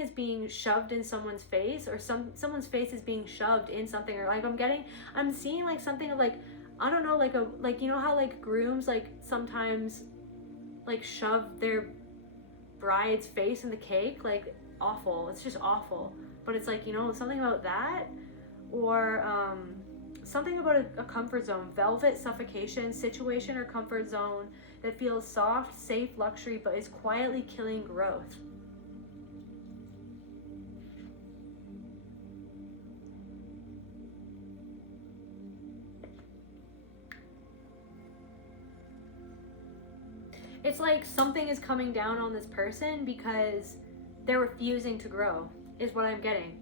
something is being shoved in someone's face, or someone's face is being shoved in something, or like I'm seeing like something of like, I don't know, like you know how like grooms like sometimes like shove their bride's face in the cake, like awful. It's just awful. But it's like, you know, something about that, or something about a comfort zone, velvet suffocation situation or comfort zone that feels soft, safe luxury, but is quietly killing growth. It's like something is coming down on this person because they're refusing to grow, is what I'm getting.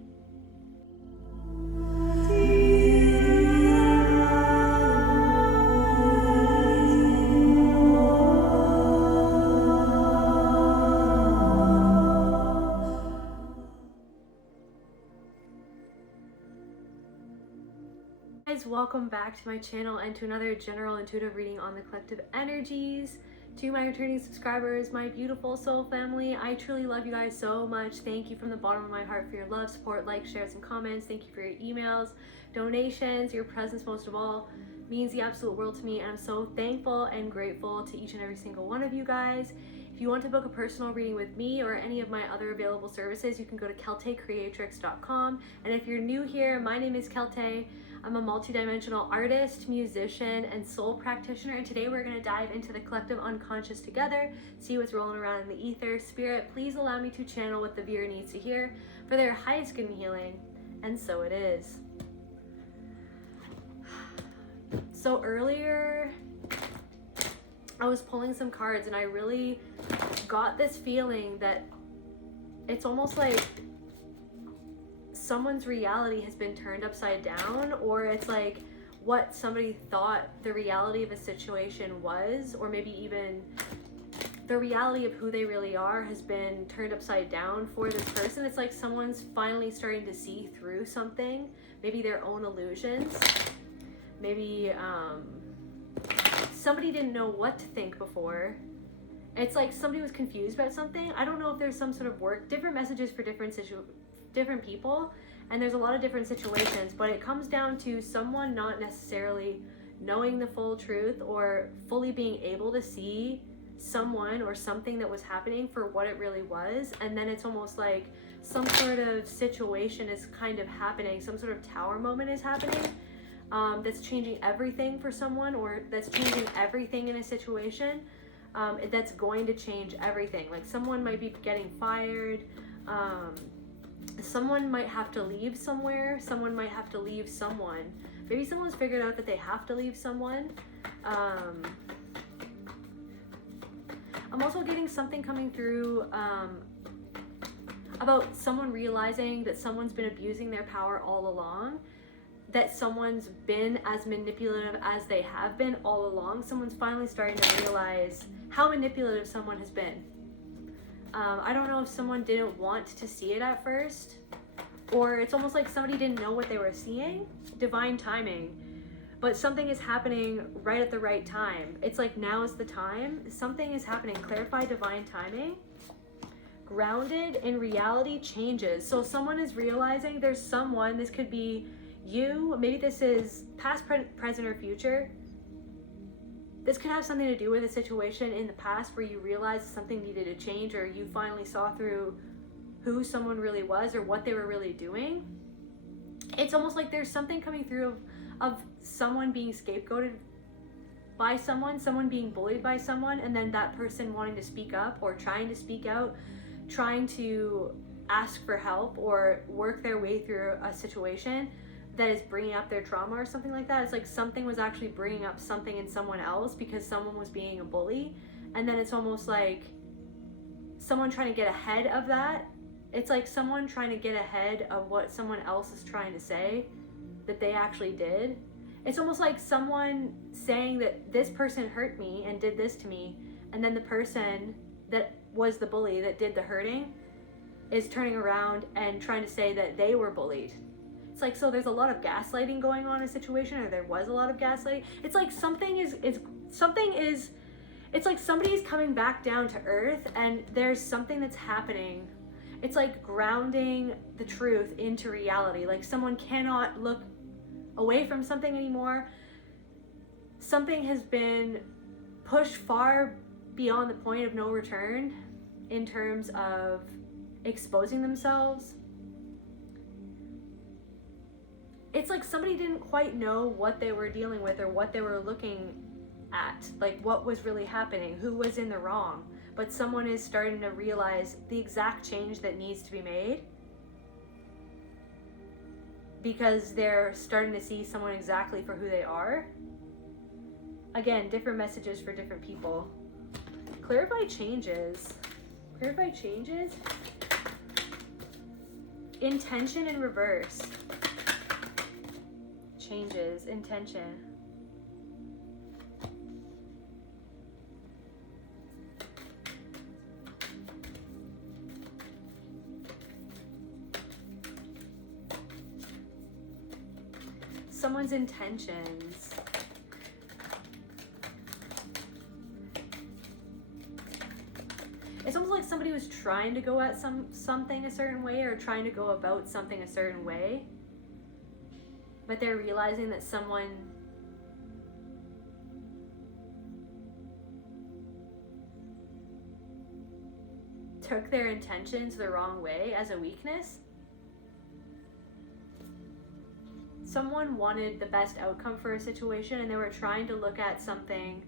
Guys, welcome back to my channel and to another general intuitive reading on the collective energies. To my returning subscribers, my beautiful soul family, I truly love you guys so much. Thank you from the bottom of my heart for your love, support, likes, shares, and comments. Thank you for your emails, donations, your presence most of all means the absolute world to me, and I'm so thankful and grateful to each and every single one of you guys. If you want to book a personal reading with me or any of my other available services, you can go to keltecreatrix.com. And if you're new here, my name is Kelte. I'm a multidimensional artist, musician, and soul practitioner, and today we're going to dive into the collective unconscious together, see what's rolling around in the ether. Spirit, please allow me to channel what the viewer needs to hear for their highest good and healing, and so it is. So earlier, I was pulling some cards, and I really got this feeling that it's almost like someone's reality has been turned upside down, or it's like what somebody thought the reality of a situation was, or maybe even the reality of who they really are has been turned upside down for this person. It's like someone's finally starting to see through something, maybe their own illusions, maybe somebody didn't know what to think before. It's like somebody was confused about something. I don't know if there's some sort of different messages for different people, and there's a lot of different situations, but it comes down to someone not necessarily knowing the full truth or fully being able to see someone or something that was happening for what it really was. And then it's almost like some sort of situation is kind of happening, some sort of tower moment is happening, that's changing everything for someone, or that's changing everything in a situation, that's going to change everything. Like someone might be getting fired, someone might have to leave somewhere, someone might have to leave someone. Maybe someone's figured out that they have to leave someone. I'm also getting something coming through about someone realizing that someone's been abusing their power all along, that someone's been as manipulative as they have been all along. Someone's finally starting to realize how manipulative someone has been. I don't know if someone didn't want to see it at first, or it's almost like somebody didn't know what they were seeing. Divine timing. But something is happening right at the right time. It's like now is the time. Something is happening. Clarify divine timing. Grounded in reality changes. So someone is realizing there's someone, this could be you, maybe this is past, present, or future. This could have something to do with a situation in the past where you realized something needed to change, or you finally saw through who someone really was or what they were really doing. It's almost like there's something coming through of someone being scapegoated by someone being bullied by someone, and then that person wanting to speak up or trying to speak out, trying to ask for help or work their way through a situation that is bringing up their trauma or something like that. It's like something was actually bringing up something in someone else because someone was being a bully, and then it's almost like someone trying to get ahead of that. It's like someone trying to get ahead of what someone else is trying to say that they actually did. It's almost like someone saying that this person hurt me and did this to me, and then the person that was the bully that did the hurting is turning around and trying to say that they were bullied. It's like, so there's a lot of gaslighting going on in a situation, or there was a lot of gaslighting. It's like it's like somebody's coming back down to earth, and there's something that's happening. It's like grounding the truth into reality. Like someone cannot look away from something anymore. Something has been pushed far beyond the point of no return in terms of exposing themselves. It's like somebody didn't quite know what they were dealing with or what they were looking at, like what was really happening, who was in the wrong. But someone is starting to realize the exact change that needs to be made because they're starting to see someone exactly for who they are. Again, different messages for different people. Clarify changes. Clarify changes. Intention in reverse. Changes. Intention. Someone's intentions. It's almost like somebody was trying to go at something a certain way or trying to go about something a certain way, but they're realizing that someone took their intentions the wrong way as a weakness. Someone wanted the best outcome for a situation and they were trying to look at something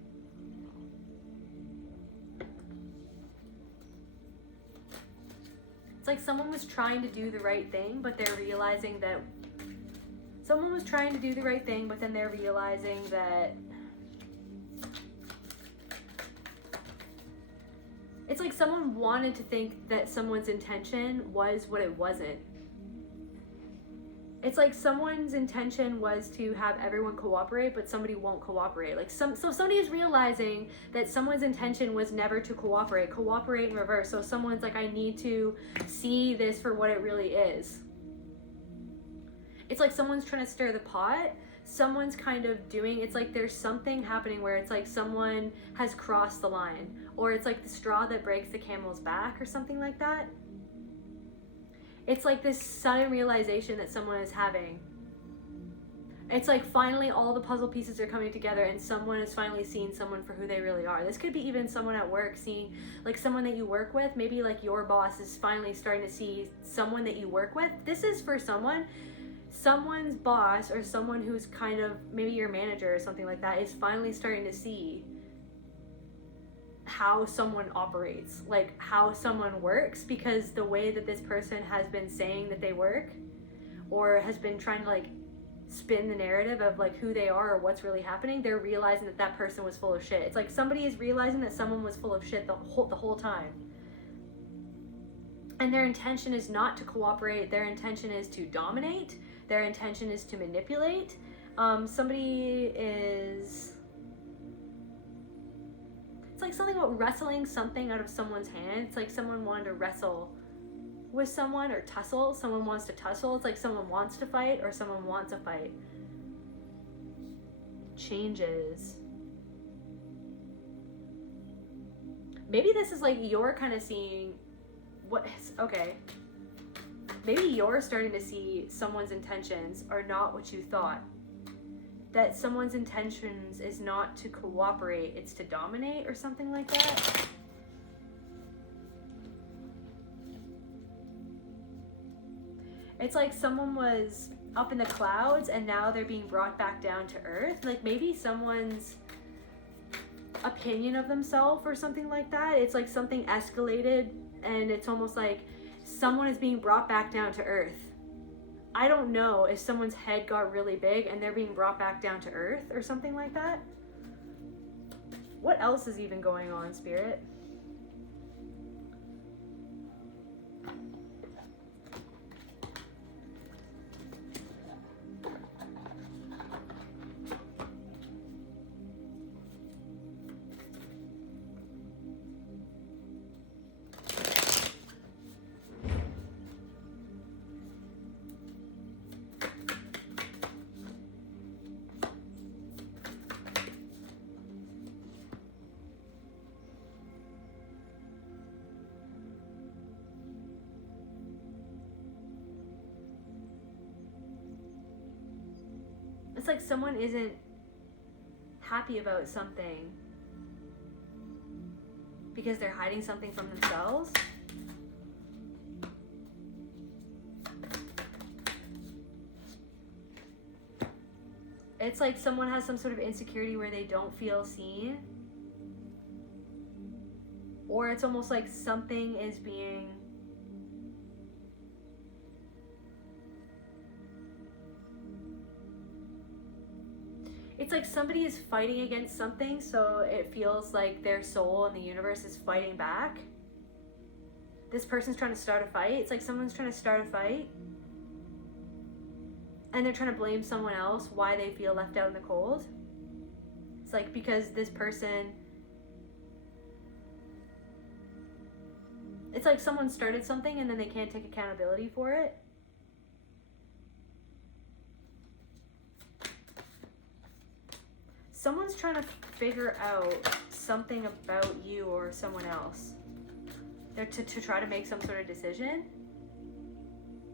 it's like someone was trying to do the right thing, but they're realizing that someone was trying to do the right thing, but then they're realizing that it's like someone wanted to think that someone's intention was what it wasn't. It's like someone's intention was to have everyone cooperate, but somebody won't cooperate. Like so somebody is realizing that someone's intention was never to cooperate in reverse. So someone's like, I need to see this for what it really is. It's like someone's trying to stir the pot. Someone's kind of doing, it's like there's something happening where it's like someone has crossed the line, or it's like the straw that breaks the camel's back or something like that. It's like this sudden realization that someone is having. It's like finally all the puzzle pieces are coming together and someone is finally seeing someone for who they really are. This could be even someone at work seeing, like someone that you work with. Maybe like your boss is finally starting to see someone that you work with. This is for someone's boss or someone who's kind of maybe your manager or something like that is finally starting to see how someone operates, like how someone works, because the way that this person has been saying that they work or has been trying to like spin the narrative of like who they are or what's really happening, they're realizing that that person was full of shit. It's like somebody is realizing that someone was full of shit the whole time. And their intention is not to cooperate. Their intention is to dominate. Their intention is to manipulate. Somebody is... It's like something about wrestling something out of someone's hand. It's like someone wanted to wrestle with someone or tussle. Someone wants to tussle. It's like someone wants to fight or someone wants a fight. Changes. Maybe this is like you're kind of seeing what is, okay. Maybe you're starting to see someone's intentions are not what you thought. That someone's intentions is not to cooperate, it's to dominate or something like that. It's like someone was up in the clouds and now they're being brought back down to earth. Like maybe someone's opinion of themselves or something like that. It's like something escalated and it's almost like someone is being brought back down to earth. I don't know if someone's head got really big and they're being brought back down to earth or something like that. What else is even going on, Spirit? It's like someone isn't happy about something because they're hiding something from themselves. It's like someone has some sort of insecurity where they don't feel seen. Or it's almost like something is being it's like somebody is fighting against something, so it feels like their soul and the universe is fighting back. This person's trying to start a fight. It's like someone's trying to start a fight and they're trying to blame someone else why they feel left out in the cold. It's like because this person, it's like someone started something and then they can't take accountability for it. Someone's trying to figure out something about you or someone else. They're to try to make some sort of decision.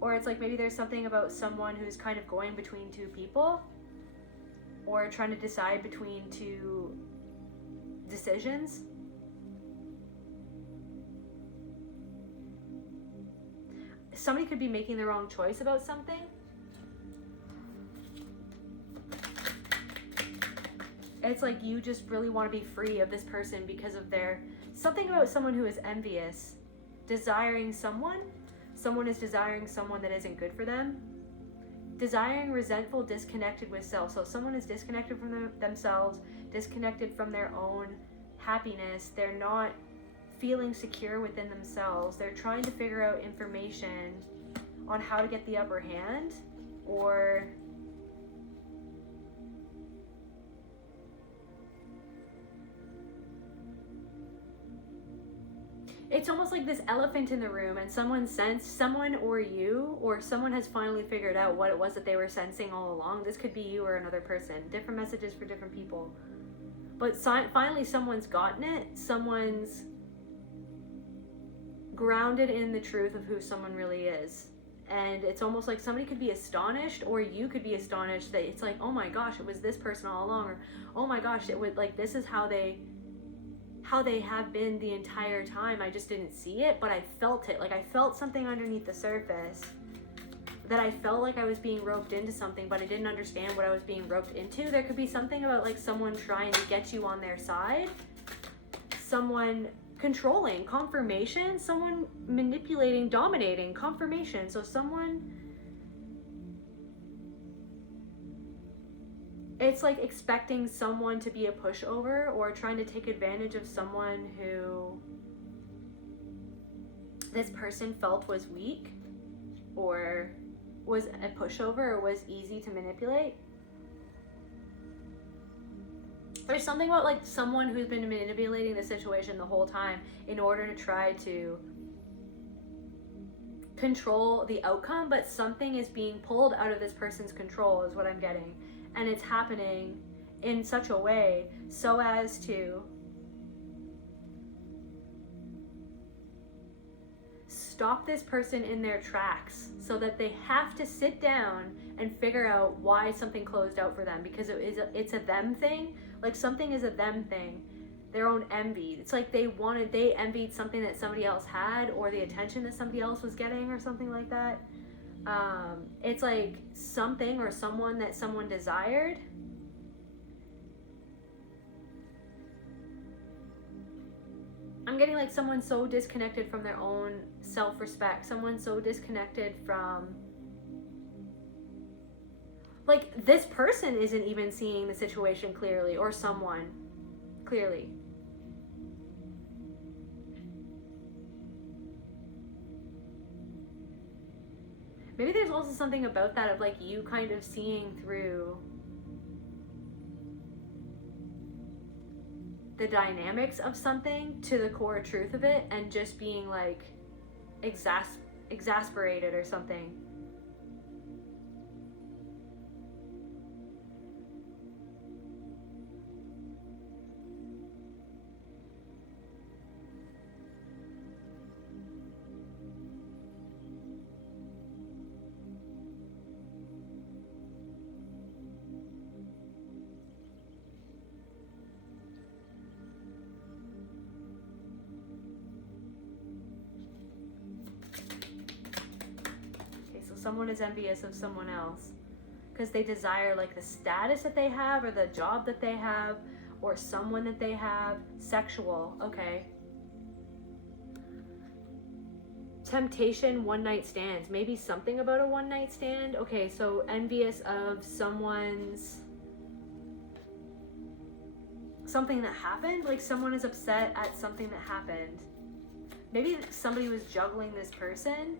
Or it's like maybe there's something about someone who's kind of going between two people. Or trying to decide between two decisions. Somebody could be making the wrong choice about something. It's like you just really want to be free of this person because of their something about someone who is envious, desiring someone is desiring someone that isn't good for them, desiring resentful, disconnected with self. So someone is disconnected from themselves, disconnected from their own happiness. They're not feeling secure within themselves. They're trying to figure out information on how to get the upper hand, or it's almost like this elephant in the room, and someone or you or someone has finally figured out what it was that they were sensing all along. This could be you or another person, different messages for different people, but finally someone's gotten it. Someone's grounded in the truth of who someone really is, and it's almost like somebody could be astonished, or you could be astonished that it's like, oh my gosh, it was this person all along, or oh my gosh, it would like this is how they have been the entire time. I just didn't see it, but I felt it. Like I felt something underneath the surface, that I felt like I was being roped into something, but I didn't understand what I was being roped into. There could be something about like someone trying to get you on their side, someone controlling, confirmation, someone manipulating, dominating, confirmation. So someone, it's like expecting someone to be a pushover, or trying to take advantage of someone who this person felt was weak or was a pushover or was easy to manipulate. There's something about like someone who's been manipulating the situation the whole time in order to try to control the outcome, but something is being pulled out of this person's control is what I'm getting. And it's happening in such a way so as to stop this person in their tracks, so that they have to sit down and figure out why something closed out for them, because it's a them thing. Like something is a them thing, their own envy. It's like they envied something that somebody else had, or the attention that somebody else was getting, or something like that. It's like something or someone that someone desired. I'm getting like someone so disconnected from their own self-respect, someone so disconnected from, like, this person isn't even seeing the situation clearly, or someone clearly. Maybe there's also something about that of like you kind of seeing through the dynamics of something to the core truth of it, and just being like exasperated or something. someone is envious of someone else because they desire like the status that they have or the job that they have or someone that they have. Sexual, okay. Temptation, one night stands. Maybe something about a one night stand. Okay, so envious of someone's something that happened, like someone is upset at something that happened. Maybe somebody was juggling this person.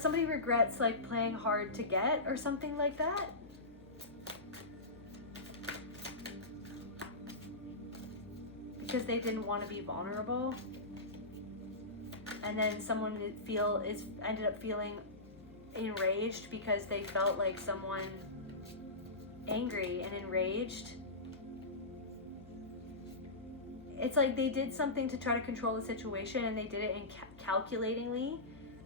Somebody regrets like playing hard to get or something like that. Because they didn't want to be vulnerable. And then someone ended up feeling enraged because they felt like someone angry and enraged. It's like they did something to try to control the situation and they did it calculatingly,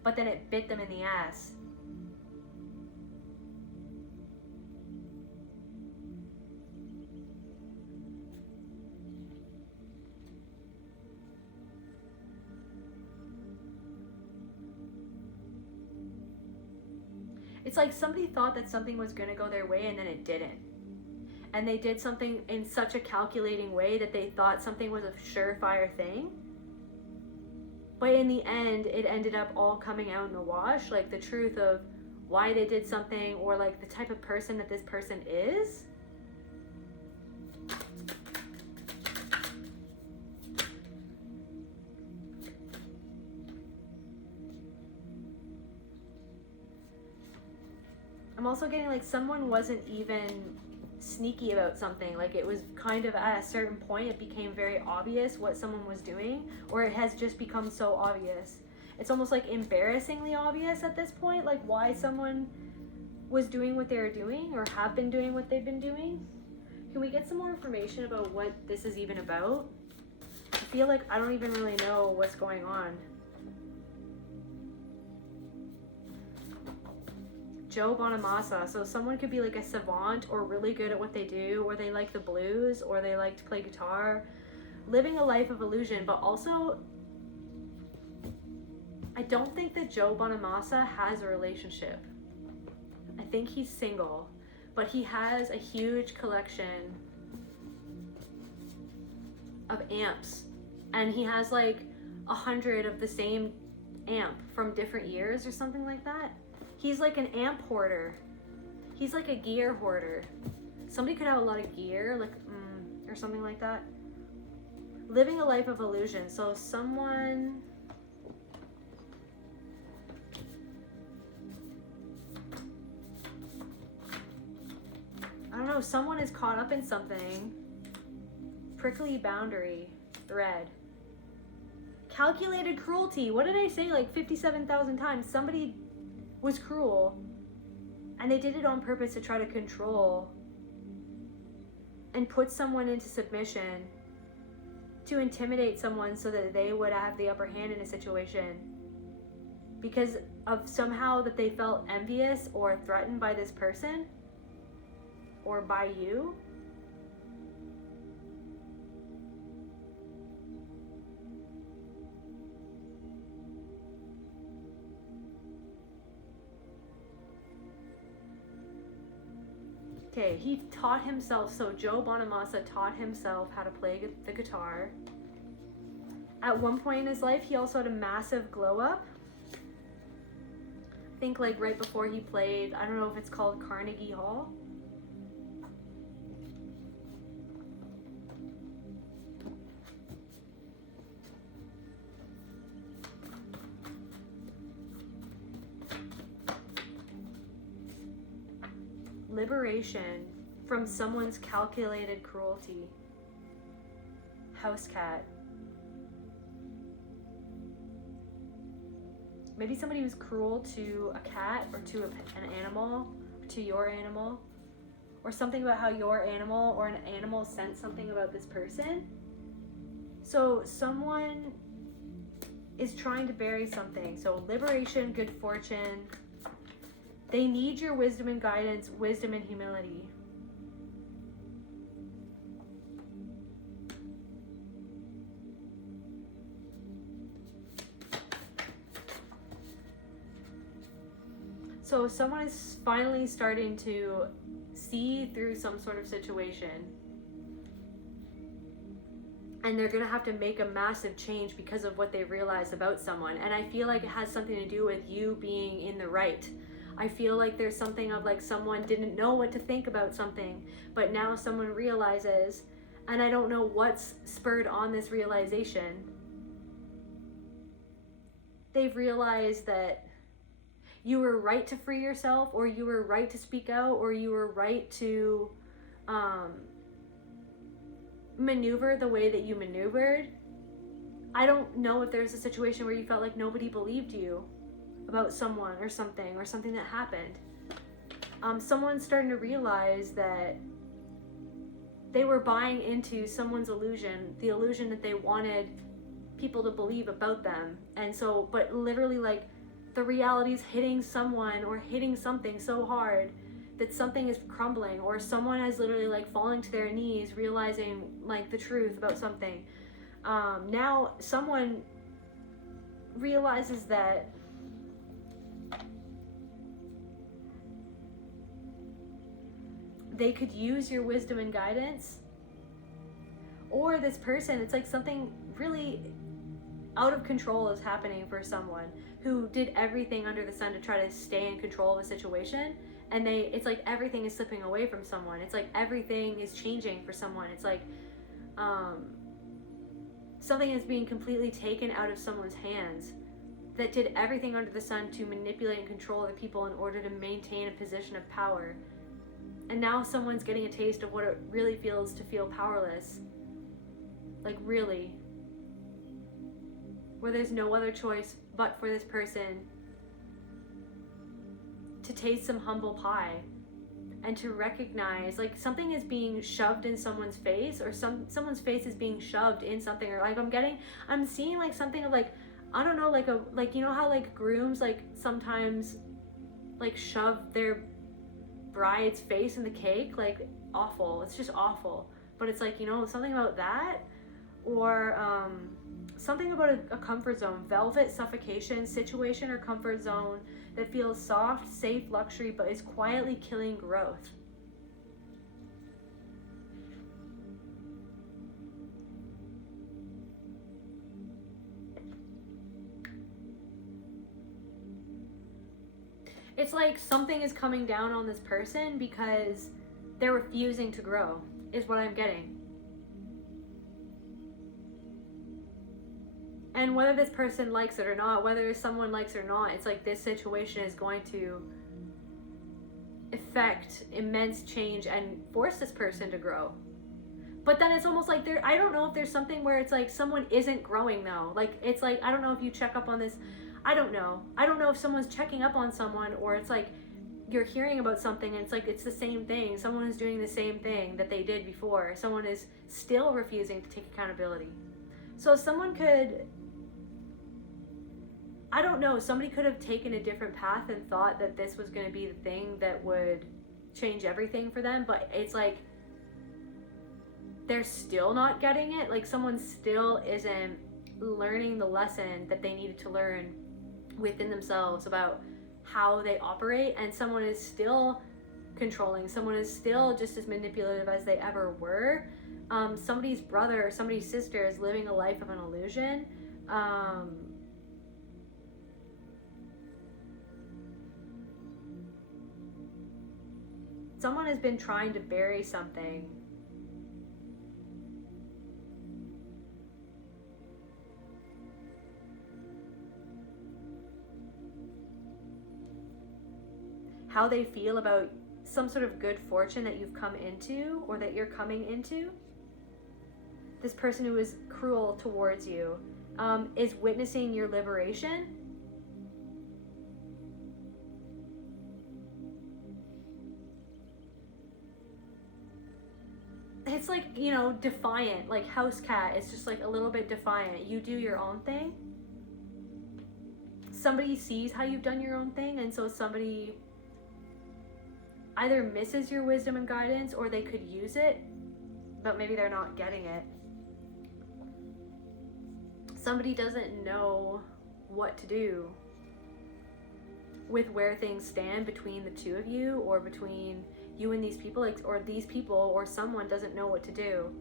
but then it bit them in the ass. It's like somebody thought that something was going to go their way and then it didn't. And they did something in such a calculating way that they thought something was a surefire thing. But in the end, it ended up all coming out in the wash, like the truth of why they did something or like the type of person that this person is. I'm also getting like someone wasn't even sneaky about something. Like it was kind of at a certain point it became very obvious what someone was doing, or it has just become so obvious. It's almost like embarrassingly obvious at this point, like why someone was doing what they were doing or have been doing what they've been doing. Can we get some more information about what this is even about? I feel like I don't even really know what's going on. Joe Bonamassa. So someone could be like a savant or really good at what they do, or they like the blues, or they like to play guitar, living a life of illusion. But also, I don't think that Joe Bonamassa has a relationship. I think he's single, but he has a huge collection of amps, and he has like 100 of the same amp from different years or something like that. He's like an amp hoarder. He's like a gear hoarder. Somebody could have a lot of gear, like, or something like that. Living a life of illusion. So someone... I don't know, someone is caught up in something. Prickly boundary, thread. Calculated cruelty. What did I say like 57,000 times? Somebody was cruel, and they did it on purpose to try to control and put someone into submission, to intimidate someone so that they would have the upper hand in a situation because of somehow that they felt envious or threatened by this person or by you. Okay, he taught himself, so Joe Bonamassa taught himself how to play the guitar. At one point in his life, he also had a massive glow up. I think like right before he played, I don't know if it's called Carnegie Hall. Liberation from someone's calculated cruelty. House cat. Maybe somebody was cruel to a cat or to an animal, or to your animal, or something about how your animal or an animal sent something about this person. So someone is trying to bury something. So liberation, good fortune. They need your wisdom and guidance, wisdom and humility. So someone is finally starting to see through some sort of situation. And they're going to have to make a massive change because of what they realize about someone. And I feel like it has something to do with you being in the right. I feel like there's something of like someone didn't know what to think about something, but now someone realizes, and I don't know what's spurred on this realization. They've realized that you were right to free yourself, or you were right to speak out, or you were right to maneuver the way that you maneuvered. I don't know if there's a situation where you felt like nobody believed you about someone or something that happened. Someone's starting to realize that they were buying into someone's illusion, the illusion that they wanted people to believe about them. And so, but literally like the reality's hitting someone or hitting something so hard that something is crumbling, or someone is literally like falling to their knees, realizing like the truth about something. Now someone realizes that they could use your wisdom and guidance, or this person, it's like something really out of control is happening for someone who did everything under the sun to try to stay in control of a situation, and it's like everything is slipping away from someone. It's like everything is changing for someone. It's like something is being completely taken out of someone's hands that did everything under the sun to manipulate and control other people in order to maintain a position of power. And now someone's getting a taste of what it really feels to feel powerless. Like really. Where there's no other choice but for this person to taste some humble pie and to recognize like something is being shoved in someone's face, or someone's face is being shoved in something, or like I'm seeing like something of like, I don't know, like you know how like grooms like sometimes like shove their bride's face in the cake, like awful. It's just awful. But it's like, you know, something about that, or something about a comfort zone, velvet suffocation situation or comfort zone that feels soft, safe, luxury, but is quietly killing growth. It's like something is coming down on this person because they're refusing to grow, is what I'm getting. And whether this person likes it or not, whether someone likes it or not, it's like this situation is going to affect immense change and force this person to grow. But then it's almost like I don't know if there's something where it's like someone isn't growing though. Like it's like, I don't know if you check up on this. I don't know if someone's checking up on someone, or it's like you're hearing about something and it's like it's the same thing. Someone is doing the same thing that they did before. Someone is still refusing to take accountability. So someone could, I don't know, somebody could have taken a different path and thought that this was going to be the thing that would change everything for them, but it's like they're still not getting it. Like someone still isn't learning the lesson that they needed to learn within themselves about how they operate, and someone is still controlling. Someone is still just as manipulative as they ever were. Somebody's brother or somebody's sister is living a life of an illusion. Someone has been trying to bury something. How they feel about some sort of good fortune that you've come into, or that you're coming into. This person who is cruel towards you is witnessing your liberation. It's like, you know, defiant, like house cat. It's just like a little bit defiant. You do your own thing. somebody sees how you've done your own thing, and so somebody either misses your wisdom and guidance, or they could use it, but maybe they're not getting it. Somebody doesn't know what to do with where things stand between the two of you, or between you and these people, like, or these people, or someone doesn't know what to do.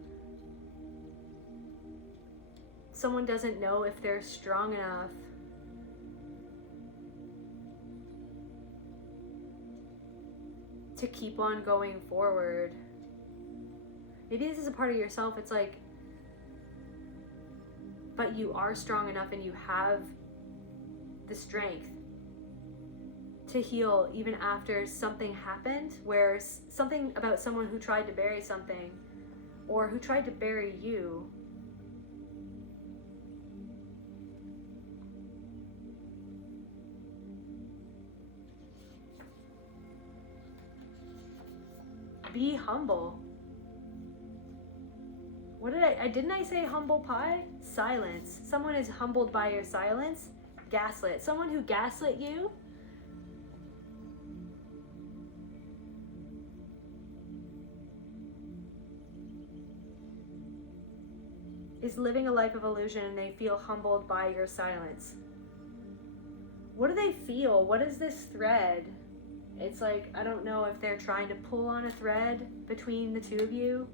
Someone doesn't know if they're strong enough to keep on going forward. Maybe this is a part of yourself. It's like, but you are strong enough and you have the strength to heal even after something happened, where something about someone who tried to bury something, or who tried to bury you. Be humble. What did didn't I say humble pie? Silence. Someone is humbled by your silence. Gaslit. Someone who gaslit you is living a life of illusion, and they feel humbled by your silence. What do they feel? What is this thread? It's like, I don't know if they're trying to pull on a thread between the two of you,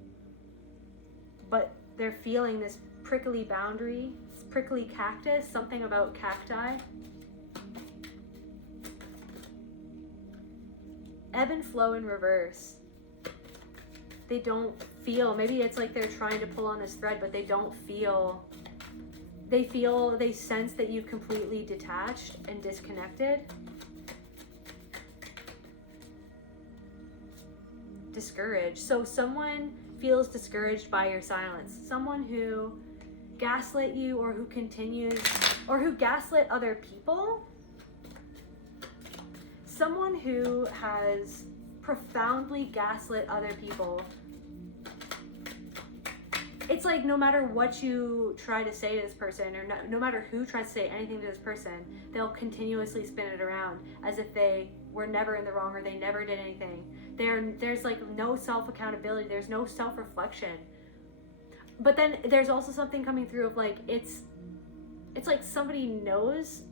but they're feeling this prickly boundary, this prickly cactus, something about cacti. Ebb and flow in reverse. They don't feel, maybe it's like they're trying to pull on this thread, but they don't feel, they sense that you've completely detached and disconnected. Discouraged. So someone feels discouraged by your silence. Someone who gaslit you, or who continues, or who gaslit other people. Someone who has profoundly gaslit other people. It's like, no matter what you try to say to this person, or no matter who tries to say anything to this person, they'll continuously spin it around as if they were never in the wrong, or they never did anything. There's like no self-accountability, there's no self-reflection. But then there's also something coming through of like, it's like somebody knows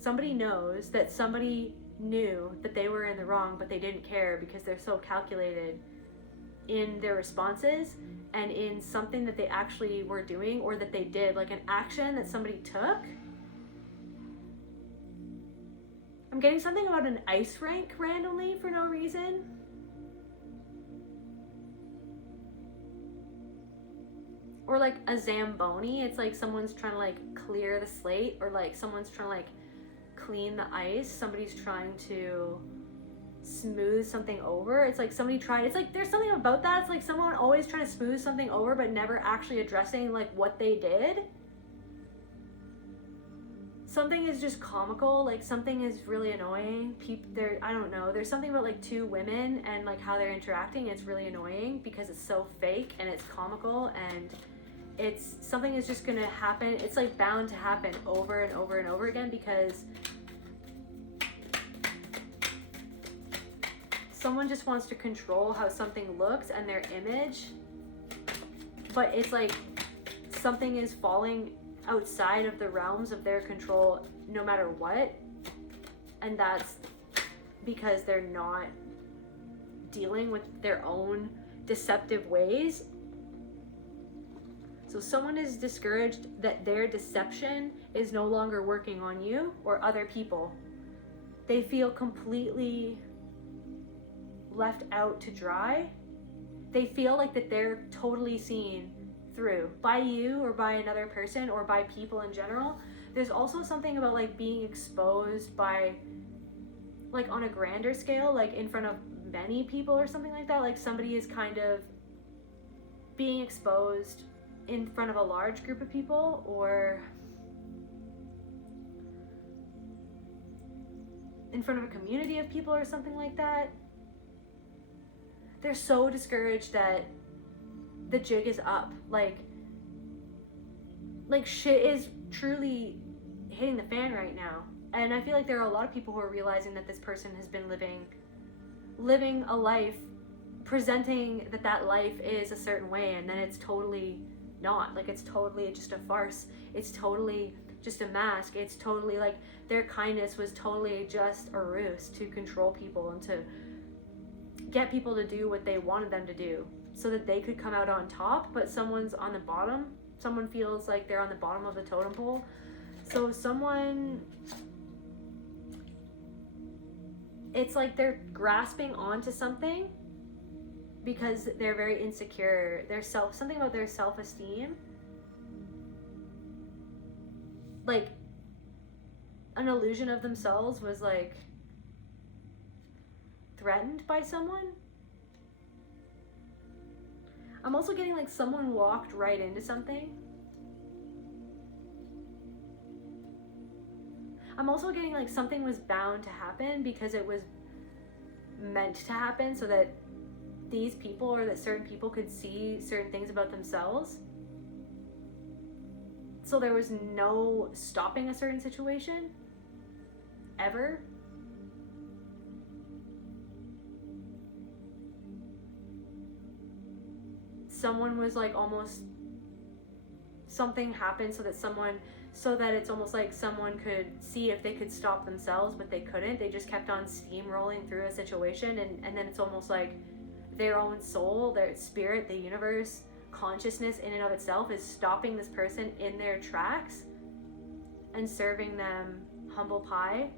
that somebody knew that they were in the wrong, but they didn't care because they're so calculated in their responses and in something that they actually were doing, or that they did, like an action that somebody took. I'm getting something about an ice rink randomly for no reason. Or like a Zamboni. It's like someone's trying to like clear the slate, or like someone's trying to like clean the ice. Somebody's trying to smooth something over. It's like somebody tried, it's like there's something about that. It's like someone always trying to smooth something over, but never actually addressing like what they did. Something is just comical, like something is really annoying. I don't know, there's something about like two women and like how they're interacting. It's really annoying because it's so fake and it's comical, and it's something is just gonna happen. It's like bound to happen over and over and over again, because someone just wants to control how something looks and their image, but it's like something is falling outside of the realms of their control no matter what, and that's because they're not dealing with their own deceptive ways. So someone is discouraged that their deception is no longer working on you or other people. They feel completely left out to dry. They feel like that they're totally seen through by you, or by another person, or by people in general. There's also something about like being exposed by, like on a grander scale, like in front of many people or something like that. Like somebody is kind of being exposed in front of a large group of people, or in front of a community of people or something like that. They're so discouraged that the jig is up. Like shit is truly hitting the fan right now. And I feel like there are a lot of people who are realizing that this person has been living a life, presenting that life is a certain way, and then it's totally not. Like, it's totally just a farce. It's totally just a mask. It's totally like their kindness was totally just a ruse to control people and to get people to do what they wanted them to do so that they could come out on top, but someone's on the bottom. Someone feels like they're on the bottom of the totem pole. So someone, it's like they're grasping onto something because they're very insecure. Something about their self-esteem. Like, an illusion of themselves was like threatened by someone. I'm also getting like someone walked right into something. I'm also getting like something was bound to happen because it was meant to happen so that these people or that certain people could see certain things about themselves. So there was no stopping a certain situation ever. Someone was like almost, something happened so that it's almost like someone could see if they could stop themselves, but they couldn't. They just kept on steamrolling through a situation, and then it's almost like their own soul, their spirit, the universe, consciousness in and of itself is stopping this person in their tracks and serving them humble pie.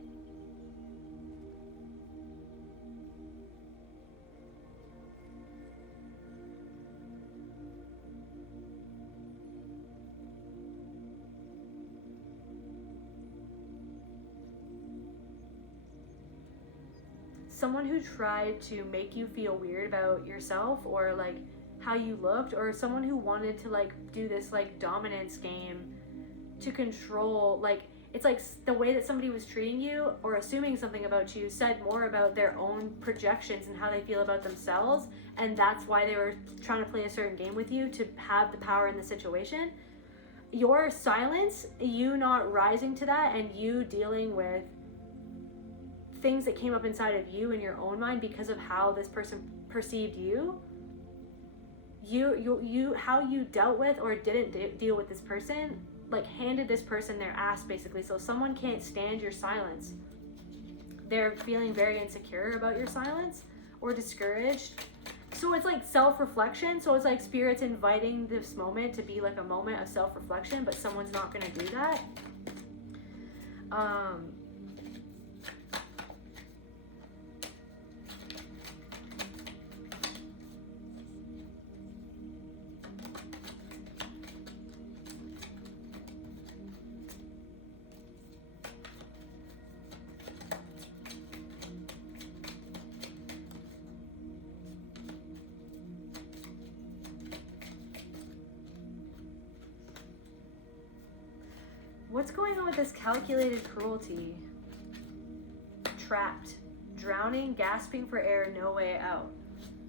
Someone who tried to make you feel weird about yourself or like how you looked, or someone who wanted to like do this like dominance game to control, like it's like the way that somebody was treating you or assuming something about you said more about their own projections and how they feel about themselves, and that's why they were trying to play a certain game with you to have the power in the situation. Your silence, you not rising to that, and you dealing with things that came up inside of you in your own mind because of how this person perceived you, how you dealt with or didn't deal with this person, like handed this person their ass basically. So someone can't stand your silence. They're feeling very insecure about your silence or discouraged. So it's like self-reflection. So it's like spirit's inviting this moment to be like a moment of self-reflection, but someone's not going to do that. What's going on with this calculated cruelty? Trapped, drowning, gasping for air, no way out.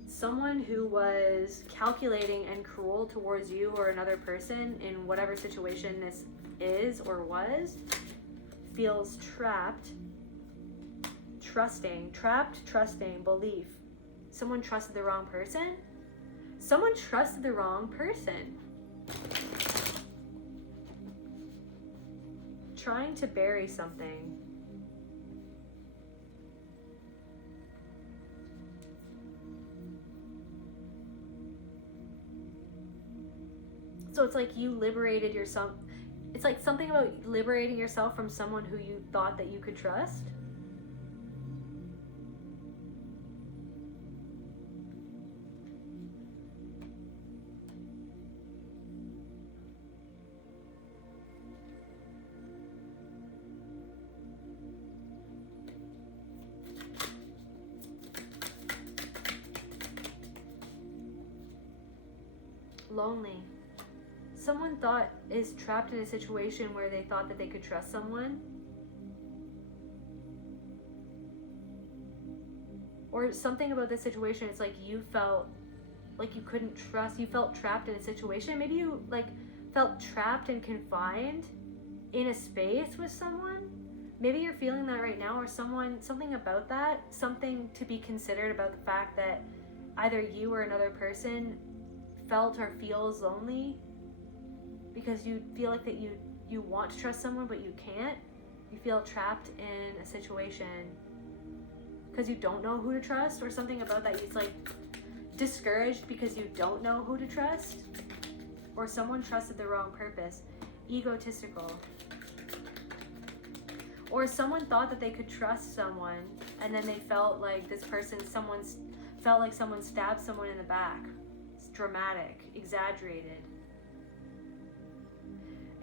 Someone who was calculating and cruel towards you or another person in whatever situation this is or was, feels trapped, trusting, belief. Someone trusted the wrong person? Someone trusted the wrong person. Trying to bury something. So it's like you liberated yourself. It's like something about liberating yourself from someone who you thought that you could trust. Lonely. Someone is trapped in a situation where they thought that they could trust someone. Or something about this situation, it's like you felt like you couldn't trust, you felt trapped in a situation. Maybe you like felt trapped and confined in a space with someone, maybe you're feeling that right now, or something about that, something to be considered about the fact that either you or another person felt or feels lonely because you feel like that you want to trust someone but you can't. You feel trapped in a situation because you don't know who to trust, or something about that. It's like discouraged because you don't know who to trust, or someone trusted the wrong purpose. Egotistical. Or someone thought that they could trust someone, and then they felt like felt like someone stabbed someone in the back. It's dramatic, exaggerated.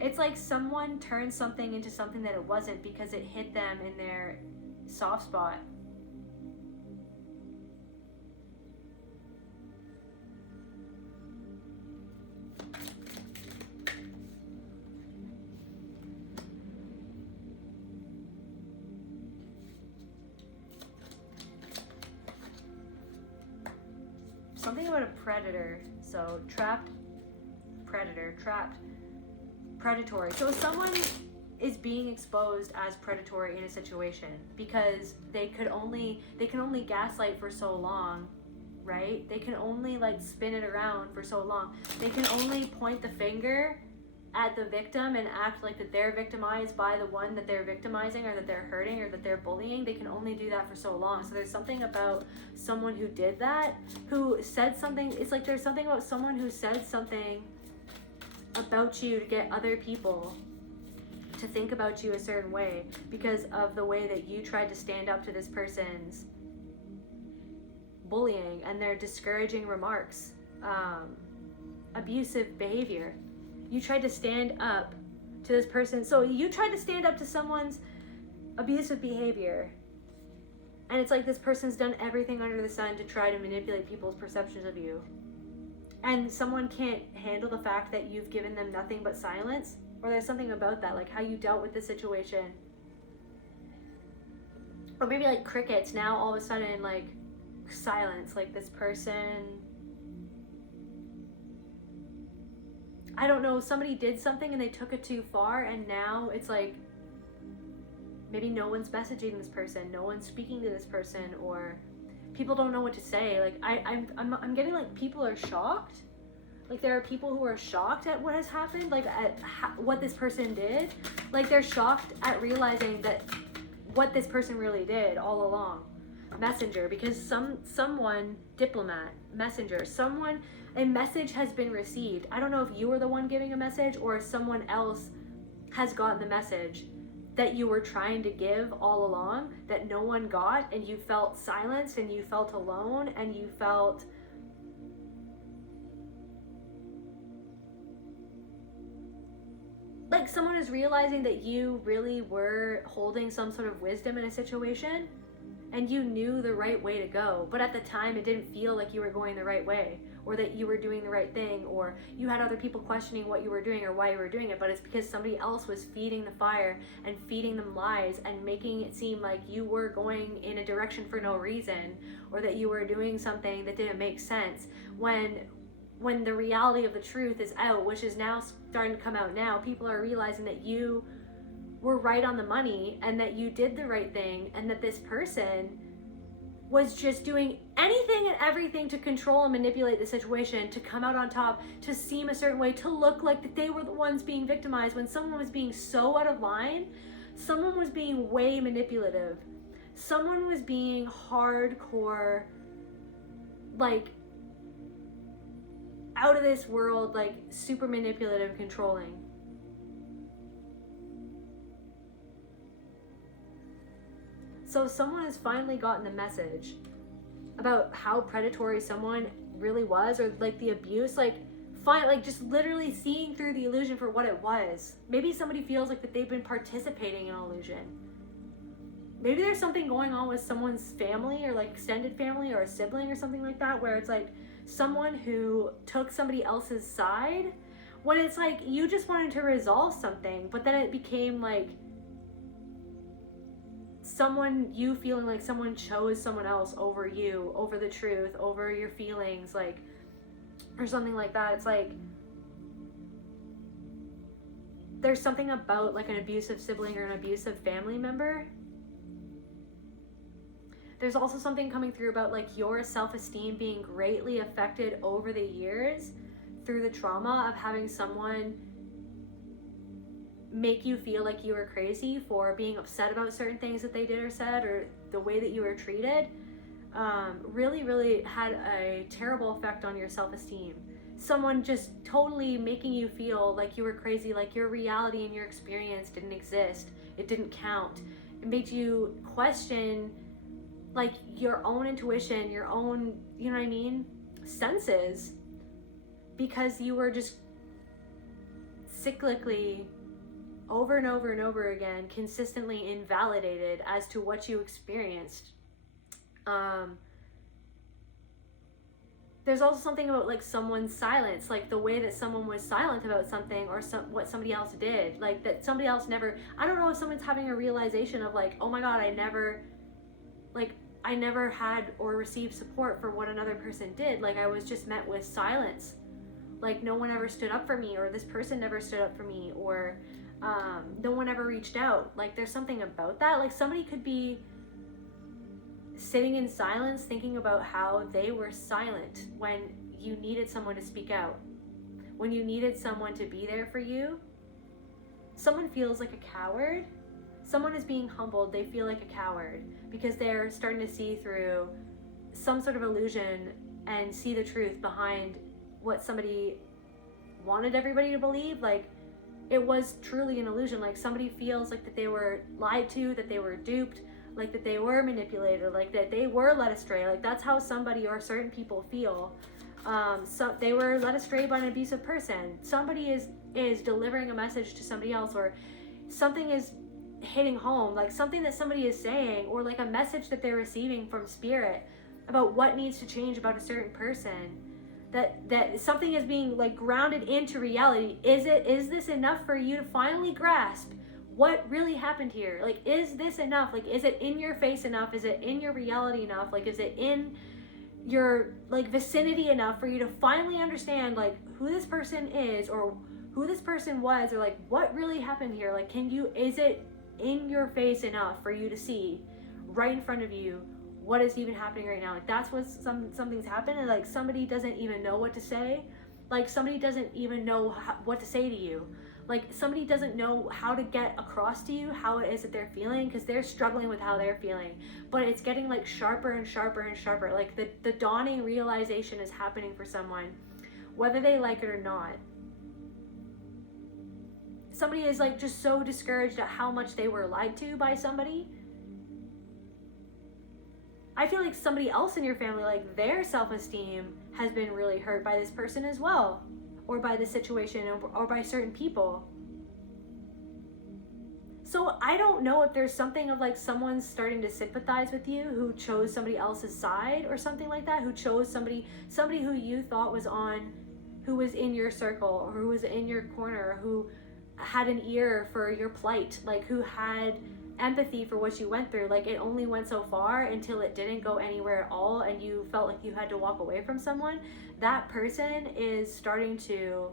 It's like someone turned something into something that it wasn't because it hit them in their soft spot. Something about a predator. So trapped, predator, trapped, predatory. So someone is being exposed as predatory in a situation because they can only gaslight for so long, right? They can only like spin it around for so long. They can only point the finger at the victim and act like that they're victimized by the one that they're victimizing, or that they're hurting, or that they're bullying. They can only do that for so long. So there's something about someone who did that, who said something. It's like there's something about someone who said something about you to get other people to think about you a certain way because of the way that you tried to stand up to this person's bullying and their discouraging remarks, abusive behavior. You tried to stand up to this person. So you tried to stand up to someone's abusive behavior. And it's like this person's done everything under the sun to try to manipulate people's perceptions of you. And someone can't handle the fact that you've given them nothing but silence. Or there's something about that, like how you dealt with the situation. Or maybe like crickets, now all of a sudden like silence, like this person, I don't know, somebody did something and they took it too far, and now it's like maybe no one's messaging this person, no one's speaking to this person, or people don't know what to say. Like I'm getting like people are shocked. Like there are people who are shocked at what has happened, like at what this person did. Like they're shocked at realizing that what this person really did all along. Messenger, because someone, diplomat, messenger, someone, a message has been received. I don't know if you were the one giving a message or someone else has gotten the message that you were trying to give all along that no one got, and you felt silenced and you felt alone and you felt like someone is realizing that you really were holding some sort of wisdom in a situation and you knew the right way to go, but at the time it didn't feel like you were going the right way, or that you were doing the right thing, or you had other people questioning what you were doing or why you were doing it, but it's because somebody else was feeding the fire and feeding them lies and making it seem like you were going in a direction for no reason, or that you were doing something that didn't make sense, when the reality of the truth is out, which is now starting to come out now. People are realizing that you were right on the money and that you did the right thing, and that this person was just doing anything and everything to control and manipulate the situation, to come out on top, to seem a certain way, to look like that they were the ones being victimized, when someone was being so out of line. Someone was being way manipulative. Someone was being hardcore, like out of this world, like super manipulative, controlling. So someone has finally gotten the message about how predatory someone really was, or like the abuse, like just literally seeing through the illusion for what it was. Maybe somebody feels like that they've been participating in an illusion. Maybe there's something going on with someone's family, or like extended family, or a sibling or something like that, where it's like someone who took somebody else's side when it's like you just wanted to resolve something, but then it became like you feeling like someone chose someone else over you, over the truth, over your feelings, like, or something like that. It's like there's something about like an abusive sibling or an abusive family member. There's also something coming through about like your self-esteem being greatly affected over the years through the trauma of having someone make you feel like you were crazy for being upset about certain things that they did or said, or the way that you were treated. Really, really had a terrible effect on your self-esteem. Someone just totally making you feel like you were crazy, like your reality and your experience didn't exist. It didn't count. It made you question like your own intuition, your own, you know what I mean, senses, because you were just cyclically over and over and over again consistently invalidated as to what you experienced. There's also something about like someone's silence, like the way that someone was silent about something or what somebody else did, like that somebody else never, I don't know if someone's having a realization of like, oh my God, I never had or received support for what another person did. Like I was just met with silence. Like no one ever stood up for me, or this person never stood up for me, or no one ever reached out. Like there's something about that. Like somebody could be sitting in silence thinking about how they were silent when you needed someone to speak out, when you needed someone to be there for you. Someone feels like a coward. Someone is being humbled. They feel like a coward because they're starting to see through some sort of illusion and see the truth behind what somebody wanted everybody to believe. Like it was truly an illusion. Like somebody feels like that they were lied to, that they were duped, like that they were manipulated, like that they were led astray. Like that's how somebody or certain people feel. So they were led astray by an abusive person. Somebody is delivering a message to somebody else, or something is hitting home, like something that somebody is saying, or like a message that they're receiving from spirit about what needs to change about a certain person. That something is being like grounded into reality. Is this enough for you to finally grasp what really happened here? Like, is this enough? Like, is it in your face enough? Is it in your reality enough? Like, is it in your like vicinity enough for you to finally understand like who this person is, or who this person was, or like what really happened here? Like, is it in your face enough for you to see right in front of you what is even happening right now? Like that's what something's happened, and like somebody doesn't even know what to say. Like somebody doesn't even know what to say to you. Like somebody doesn't know how to get across to you how it is that they're feeling, because they're struggling with how they're feeling, but it's getting like sharper and sharper and sharper. Like the dawning realization is happening for someone, whether they like it or not. Somebody is like just so discouraged at how much they were lied to by somebody. I feel like somebody else in your family, like their self-esteem has been really hurt by this person as well, or by the situation, or by certain people. So I don't know if there's something of like someone starting to sympathize with you who chose somebody else's side or something like that, who chose somebody who you thought was who was in your circle, or who was in your corner, who had an ear for your plight, like who had empathy for what you went through. Like it only went so far until it didn't go anywhere at all, and you felt like you had to walk away from someone. That person is starting to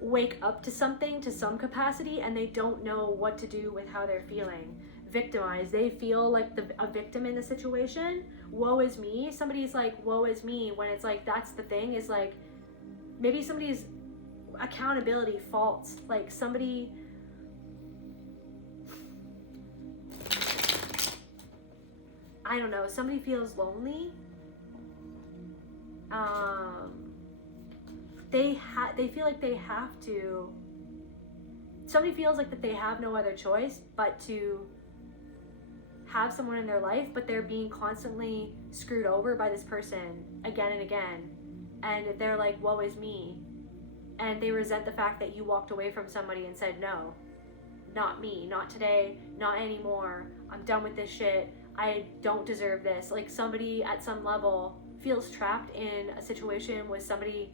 wake up to something, to some capacity, and they don't know what to do with how they're feeling. Victimized. They feel like a victim in the situation. Woe is me. Somebody's like, woe is me, when it's like, that's the thing, is like maybe somebody's accountability faults. Like somebody, I don't know, somebody feels lonely. They feel like they have to, somebody feels like that they have no other choice but to have someone in their life, but they're being constantly screwed over by this person again and again, and they're like, woe is me, and they resent the fact that you walked away from somebody and said, no, not me, not today, not anymore, I'm done with this shit, I don't deserve this. Like somebody at some level feels trapped in a situation with somebody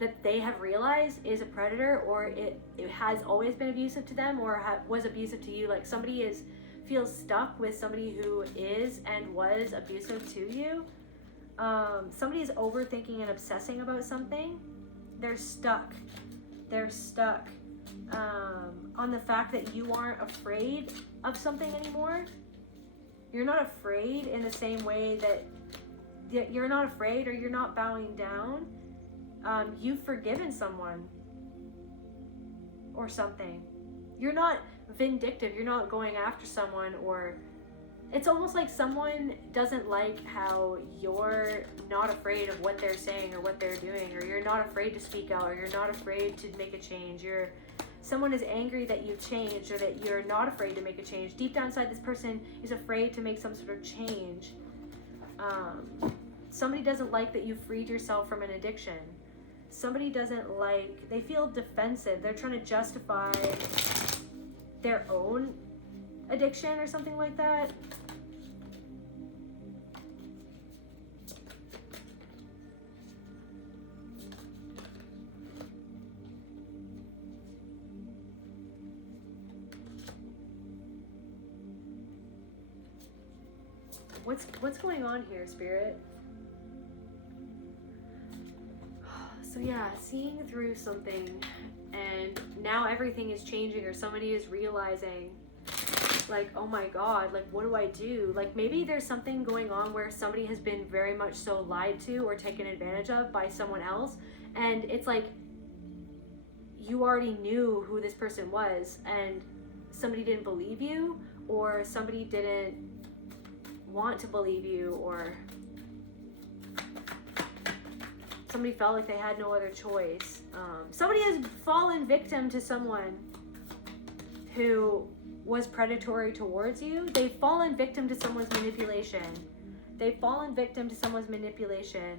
that they have realized is a predator, or it has always been abusive to them, or was abusive to you. Like somebody feels stuck with somebody who is and was abusive to you. Somebody is overthinking and obsessing about something. They're stuck on the fact that you aren't afraid of something anymore. You're not afraid in the same way that you're not afraid, or you're not bowing down. You've forgiven someone or something. You're not vindictive. You're not going after someone, or it's almost like someone doesn't like how you're not afraid of what they're saying or what they're doing, or you're not afraid to speak out, or you're not afraid to make a change. Someone is angry that you've changed, or that you're not afraid to make a change. Deep down inside, this person is afraid to make some sort of change. Somebody doesn't like that you freed yourself from an addiction. Somebody doesn't like, they feel defensive. They're trying to justify their own addiction or something like that. What's going on here, Spirit? So yeah, seeing through something, and now everything is changing, or somebody is realizing, like, oh my God, like, what do I do? Like, maybe there's something going on where somebody has been very much so lied to or taken advantage of by someone else, and it's like you already knew who this person was, and somebody didn't believe you, or somebody didn't want to believe you, or somebody felt like they had no other choice. Somebody has fallen victim to someone who was predatory towards you. They've fallen victim to someone's manipulation. They've fallen victim to someone's manipulation.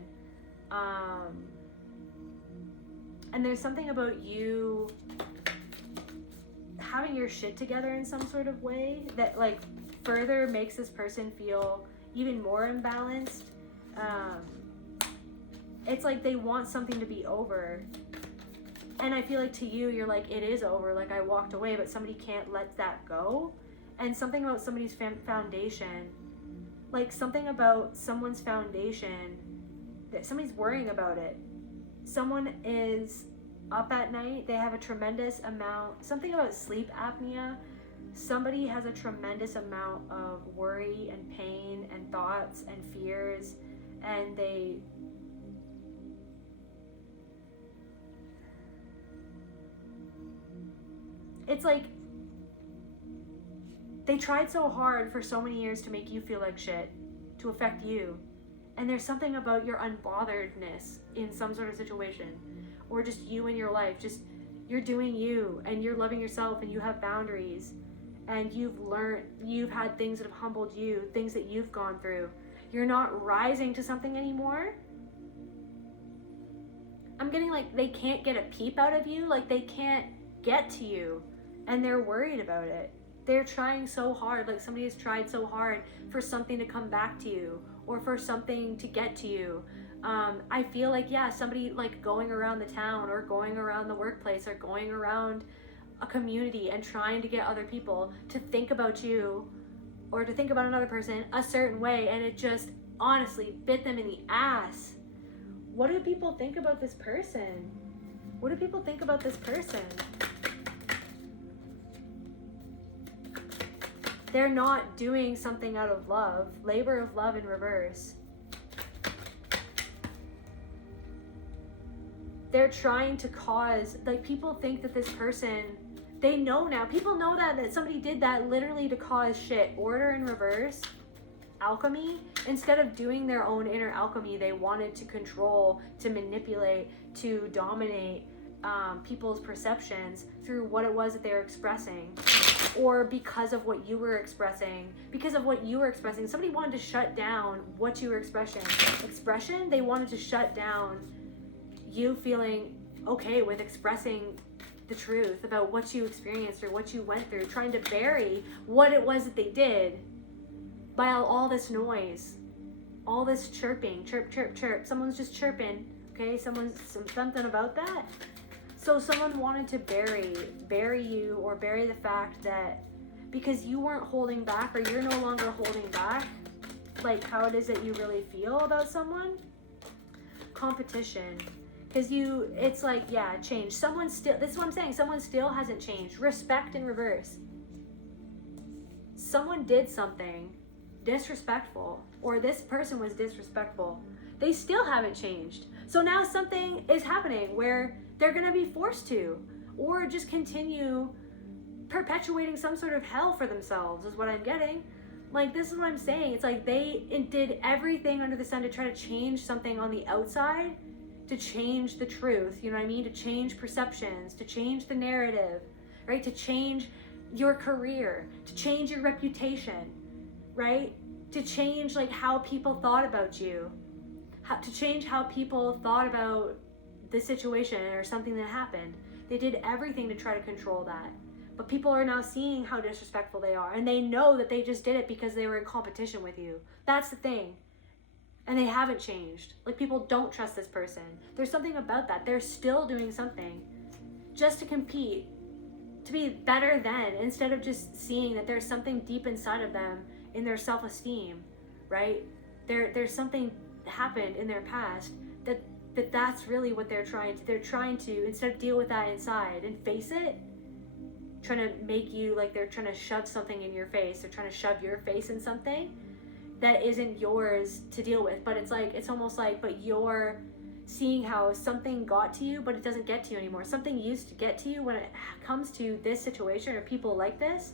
And there's something about you having your shit together in some sort of way that, like, further makes this person feel even more imbalanced. It's like they want something to be over. And I feel like to you, you're like, it is over. Like, I walked away, but somebody can't let that go. And something about somebody's foundation, like something about someone's foundation, that somebody's worrying about it. Someone is up at night. They have a tremendous amount, something about sleep apnea. Somebody has a tremendous amount of worry and pain and thoughts and fears, and it's like they tried so hard for so many years to make you feel like shit, to affect you. And there's something about your unbotheredness in some sort of situation, or just you in your life. Just, you're doing you, and you're loving yourself, and you have boundaries, and you've had things that have humbled you, things that you've gone through. You're not rising to something anymore. I'm getting like they can't get a peep out of you, like they can't get to you. And they're worried about it. They're trying so hard, like somebody has tried so hard for something to come back to you, or for something to get to you. I feel like, yeah, somebody like going around the town, or going around the workplace, or going around a community and trying to get other people to think about you, or to think about another person a certain way, and it just honestly bit them in the ass. What do people think about this person? What do people think about this person? They're not doing something out of love. Labor of love in reverse. They're trying to cause, like, people think that this person, they know now. People know that somebody did that literally to cause shit. Order in reverse. Alchemy. Instead of doing their own inner alchemy, they wanted to control, to manipulate, to dominate people's perceptions through what it was that they were expressing, or because of what you were expressing. Somebody wanted to shut down what you were expression. They wanted to shut down you feeling okay with expressing the truth about what you experienced or what you went through, trying to bury what it was that they did by all this noise, all this chirping, chirp, chirp, chirp. Someone's just chirping, okay? Something about that. So someone wanted to bury you, or bury the fact that because you weren't holding back, or you're no longer holding back, like how it is that you really feel about someone. Competition. Because it's like, yeah, change. Someone still, this is what I'm saying, someone still hasn't changed. Respect in reverse. Someone did something disrespectful, or this person was disrespectful. They still haven't changed. So now something is happening where they're going to be forced to, or just continue perpetuating some sort of hell for themselves, is what I'm getting. Like, this is what I'm saying. It's like they did everything under the sun to try to change something on the outside, to change the truth, you know what I mean? To change perceptions, to change the narrative, right? To change your career, to change your reputation, right? To change like how people thought about you, to change how people thought about the situation or something that happened. They did everything to try to control that. But people are now seeing how disrespectful they are, and they know that they just did it because they were in competition with you. That's the thing. And they haven't changed. Like, people don't trust this person. There's something about that. They're still doing something just to compete, to be better than, instead of just seeing that there's something deep inside of them in their self-esteem, right? There's something happened in their past that's really what they're trying to, instead of deal with that inside and face it, trying to make you, like, they're trying to shove something in your face. They're trying to shove your face in something that isn't yours to deal with. But it's like, it's almost like, but you're seeing how something got to you, but it doesn't get to you anymore. Something used to get to you when it comes to this situation or people like this.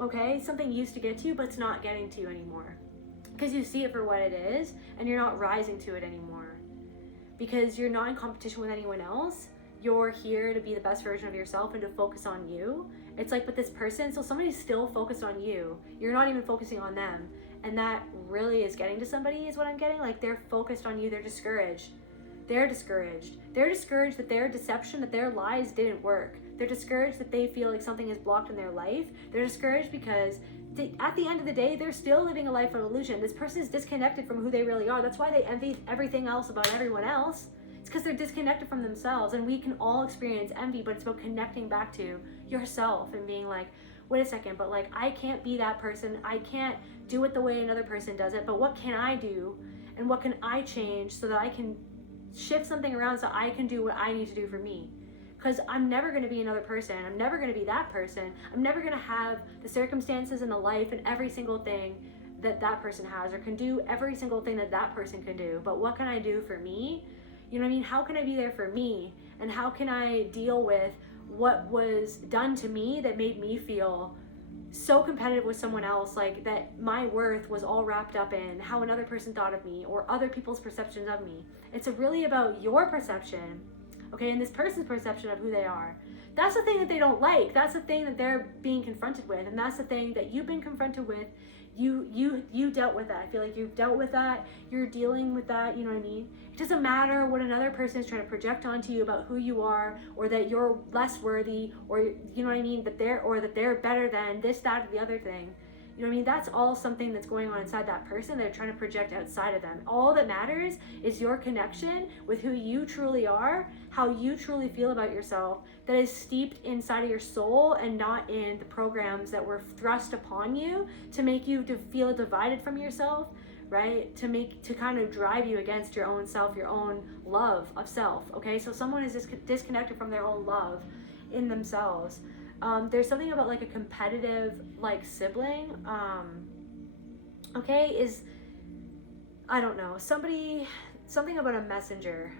Okay, something used to get to you, but it's not getting to you anymore. Because you see it for what it is, and you're not rising to it anymore. Because you're not in competition with anyone else. You're here to be the best version of yourself and to focus on you. It's like with this person, so somebody's still focused on you. You're not even focusing on them. And that really is getting to somebody, is what I'm getting. Like, they're focused on you. They're discouraged. They're discouraged. They're discouraged that their deception, that their lies didn't work. They're discouraged that they feel like something is blocked in their life. They're discouraged because at the end of the day, they're still living a life of illusion. This person is disconnected from who they really are. That's why they envy everything else about everyone else. It's because they're disconnected from themselves. And we can all experience envy, but it's about connecting back to yourself and being like, wait a second, but like, I can't be that person. I can't do it the way another person does it, but what can I do? And what can I change so that I can shift something around so I can do what I need to do for me? Because I'm never going to be another person. I'm never going to be that person. I'm never going to have the circumstances and the life and every single thing that that person has, or can do every single thing that that person can do. But what can I do for me? You know what I mean? How can I be there for me? And how can I deal with what was done to me that made me feel so competitive with someone else, like that my worth was all wrapped up in how another person thought of me or other people's perceptions of me. It's really about your perception, okay, and this person's perception of who they are. That's the thing that they don't like. That's the thing that they're being confronted with, and that's the thing that you've been confronted with. You dealt with that. I feel like you've dealt with that. You're dealing with that. You know what I mean? It doesn't matter what another person is trying to project onto you about who you are, or that you're less worthy, or you know what I mean, that they're better than this, that, or the other thing. You know what I mean? That's all something that's going on inside that person. They're trying to project outside of them. All that matters is your connection with who you truly are, how you truly feel about yourself, that is steeped inside of your soul and not in the programs that were thrust upon you to make you to feel divided from yourself, right? To kind of drive you against your own self, your own love of self, okay? So someone is disconnected from their own love in themselves. There's something about like a competitive like sibling, okay, is, I don't know, something about a messenger.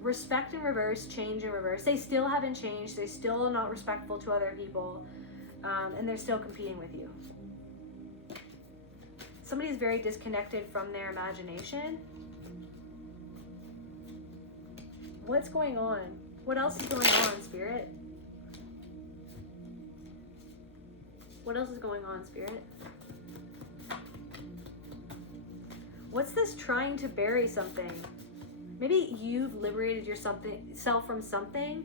Respect in reverse, change in reverse. They still haven't changed. They're still not respectful to other people, and they're still competing with you. Somebody's very disconnected from their imagination. What's going on? What else is going on, Spirit? What else is going on, Spirit? What's this trying to bury something? Maybe you've liberated yourself from something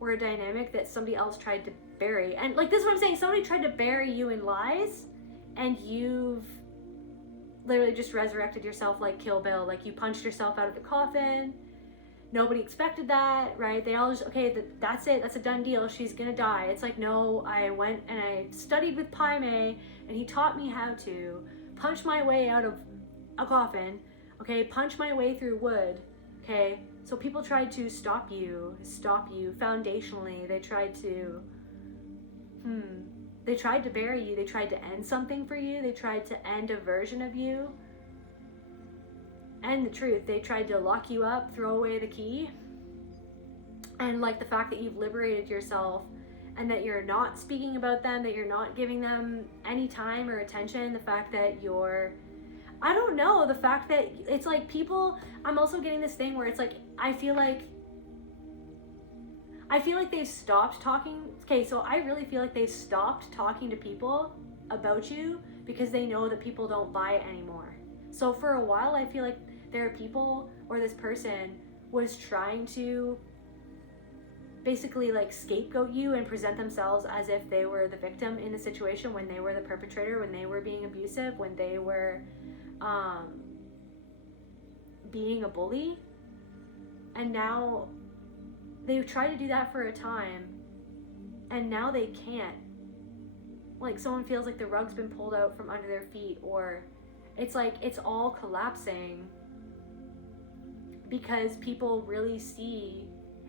or a dynamic that somebody else tried to bury. And like, this is what I'm saying. Somebody tried to bury you in lies, and you've literally just resurrected yourself like Kill Bill. Like, you punched yourself out of the coffin. Nobody expected that, right? They all just, okay, that's it. That's a done deal. She's gonna die. It's like, no, I went and I studied with Pai Mei, and he taught me how to punch my way out of a coffin, okay? Punch my way through wood, okay? So people tried to stop you foundationally. They tried to bury you. They tried to end something for you. They tried to end a version of you. End the truth. They tried to lock you up, throw away the key. And like the fact that you've liberated yourself and that you're not speaking about them, that you're not giving them any time or attention, the fact that you're, I don't know, the fact that it's like people, I'm also getting this thing where it's like, I feel like they've stopped talking. Okay, so I really feel like they've stopped talking to people about you because they know that people don't buy it anymore. So for a while, I feel like there are people, or this person was trying to basically like scapegoat you and present themselves as if they were the victim in the situation, when they were the perpetrator, when they were being abusive, when they were being a bully. And now they've tried to do that for a time, and now they can't. Like someone feels like the rug's been pulled out from under their feet, or it's like it's all collapsing because people really see,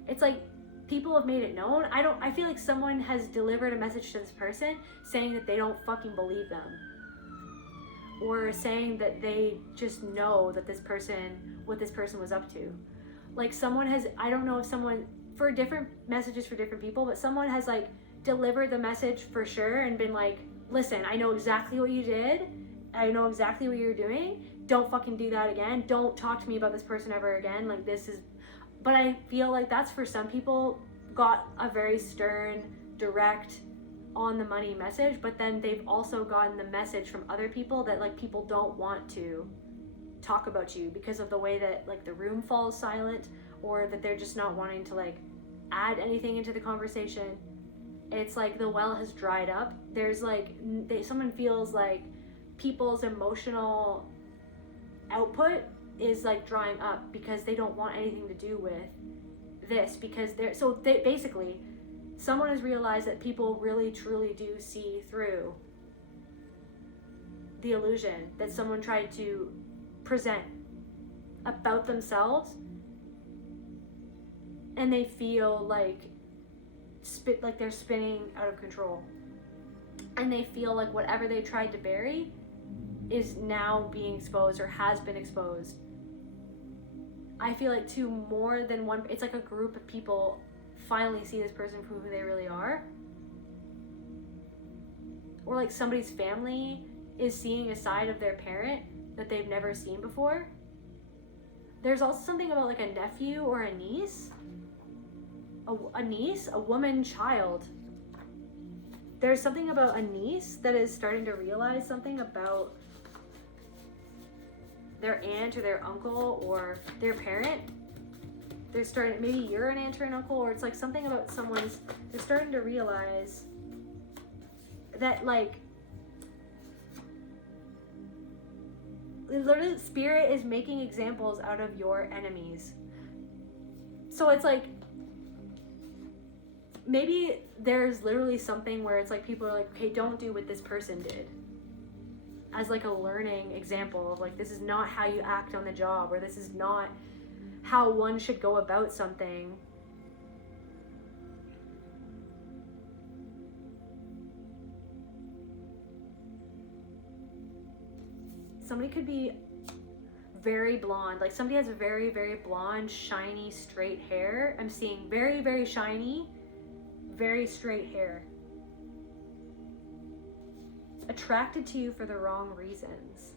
it's like people have made it known. I feel like someone has delivered a message to this person saying that they don't fucking believe them, or saying that they just know that what this person was up to. Like someone has, I don't know if someone, for different messages for different people, but someone has like delivered the message for sure and been like, listen, I know exactly what you did. I know exactly what you're doing. Don't fucking do that again. Don't talk to me about this person ever again. Like this is, but I feel like that's for some people got a very stern, direct, on the money message, but then they've also gotten the message from other people that like people don't want to talk about you because of the way that like the room falls silent, or that they're just not wanting to like add anything into the conversation. It's like the well has dried up. There's like someone feels like people's emotional output is like drying up because they don't want anything to do with this, because basically someone has realized that people really truly do see through the illusion that someone tried to present about themselves, and they feel like they're spinning out of control, and they feel like whatever they tried to bury is now being exposed or has been exposed. I feel like to more than one, it's like a group of people finally see this person for who they really are, or like somebody's family is seeing a side of their parent that they've never seen before. There's also something about like a nephew or a niece, a woman child. There's something about a niece that is starting to realize something about their aunt or their uncle or their parent. They're starting, maybe you're an aunt or an uncle, or it's like something about they're starting to realize that like literally spirit is making examples out of your enemies. So it's like maybe there's literally something where it's like people are like, okay, don't do what this person did, as like a learning example of like, this is not how you act on the job, or this is not how one should go about something. Somebody could be very blonde, like somebody has very, very blonde, shiny, straight hair. I'm seeing very, very shiny, very straight hair. Attracted to you for the wrong reasons.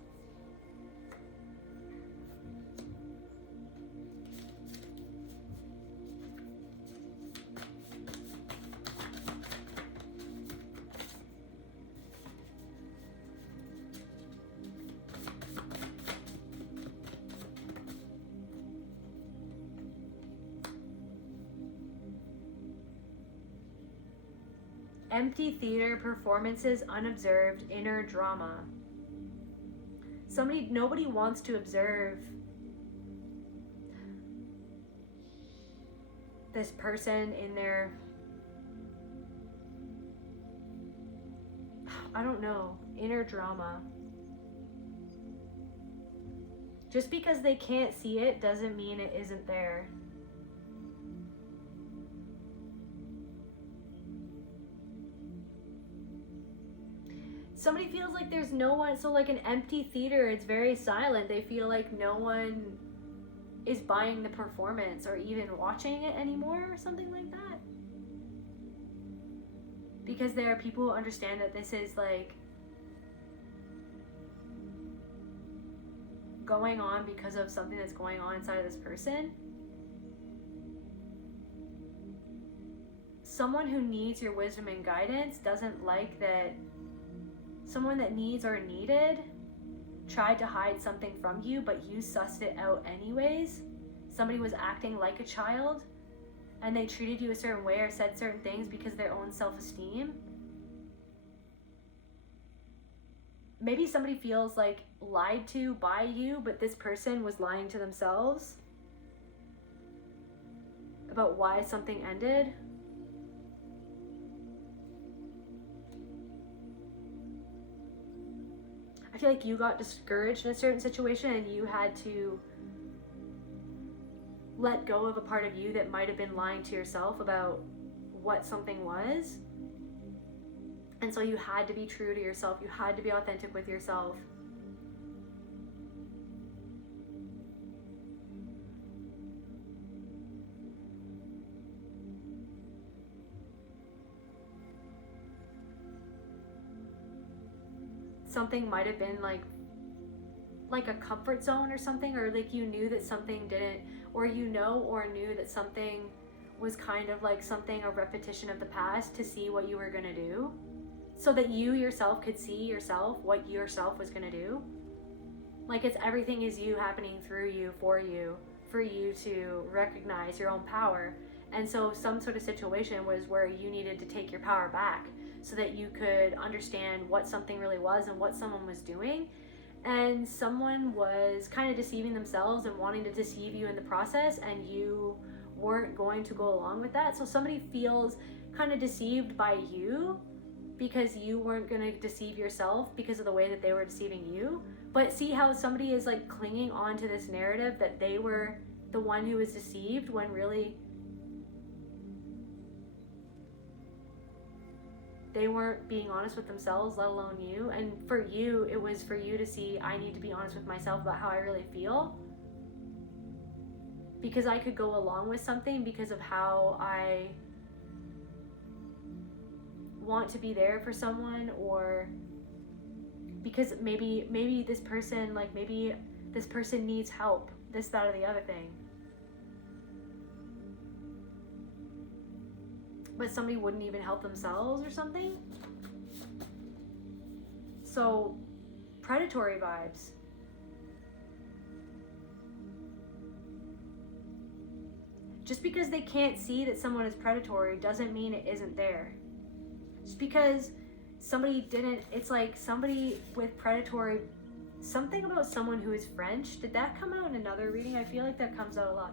Empty theater performances unobserved, inner drama. Nobody wants to observe this person in their, I don't know, inner drama. Just because they can't see it doesn't mean it isn't there. somebody feels like there's no one, so like an empty theater, it's very silent. They feel like no one is buying the performance or even watching it anymore or something like that. Because there are people who understand that this is like going on because of something that's going on inside of this person. Someone who needs your wisdom and guidance doesn't like that someone that needs or needed tried to hide something from you, but you sussed it out anyways. Somebody was acting like a child and they treated you a certain way or said certain things because of their own self-esteem. Maybe somebody feels like lied to by you, but this person was lying to themselves about why something ended. I feel like you got discouraged in a certain situation and you had to let go of a part of you that might have been lying to yourself about what something was. And so you had to be true to yourself. You had to be authentic with yourself. Something might have been like a comfort zone or something, or like you knew that something didn't, or you know or knew that something was kind of like something, a repetition of the past, to see what you were going to do, so that you yourself could see yourself, what yourself was going to do. Like it's everything is you happening through you, for you to recognize your own power. And so some sort of situation was where you needed to take your power back so that you could understand what something really was and what someone was doing. And someone was kind of deceiving themselves and wanting to deceive you in the process, and you weren't going to go along with that. So somebody feels kind of deceived by you because you weren't going to deceive yourself because of the way that they were deceiving you. But see how somebody is like clinging on to this narrative that they were the one who was deceived, when really they weren't being honest with themselves, let alone you. And for you, it was for you to see, I need to be honest with myself about how I really feel. Because I could go along with something because of how I want to be there for someone, or because maybe this person, like maybe this person needs help, this, that, or the other thing. But somebody wouldn't even help themselves or something. So, predatory vibes. Just because they can't see that someone is predatory doesn't mean it isn't there. Just because somebody didn't, it's like somebody with predatory, something about someone who is French. Did that come out in another reading? I feel like that comes out a lot.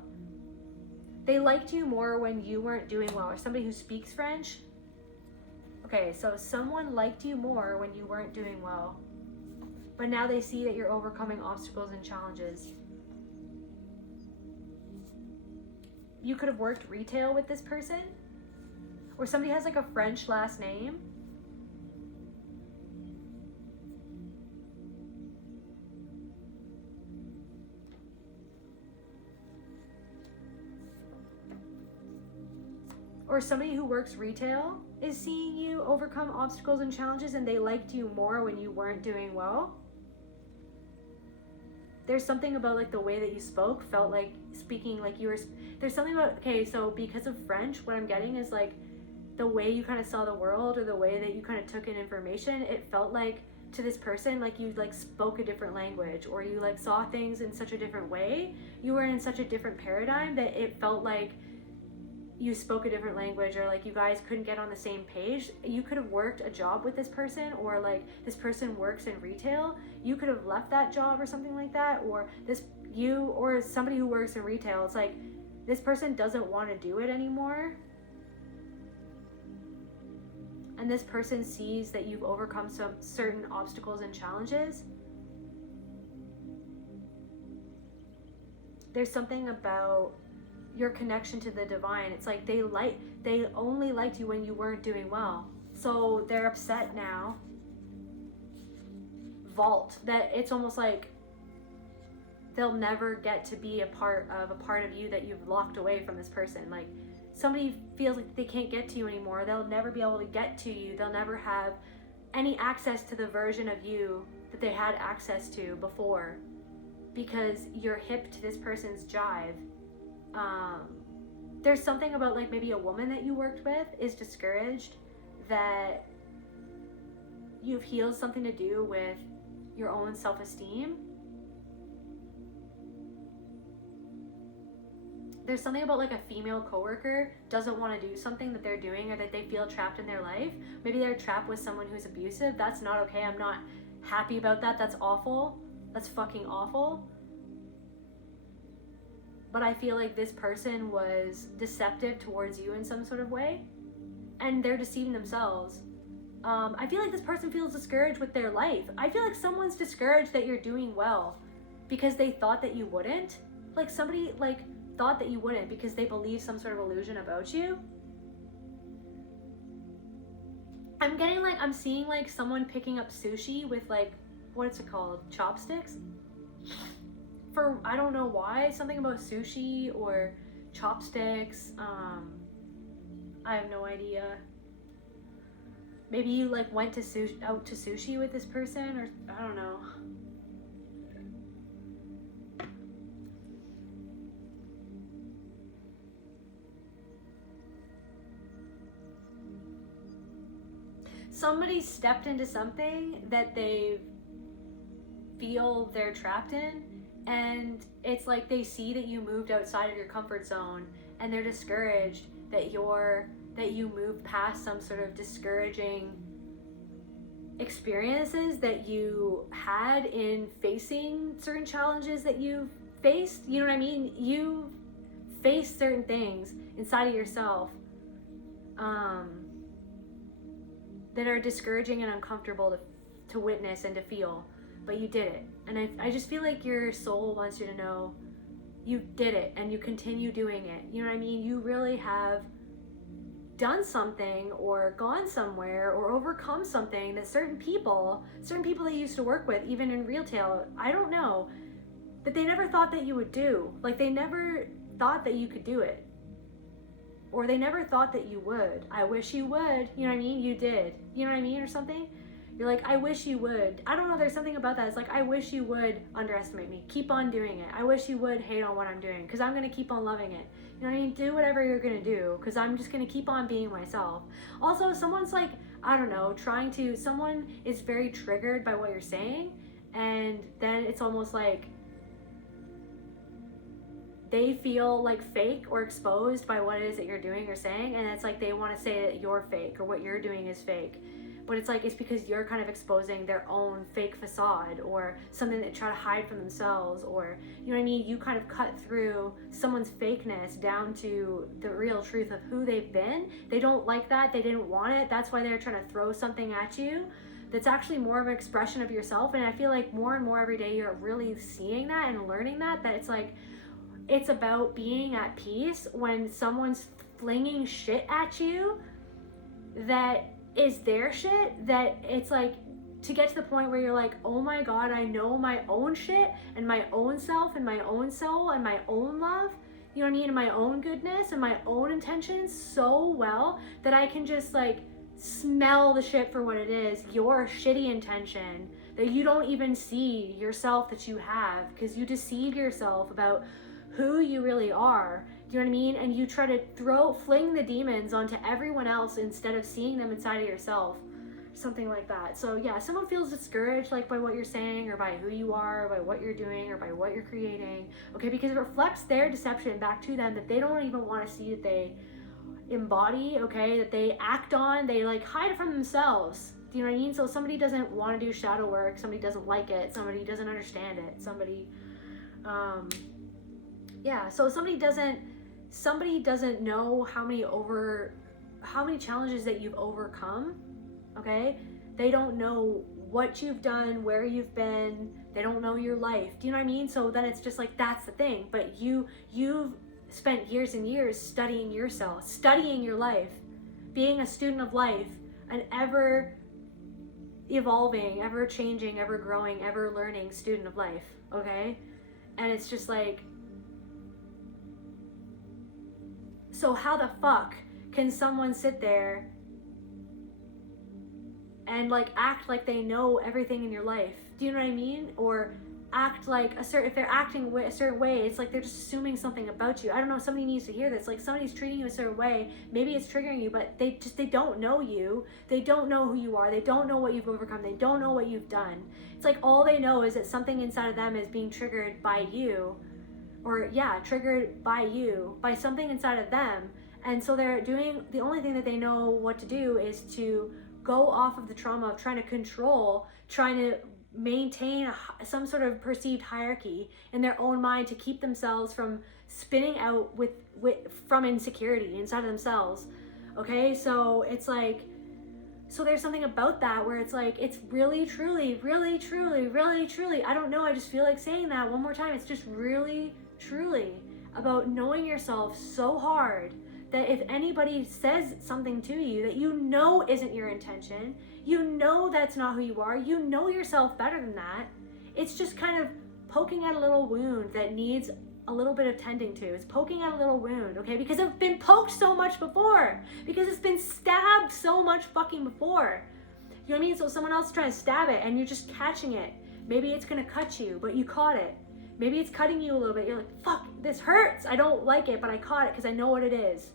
They liked you more when you weren't doing well, or somebody who speaks French. Okay, so someone liked you more when you weren't doing well, but now they see that you're overcoming obstacles and challenges. You could have worked retail with this person, or somebody has like a French last name. Or somebody who works retail is seeing you overcome obstacles and challenges, and they liked you more when you weren't doing well. There's something about like the way that you spoke, felt like speaking like you were, there's something about, okay, so because of French, what I'm getting is like the way you kind of saw the world, or the way that you kind of took in information, it felt like to this person like you like spoke a different language, or you like saw things in such a different way. You were in such a different paradigm that it felt like you spoke a different language, or like you guys couldn't get on the same page. You could have worked a job with this person, or like this person works in retail. You could have left that job or something like that, or you or somebody who works in retail, it's like this person doesn't want to do it anymore. And this person sees that you've overcome some certain obstacles and challenges. There's something about your connection to the divine. It's like they only liked you when you weren't doing well. So they're upset now vault that it's almost like they'll never get to be a part of you that you've locked away from this person. Like somebody feels like they can't get to you anymore. They'll never be able to get to you. They'll never have any access to the version of you that they had access to before, because you're hip to this person's jive. There's something about like maybe a woman that you worked with is discouraged that you've healed something to do with your own self-esteem. There's something about like a female coworker doesn't want to do something that they're doing, or that they feel trapped in their life. Maybe they're trapped with someone who's abusive. That's not okay. I'm not happy about that. That's awful. That's fucking awful. But I feel like this person was deceptive towards you in some sort of way, and they're deceiving themselves. I feel like this person feels discouraged with their life. I feel like someone's discouraged that you're doing well because they thought that you wouldn't. Like somebody like thought that you wouldn't because they believe some sort of illusion about you. I'm seeing like someone picking up sushi with like, what's it called? Chopsticks? For, I don't know why, something about sushi or chopsticks. I have no idea. Maybe you like went to out to sushi with this person, or I don't know. Somebody stepped into something that they feel they're trapped in, and it's like they see that you moved outside of your comfort zone, and they're discouraged that you moved past some sort of discouraging experiences that you had in facing certain challenges that you've faced. You know what I mean? You faced certain things inside of yourself that are discouraging and uncomfortable to witness and to feel, but you did it. And I just feel like your soul wants you to know you did it, and you continue doing it. You know what I mean? You really have done something, or gone somewhere, or overcome something that certain people that you used to work with, even in retail, I don't know, that they never thought that you would do. Like they never thought that you could do it, or they never thought that you would. I wish you would. You know what I mean? You did. You know what I mean? Or something. You're like, I wish you would. I don't know, there's something about that. It's like, I wish you would underestimate me. Keep on doing it. I wish you would hate on what I'm doing, because I'm going to keep on loving it. You know what I mean? Do whatever you're going to do, because I'm just going to keep on being myself. Also, someone's like, I don't know, someone is very triggered by what you're saying, and then it's almost like they feel like fake or exposed by what it is that you're doing or saying, and it's like they want to say that you're fake or what you're doing is fake. But it's like, it's because you're kind of exposing their own fake facade, or something that try to hide from themselves, or, you know what I mean? You kind of cut through someone's fakeness down to the real truth of who they've been. They don't like that. They didn't want it. That's why they're trying to throw something at you that's actually more of an expression of yourself. And I feel like more and more every day you're really seeing that and learning that it's like, it's about being at peace when someone's flinging shit at you that is their shit, that it's like, to get to the point where you're like, oh my God, I know my own shit and my own self and my own soul and my own love, you know what I mean, and my own goodness and my own intentions so well that I can just like smell the shit for what it is, your shitty intention that you don't even see yourself that you have, because you deceive yourself about who you really are. Do you know what I mean? And you try to fling the demons onto everyone else instead of seeing them inside of yourself. Something like that. So yeah, someone feels discouraged like by what you're saying, or by who you are, or by what you're doing, or by what you're creating. Okay, because it reflects their deception back to them that they don't even want to see, that they embody, okay, that they act on, they like hide it from themselves. Do you know what I mean? So somebody doesn't want to do shadow work, somebody doesn't like it, somebody doesn't understand it, somebody so somebody doesn't know how many challenges that you've overcome, okay? They don't know what you've done, where you've been, they don't know your life. Do you know what I mean? So then it's just like, that's the thing. But you've spent years and years studying yourself, studying your life, being a student of life, an ever evolving, ever changing, ever growing, ever learning student of life, okay? And it's just like, so how the fuck can someone sit there and like act like they know everything in your life? Do you know what I mean? Or act like if they're acting a certain way, it's like they're just assuming something about you. I don't know, somebody needs to hear this. Like, somebody's treating you a certain way, maybe it's triggering you, but they don't know you. They don't know who you are. They don't know what you've overcome. They don't know what you've done. It's like all they know is that something inside of them is being triggered by you, or triggered by you, by something inside of them. And so they're doing, the only thing that they know what to do is to go off of the trauma of trying to control, trying to maintain some sort of perceived hierarchy in their own mind to keep themselves from spinning out from insecurity inside of themselves. Okay, so it's like, so there's something about that where it's like, it's really truly, really truly, really truly, I don't know, I just feel like saying that one more time, it's just really truly about knowing yourself so hard that if anybody says something to you that you know isn't your intention, you know that's not who you are, you know yourself better than that, it's just kind of poking at a little wound that needs a little bit of tending to. It's poking at a little wound, okay? Because it's been poked so much before. Because it's been stabbed so much fucking before. You know what I mean? So someone else is trying to stab it and you're just catching it. Maybe it's gonna cut you, but you caught it. Maybe it's cutting you a little bit. You're like, fuck, this hurts. I don't like it, but I caught it because I know what it is.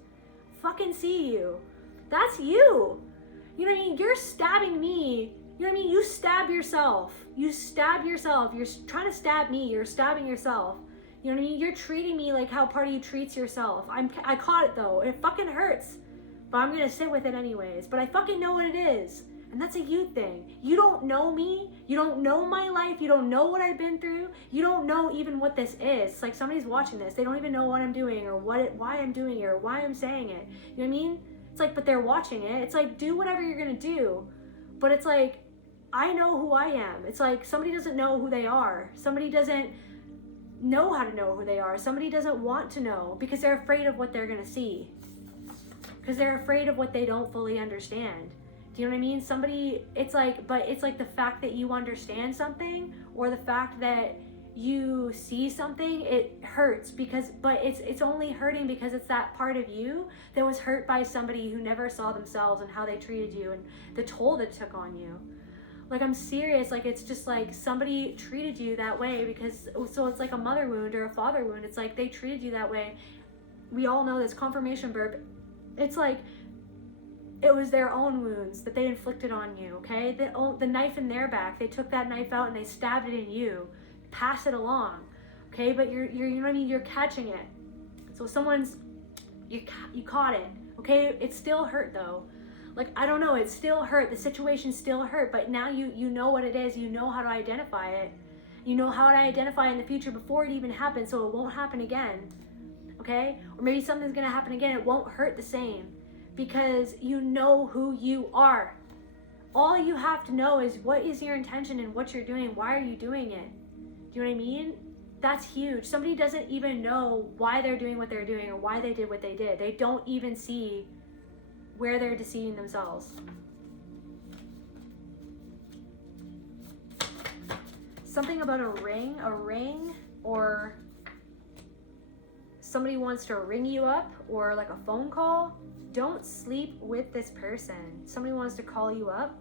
Fucking see you. That's you. You know what I mean? You're stabbing me. You know what I mean? You stab yourself. You stab yourself. You're trying to stab me. You're stabbing yourself. You know what I mean? You're treating me like how part of you treats yourself. I caught it though. It fucking hurts. But I'm gonna sit with it anyways. But I fucking know what it is. And that's a you thing. You don't know me. You don't know my life. You don't know what I've been through. You don't know even what this is. It's like somebody's watching this. They don't even know what I'm doing or why I'm doing it or why I'm saying it. You know what I mean? It's like, but they're watching it. It's like, do whatever you're gonna do. But it's like, I know who I am. It's like somebody doesn't know who they are. Somebody doesn't know how to know who they are. Somebody doesn't want to know because they're afraid of what they're gonna see. Because they're afraid of what they don't fully understand. Do you know what I mean? Somebody, it's like the fact that you understand something or the fact that you see something, it hurts but it's only hurting because it's that part of you that was hurt by somebody who never saw themselves and how they treated you and the toll that took on you. Like, I'm serious. Like, it's just like somebody treated you that way because, so it's like a mother wound or a father wound. It's like they treated you that way. We all know this confirmation verb. It's like it was their own wounds that they inflicted on you, okay? The knife in their back, they took that knife out and they stabbed it in you. Pass it along, okay? But you're you know what I mean? You're catching it. So you caught it, okay? It still hurt though. Like, I don't know, it still hurt. The situation still hurt, but now you know what it is. You know how to identify it. You know how to identify it in the future before it even happens so it won't happen again, okay? Or maybe something's gonna happen again. It won't hurt the same because you know who you are. All you have to know is what is your intention and what you're doing. Why are you doing it? Do you know what I mean? That's huge. Somebody doesn't even know why they're doing what they're doing or why they did what they did. They don't even see where they're deceiving themselves. Something about a ring, or somebody wants to ring you up, or like a phone call. Don't sleep with this person. Somebody wants to call you up.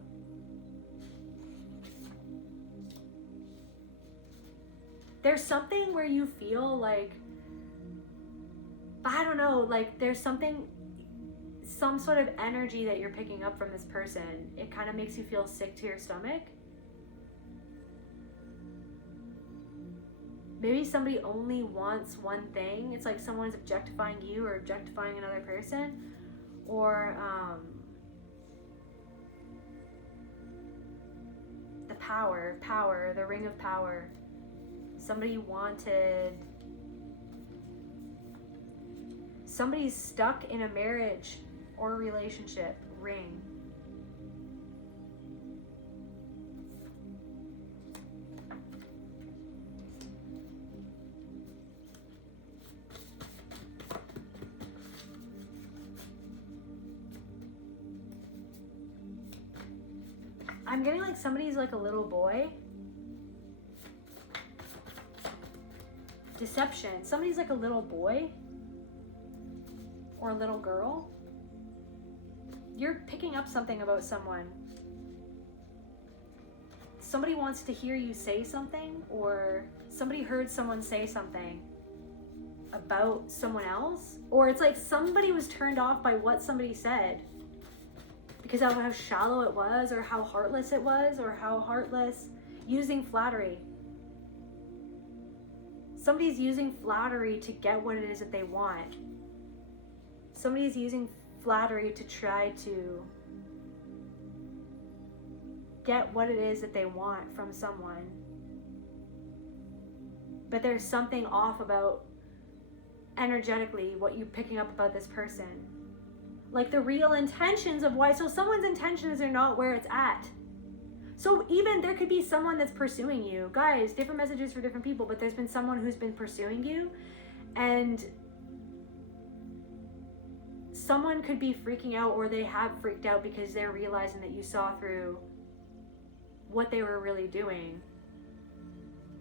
There's something where you feel like, I don't know, like there's some sort of energy that you're picking up from this person. It kind of makes you feel sick to your stomach. Maybe somebody only wants one thing. It's like someone's objectifying you or objectifying another person. Or the power, the ring of power. Somebody's stuck in a marriage or a relationship. Ring. I'm getting like somebody's like a little boy. Deception. Somebody's like a little boy or a little girl. You're picking up something about someone. Somebody wants to hear you say something, or somebody heard someone say something about someone else, or it's like somebody was turned off by what somebody said because of how shallow it was, or how heartless it was, or how heartless using flattery. Somebody's using flattery to get what it is that they want. Somebody's using flattery to try to get what it is that they want from someone. But there's something off about energetically what you're picking up about this person. Like the real intentions of why. So someone's intentions are not where it's at. So even there could be someone that's pursuing you. Guys, different messages for different people, but there's been someone who's been pursuing you, and someone could be freaking out, or they have freaked out because they're realizing that you saw through what they were really doing.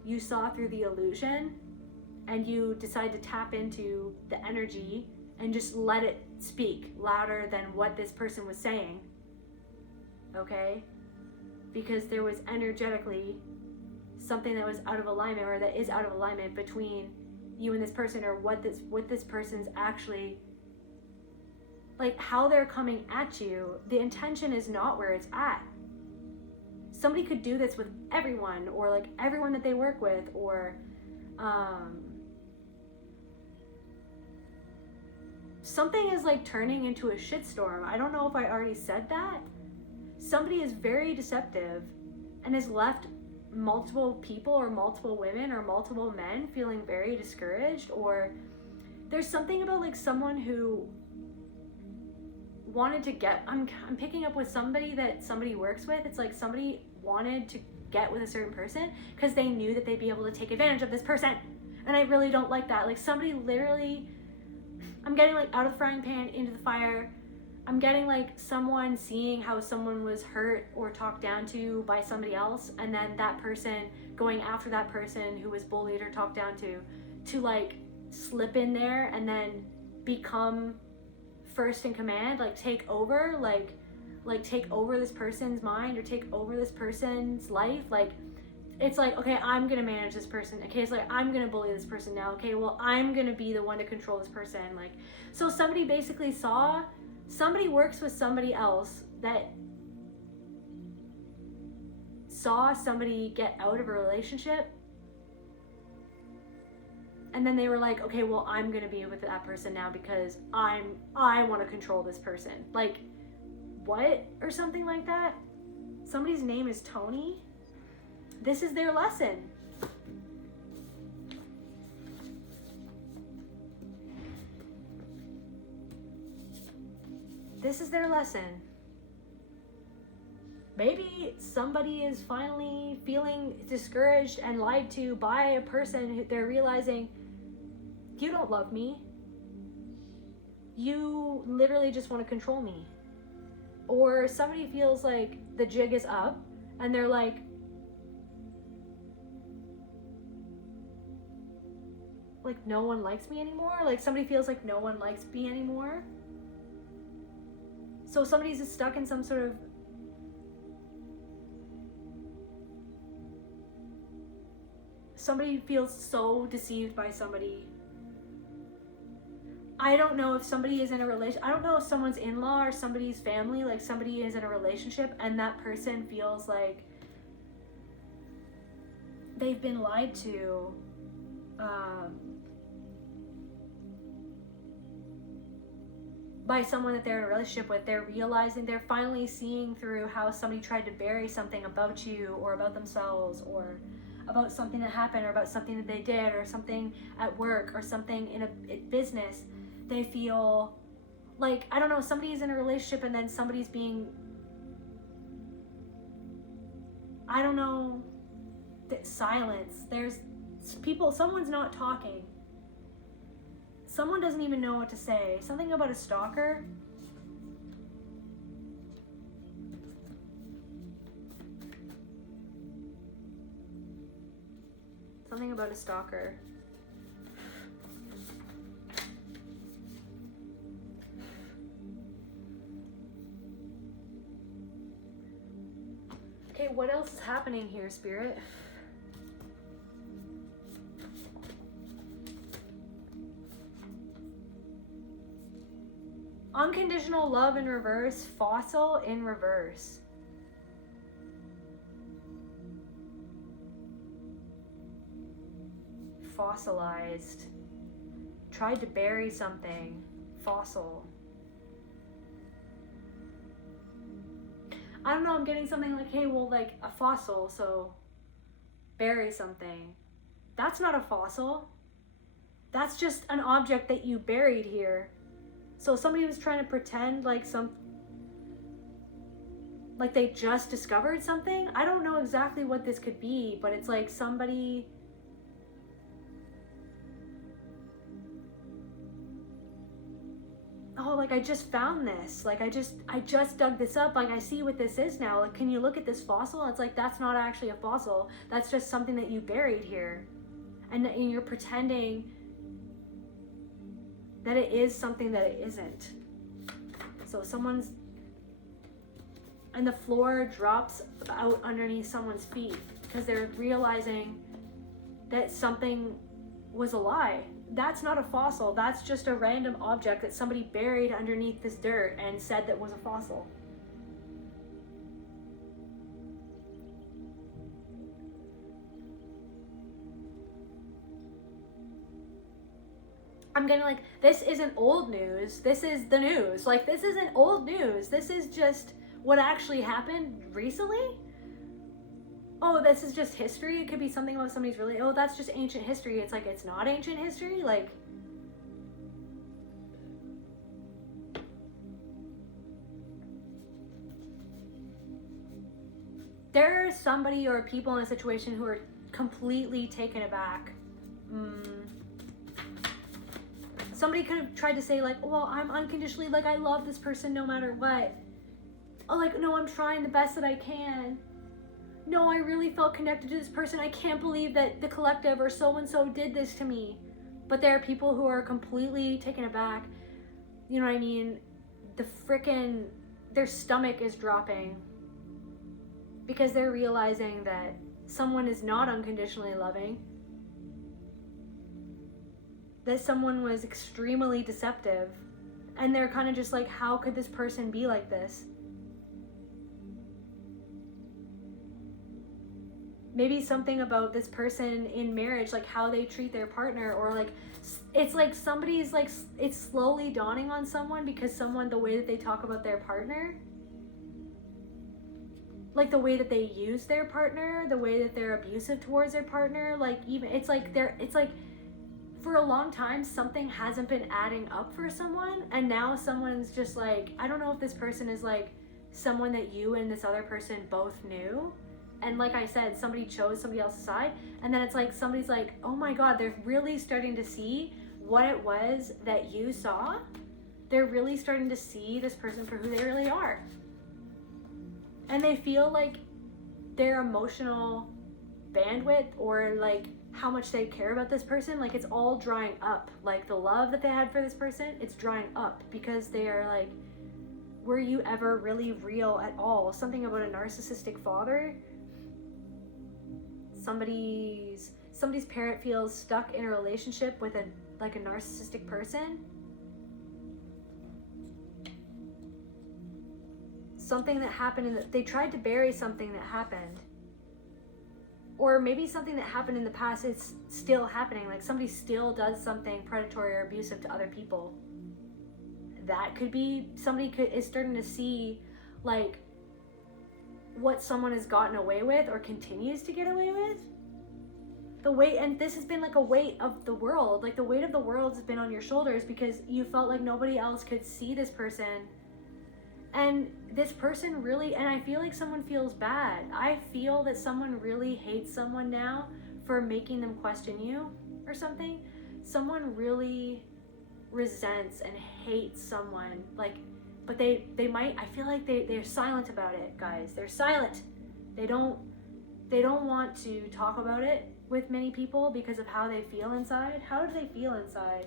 You saw through the illusion, and you decide to tap into the energy and just let it speak louder than what this person was saying. Okay? Because there was energetically something that was out of alignment, or that is out of alignment between you and this person, or what this person's actually, like how they're coming at you. The intention is not where it's at. Somebody could do this with everyone, or like everyone that they work with, or something is like turning into a shitstorm. I don't know if I already said that. Somebody is very deceptive and has left multiple people, or multiple women, or multiple men feeling very discouraged. Or there's something about like someone who wanted to get, I'm picking up with somebody that somebody works with. It's like somebody wanted to get with a certain person because they knew that they'd be able to take advantage of this person. And I really don't like that. Like somebody literally, I'm getting like out of the frying pan into the fire. I'm getting like someone seeing how someone was hurt or talked down to by somebody else, and then that person going after that person who was bullied or talked down to like slip in there and then become first in command, like take over, like take over this person's mind, or take over this person's life. Like it's like, okay, I'm gonna manage this person. Okay, it's like, I'm gonna bully this person now. Okay, well, I'm gonna be the one to control this person. Like, so somebody basically somebody works with somebody else that saw somebody get out of a relationship, and then they were like, okay, well, I'm gonna be with that person now because I want to control this person. Like, what? Or something like that. Somebody's name is Tony. This is their lesson. This is their lesson. Maybe somebody is finally feeling discouraged and lied to by a person who they're realizing, you don't love me. You literally just want to control me. Or somebody feels like the jig is up and they're like, no one likes me anymore. Like somebody feels like no one likes me anymore. So somebody's just stuck in some sort of somebody feels so deceived by somebody. I don't know if somebody is in a relation. I don't know if someone's in-law or somebody's family, like somebody is in a relationship and that person feels like they've been lied to. By someone that they're in a relationship with. They're realizing, they're finally seeing through how somebody tried to bury something about you, or about themselves, or about something that happened, or about something that they did, or something at work, or something in a business. They feel like, I don't know, somebody's in a relationship and then somebody's being, I don't know, silence. There's people, someone's not talking. Someone doesn't even know what to say. Something about a stalker. Something about a stalker. Okay, what else is happening here, Spirit? Unconditional love in reverse, fossil in reverse. Fossilized. Tried to bury something. Fossil. I don't know, I'm getting something like, hey, well, like a fossil, so bury something. That's not a fossil. That's just an object that you buried here. So somebody was trying to pretend like they just discovered something. I don't know exactly what this could be, but it's like somebody... Oh, like I just found this. Like I just dug this up. Like I see what this is now. Like, can you look at this fossil? It's like, that's not actually a fossil. That's just something that you buried here. And you're pretending that it is something that it isn't. So someone's... And the floor drops out underneath someone's feet because they're realizing that something was a lie. That's not a fossil. That's just a random object that somebody buried underneath this dirt and said that was a fossil. I'm getting like, this isn't old news. This is the news. Like, this isn't old news. This is just what actually happened recently. Oh, this is just history. It could be something about somebody's really... Oh, that's just ancient history. It's like, it's not ancient history. Like... There's somebody or people in a situation who are completely taken aback. Somebody could have tried to say like, well, I'm unconditionally, like, I love this person no matter what. Oh, like, no, I'm trying the best that I can. No, I really felt connected to this person. I can't believe that the collective or so-and-so did this to me. But there are people who are completely taken aback. You know what I mean? Their stomach is dropping. Because they're realizing that someone is not unconditionally loving. That someone was extremely deceptive. And they're kind of just like, how could this person be like this? Maybe something about this person in marriage, like how they treat their partner, or like, it's like somebody's like, it's slowly dawning on someone because the way that they talk about their partner, like the way that they use their partner, the way that they're abusive towards their partner, like even, it's like for a long time, something hasn't been adding up for someone, and now someone's just like, I don't know if this person is like someone that you and this other person both knew. And like I said, somebody chose somebody else's side. And then it's like, somebody's like, oh my God, they're really starting to see what it was that you saw. They're really starting to see this person for who they really are. And they feel like their emotional bandwidth, or like how much they care about this person, like it's all drying up. Like the love that they had for this person, it's drying up because they are like, were you ever really real at all? Something about a narcissistic father. Somebody's parent feels stuck in a relationship with a narcissistic person. Something that happened they tried to bury something that happened. Or maybe something that happened in the past is still happening. Like somebody still does something predatory or abusive to other people. That could be, is starting to see like what someone has gotten away with or continues to get away with. The weight, and this has been like a weight of the world, like the weight of the world has been on your shoulders because you felt like nobody else could see this person. And this person really, and I feel like someone feels bad. I feel that someone really hates someone now for making them question you or something. Someone really resents and hates someone, like, but they might, I feel like they're silent about it, guys. They're silent. They don't They don't want to talk about it with many people because of how they feel inside. How do they feel inside?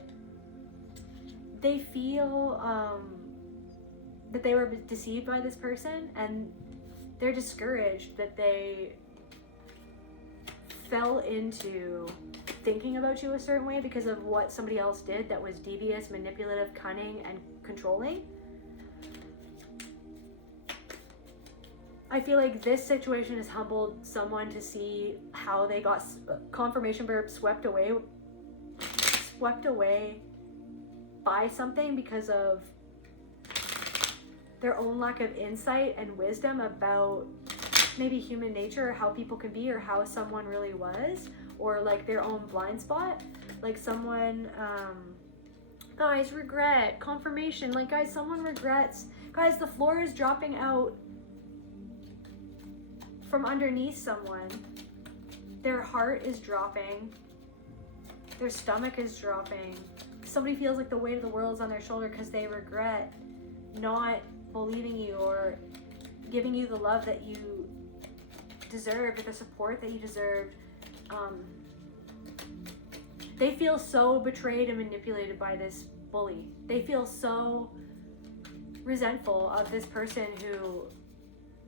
They feel that they were deceived by this person, and they're discouraged that they fell into thinking about you a certain way because of what somebody else did that was devious, manipulative, cunning, and controlling. I feel like this situation has humbled someone to see how they got confirmation burp swept away by something because of their own lack of insight and wisdom about maybe human nature, or how people can be, or how someone really was, or like their own blind spot. Like someone, guys, regret, confirmation, like guys, someone regrets, guys, the floor is dropping out from underneath someone. Their heart is dropping, their stomach is dropping. Somebody feels like the weight of the world is on their shoulder because they regret not believing you or giving you the love that you deserved, or the support that you deserved. They feel so betrayed and manipulated by this bully. They feel so resentful of this person who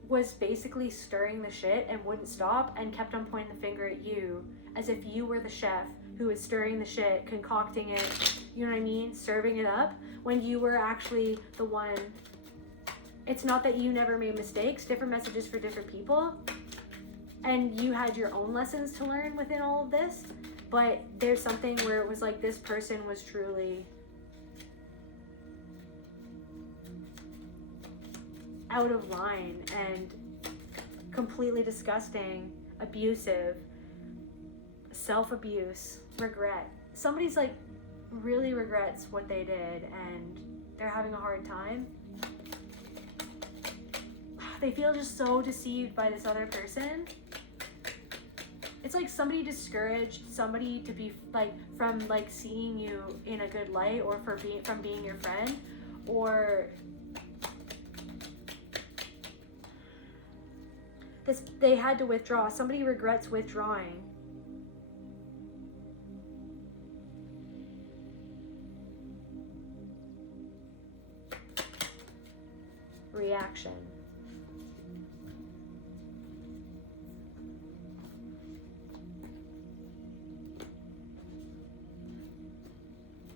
was basically stirring the shit and wouldn't stop and kept on pointing the finger at you as if you were the chef who was stirring the shit, concocting it, you know what I mean, serving it up, when you were actually the one. It's not that you never made mistakes, different messages for different people, and you had your own lessons to learn within all of this, but there's something where it was like this person was truly out of line and completely disgusting, abusive, self-abuse, regret. Somebody's like really regrets what they did and they're having a hard time. They feel just so deceived by this other person. It's like somebody discouraged somebody to be like from like seeing you in a good light, or from being your friend, or they had to withdraw. Somebody regrets withdrawing. Reaction.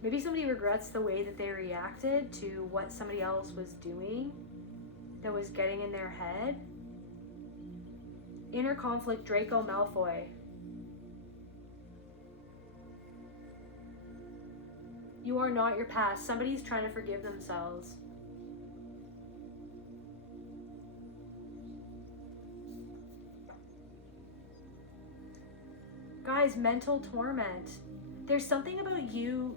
Maybe somebody regrets the way that they reacted to what somebody else was doing that was getting in their head. Inner conflict, Draco Malfoy. You are not your past. Somebody's trying to forgive themselves. Guys, mental torment. There's something about you,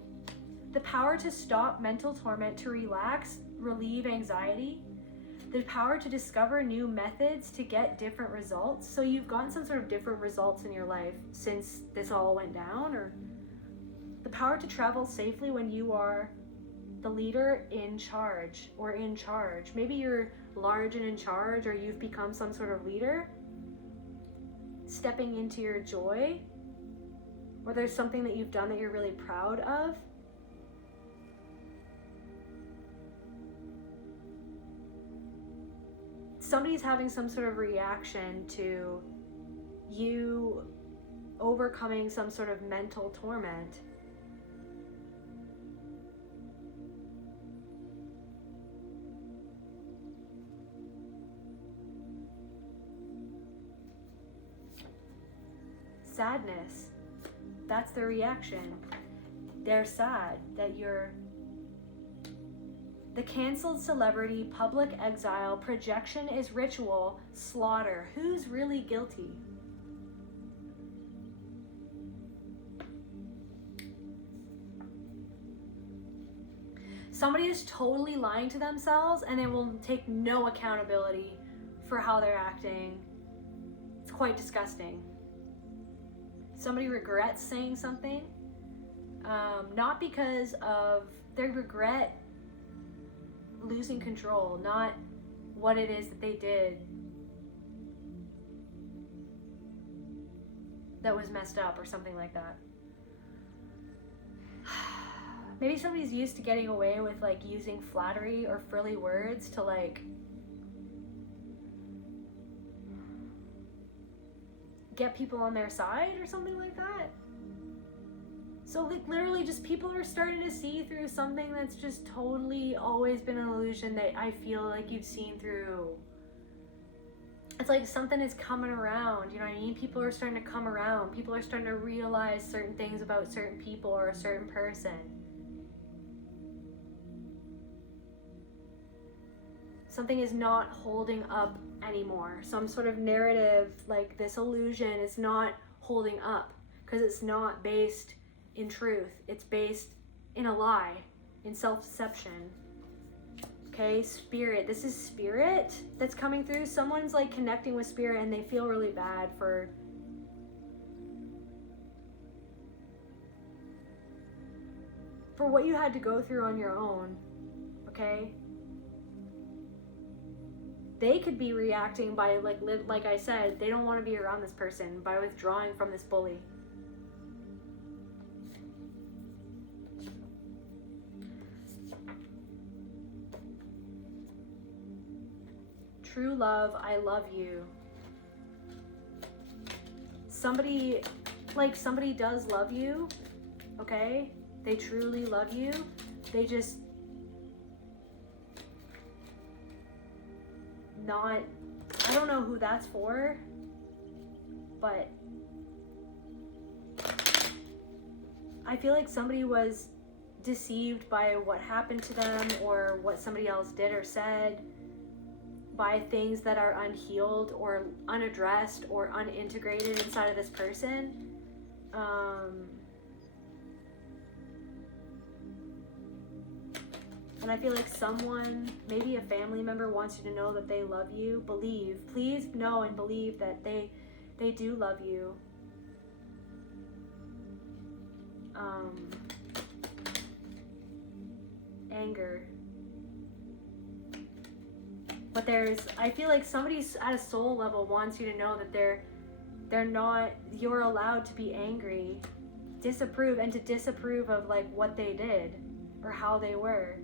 the power to stop mental torment, to relax, relieve anxiety, the power to discover new methods to get different results. So you've gotten some sort of different results in your life since this all went down, or the power to travel safely when you are the leader in charge, or in charge. Maybe you're large and in charge, or you've become some sort of leader, stepping into your joy, or there's something that you've done that you're really proud of. Somebody's having some sort of reaction to you overcoming some sort of mental torment. Sadness. That's their reaction. They're sad that you're the canceled celebrity, public exile, projection is ritual, slaughter. Who's really guilty? Somebody is totally lying to themselves and they will take no accountability for how they're acting. It's quite disgusting. Somebody regrets saying something, not because of they regret losing control, not what it is that they did. that was messed up or something like that. Maybe somebody's used to getting away with like using flattery or frilly words to like get people on their side or something like that. So like literally just people are starting to see through something that's just totally always been an illusion that I feel like you've seen through. It's like something is coming around, you know what I mean? People are starting to come around. People are starting to realize certain things about certain people or a certain person. Something is not holding up anymore. Some sort of narrative, like this illusion, is not holding up because it's not based in truth. It's based in a lie, in self-deception. Okay, spirit. This is spirit that's coming through. Someone's like connecting with spirit and they feel really bad for what you had to go through on your own. Okay? They could be reacting by like I said, they don't want to be around this person, by withdrawing from this bully. True love, I love you. Somebody does love you, okay? They truly love you. They just not, I don't know who that's for, but I feel like somebody was deceived by what happened to them or what somebody else did or said, by things that are unhealed or unaddressed or unintegrated inside of this person. And I feel like someone, maybe a family member, wants you to know that they love you. Please know and believe that they do love you. Anger. But I feel like somebody at a soul level wants you to know that they're not, you're allowed to be angry, disapprove of like what they did or how they were.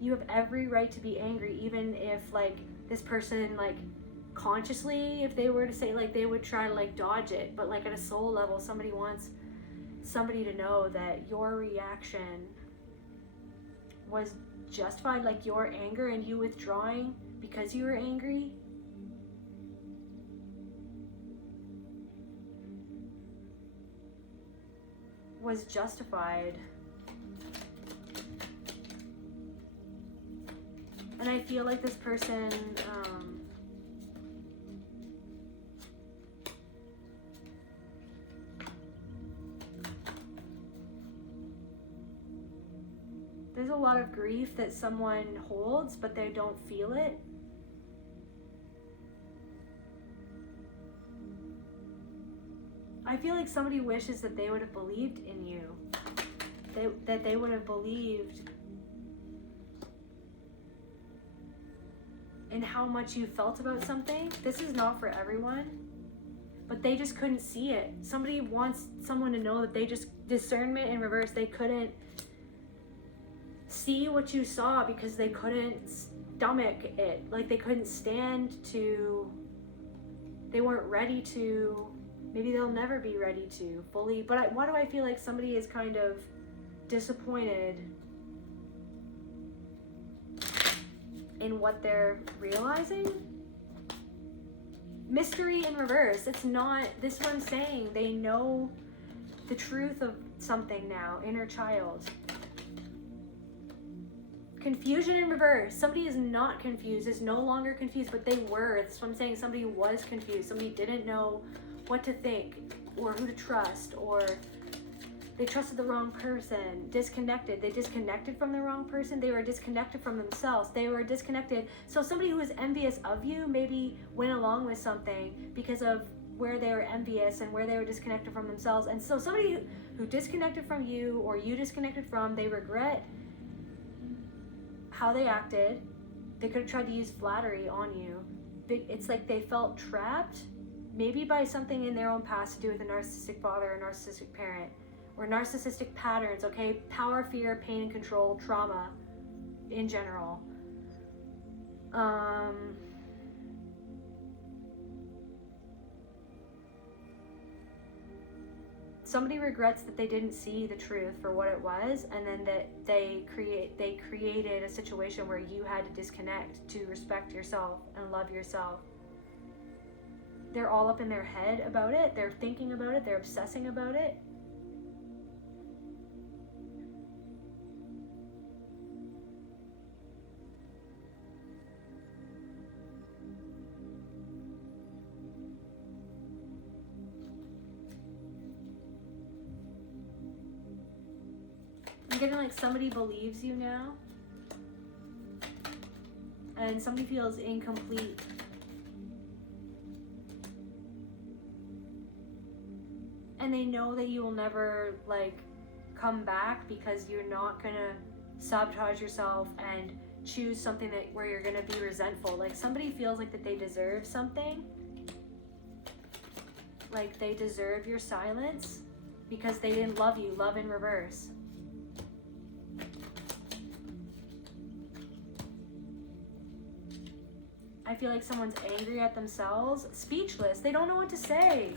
You have every right to be angry, even if like this person like consciously, if they were to say, like they would try to like dodge it, but like at a soul level, somebody wants somebody to know that your reaction was justified, like your anger and you withdrawing because you were angry was justified. And I feel like this person there's a lot of grief that someone holds, but they don't feel it. I feel like somebody wishes that they would have believed in you. That they would have believed in how much you felt about something. This is not for everyone, but they just couldn't see it. Somebody wants someone to know that they just, discernment in reverse, they couldn't see what you saw because they couldn't stomach it. Like they couldn't stand to, they weren't ready to, maybe they'll never be ready to fully, but why do I feel like somebody is kind of disappointed in what they're realizing? Mystery in reverse. It's not, this is what I'm saying. They know the truth of something now, inner child. Confusion in reverse. Somebody is not confused, is no longer confused, but they were. That's what I'm saying. Somebody was confused. Somebody didn't know what to think or who to trust, or they trusted the wrong person. Disconnected. They disconnected from the wrong person. They were disconnected from themselves. They were disconnected. So somebody who was envious of you maybe went along with something because of where they were envious and where they were disconnected from themselves. And so somebody who disconnected from you or you disconnected from, they regret how they acted. They could have tried to use flattery on you. It's like they felt trapped maybe by something in their own past to do with a narcissistic father or narcissistic parent, or narcissistic patterns, okay? Power, fear, pain and control, trauma in general. Somebody regrets that they didn't see the truth for what it was, and then that they created a situation where you had to disconnect to respect yourself and love yourself. They're all up in their head about it. They're thinking about it. They're obsessing about it. I'm getting like somebody believes you now, and somebody feels incomplete. And they know that you will never like come back because you're not gonna sabotage yourself and choose something that where you're gonna be resentful. Like somebody feels like that they deserve something, like they deserve your silence because they didn't love you. Love in reverse. I feel like someone's angry at themselves, speechless. They don't know what to say.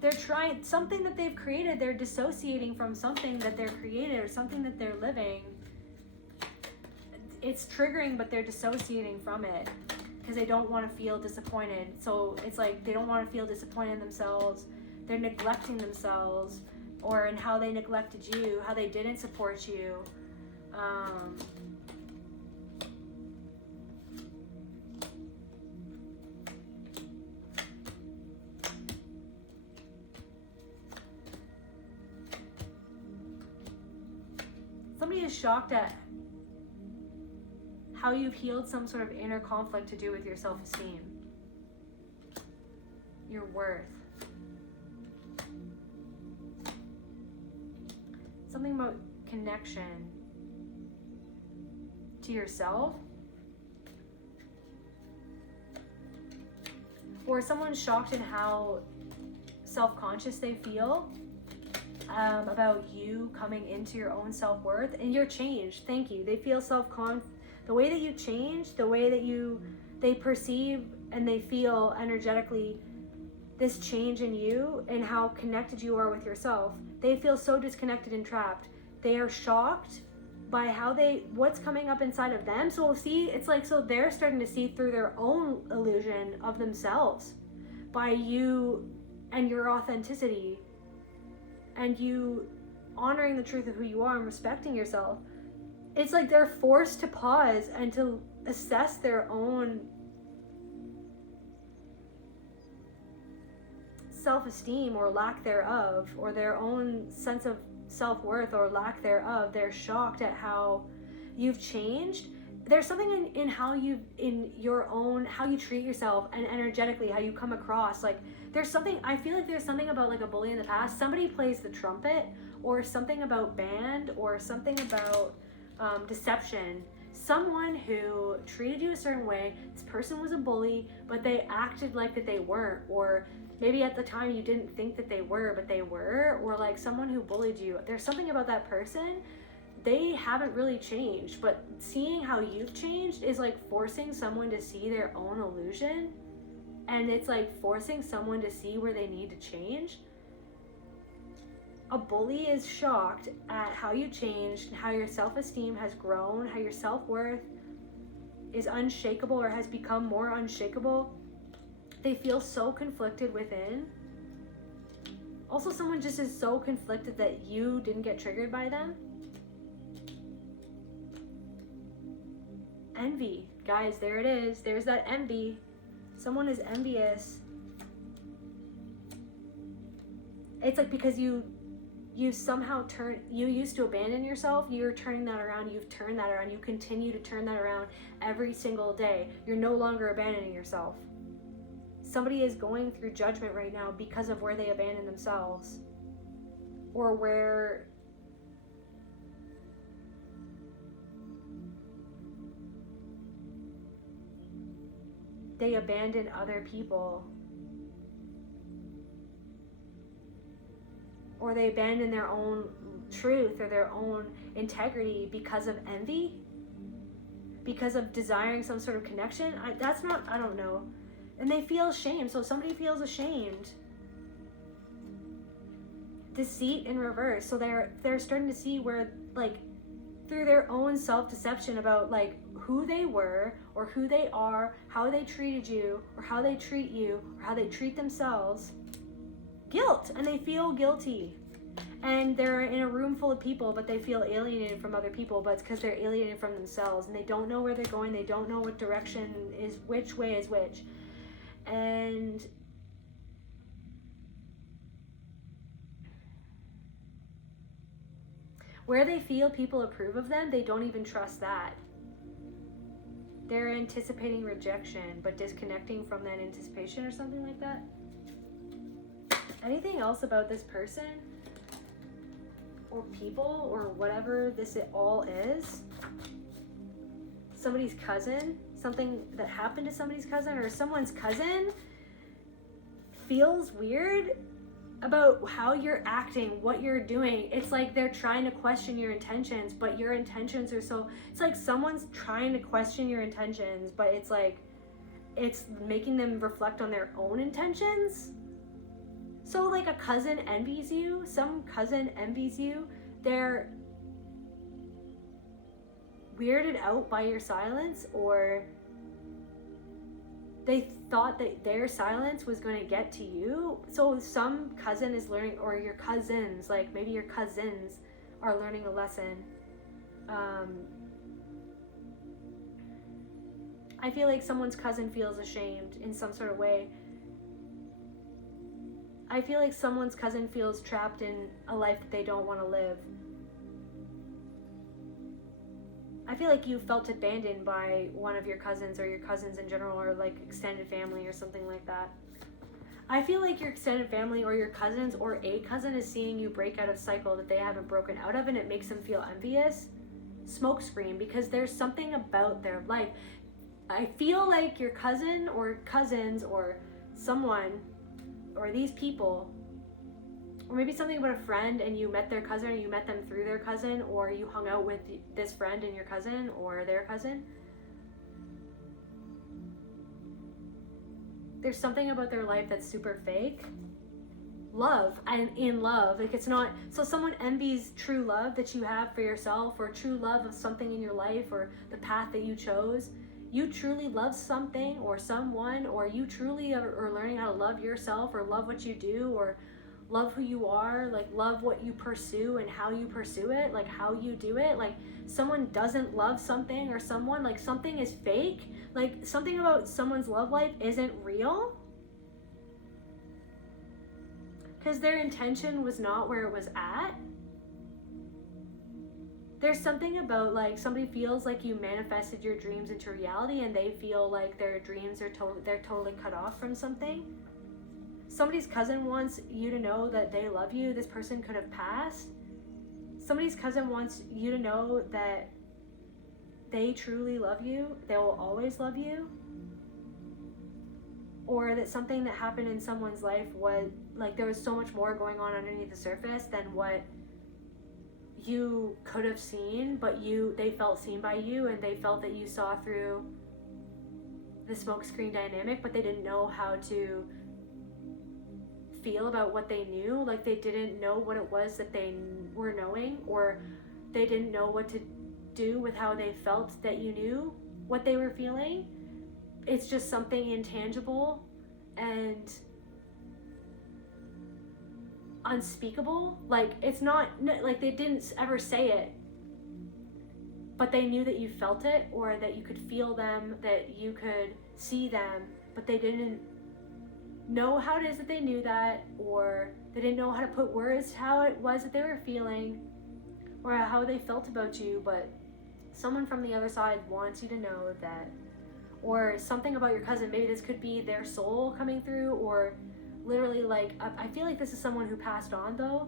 They're trying something that they've created. They're dissociating from something that they're created or something that they're living. It's triggering, but they're dissociating from it because they don't want to feel disappointed. So it's like they don't want to feel disappointed in themselves. They're neglecting themselves, or in how they neglected you, how they didn't support you. Somebody is shocked at how you've healed some sort of inner conflict to do with your self-esteem, your worth. Something about connection to yourself. Or someone's shocked in how self-conscious they feel about you coming into your own self-worth, and you're changed. Thank you. They feel the way that you change, the way that they perceive and they feel energetically this change in you and how connected you are with yourself. They feel so disconnected and trapped. They are shocked by what's coming up inside of them. So see, it's like, so they're starting to see through their own illusion of themselves by you and your authenticity, and you honoring the truth of who you are and respecting yourself. It's like they're forced to pause and to assess their own self-esteem or lack thereof, or their own sense of self-worth or lack thereof. They're shocked at how you've changed. There's something in how you treat yourself and energetically how you come across. Like there's something, I feel like there's something about like a bully in the past. Somebody plays the trumpet, or something about band, or something about deception. Someone who treated you a certain way. This person was a bully, but they acted like that they weren't, or maybe at the time you didn't think that they were, but they were, or like someone who bullied you. There's something about that person. They haven't really changed, but seeing how you've changed is like forcing someone to see their own illusion, and it's like forcing someone to see where they need to change. A bully is shocked at how you changed, how your self-esteem has grown, how your self-worth is unshakable or has become more unshakable. They feel so conflicted within. Also, someone just is so conflicted that you didn't get triggered by them. Envy. Guys, there it is. There's that envy. Someone is envious. It's like because you somehow you used to abandon yourself, you're turning that around, you've turned that around, you continue to turn that around every single day. You're no longer abandoning yourself. Somebody is going through judgment right now because of where they abandoned themselves, or where they abandon other people, or they abandon their own truth or their own integrity because of envy, because of desiring some sort of connection. I don't know. And they feel shame. So if somebody feels ashamed, deceit in reverse. So they're starting to see where, like, through their own self-deception about, like, who they were or who they are, how they treated you or how they treat you or how they treat themselves, guilt, and they feel guilty. And they're in a room full of people, but they feel alienated from other people, but it's because they're alienated from themselves, and they don't know where they're going. They don't know what direction is, which way is which. And where they feel people approve of them, they don't even trust that. They're anticipating rejection, but disconnecting from that anticipation or something like that. Anything else about this person or people or whatever this all is? Somebody's cousin, something that happened to somebody's cousin, or someone's cousin feels weird about how you're acting, what you're doing. It's like they're trying to question your intentions, but your intentions are so, it's like someone's trying to question your intentions, but it's like, it's making them reflect on their own intentions. So like a cousin envies you, some cousin envies you, they're weirded out by your silence, or they thought that their silence was going to get to you. So some cousin is learning, or your cousins, like maybe your cousins are learning a lesson. I feel like someone's cousin feels ashamed in some sort of way. I feel like someone's cousin feels trapped in a life that they don't want to live. I feel like you felt abandoned by one of your cousins, or your cousins in general, or like extended family or something like that. I feel like your extended family or your cousins or a cousin is seeing you break out of a cycle that they haven't broken out of, and it makes them feel envious. Smokescreen, because there's something about their life. I feel like your cousin or cousins or someone or these people, or maybe something about a friend and you met their cousin, or you met them through their cousin, or you hung out with this friend and your cousin or their cousin. There's something about their life that's super fake. Love, and in love, like it's not, so someone envies true love that you have for yourself, or true love of something in your life, or the path that you chose. You truly love something or someone, or you truly are learning how to love yourself, or love what you do, or love who you are, like love what you pursue and how you pursue it, like how you do it. Like someone doesn't love something, or someone, like something is fake, like something about someone's love life isn't real, because their intention was not where it was at. There's something about, like, somebody feels like you manifested your dreams into reality, and they feel like their dreams are they're totally cut off from something. Somebody's cousin wants you to know that they love you. This person could have passed. Somebody's cousin wants you to know that they truly love you. They will always love you. Or that something that happened in someone's life was, like, there was so much more going on underneath the surface than what you could have seen, but they felt seen by you, and they felt that you saw through the smokescreen dynamic, but they didn't know how to feel about what they knew. Like they didn't know what it was that they were knowing, or they didn't know what to do with how they felt that you knew what they were feeling. It's just something intangible and unspeakable. Like it's not like they didn't ever say it, but they knew that you felt it, or that you could feel them, that you could see them, but they didn't know how it is that they knew that, or they didn't know how to put words to how it was that they were feeling, or how they felt about you. But someone from the other side wants you to know that. Or something about your cousin, maybe this could be their soul coming through, or literally, like, I feel like this is someone who passed on, though.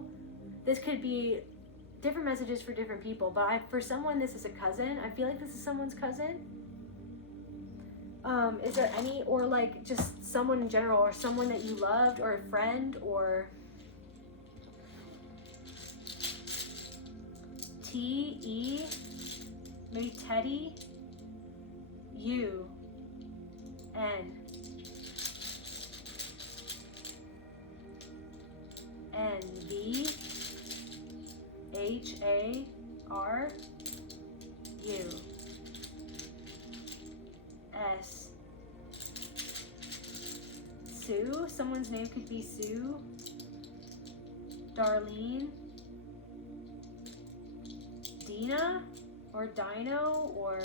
This could be different messages for different people, but for someone, this is a cousin. I feel like this is someone's cousin. Is there any, or like just someone in general, or someone that you loved, or a friend, or T-E, maybe Teddy, U, N, V, H, A, R, U, S, Sue, someone's name could be Sue, Darlene, Dina, or Dino, or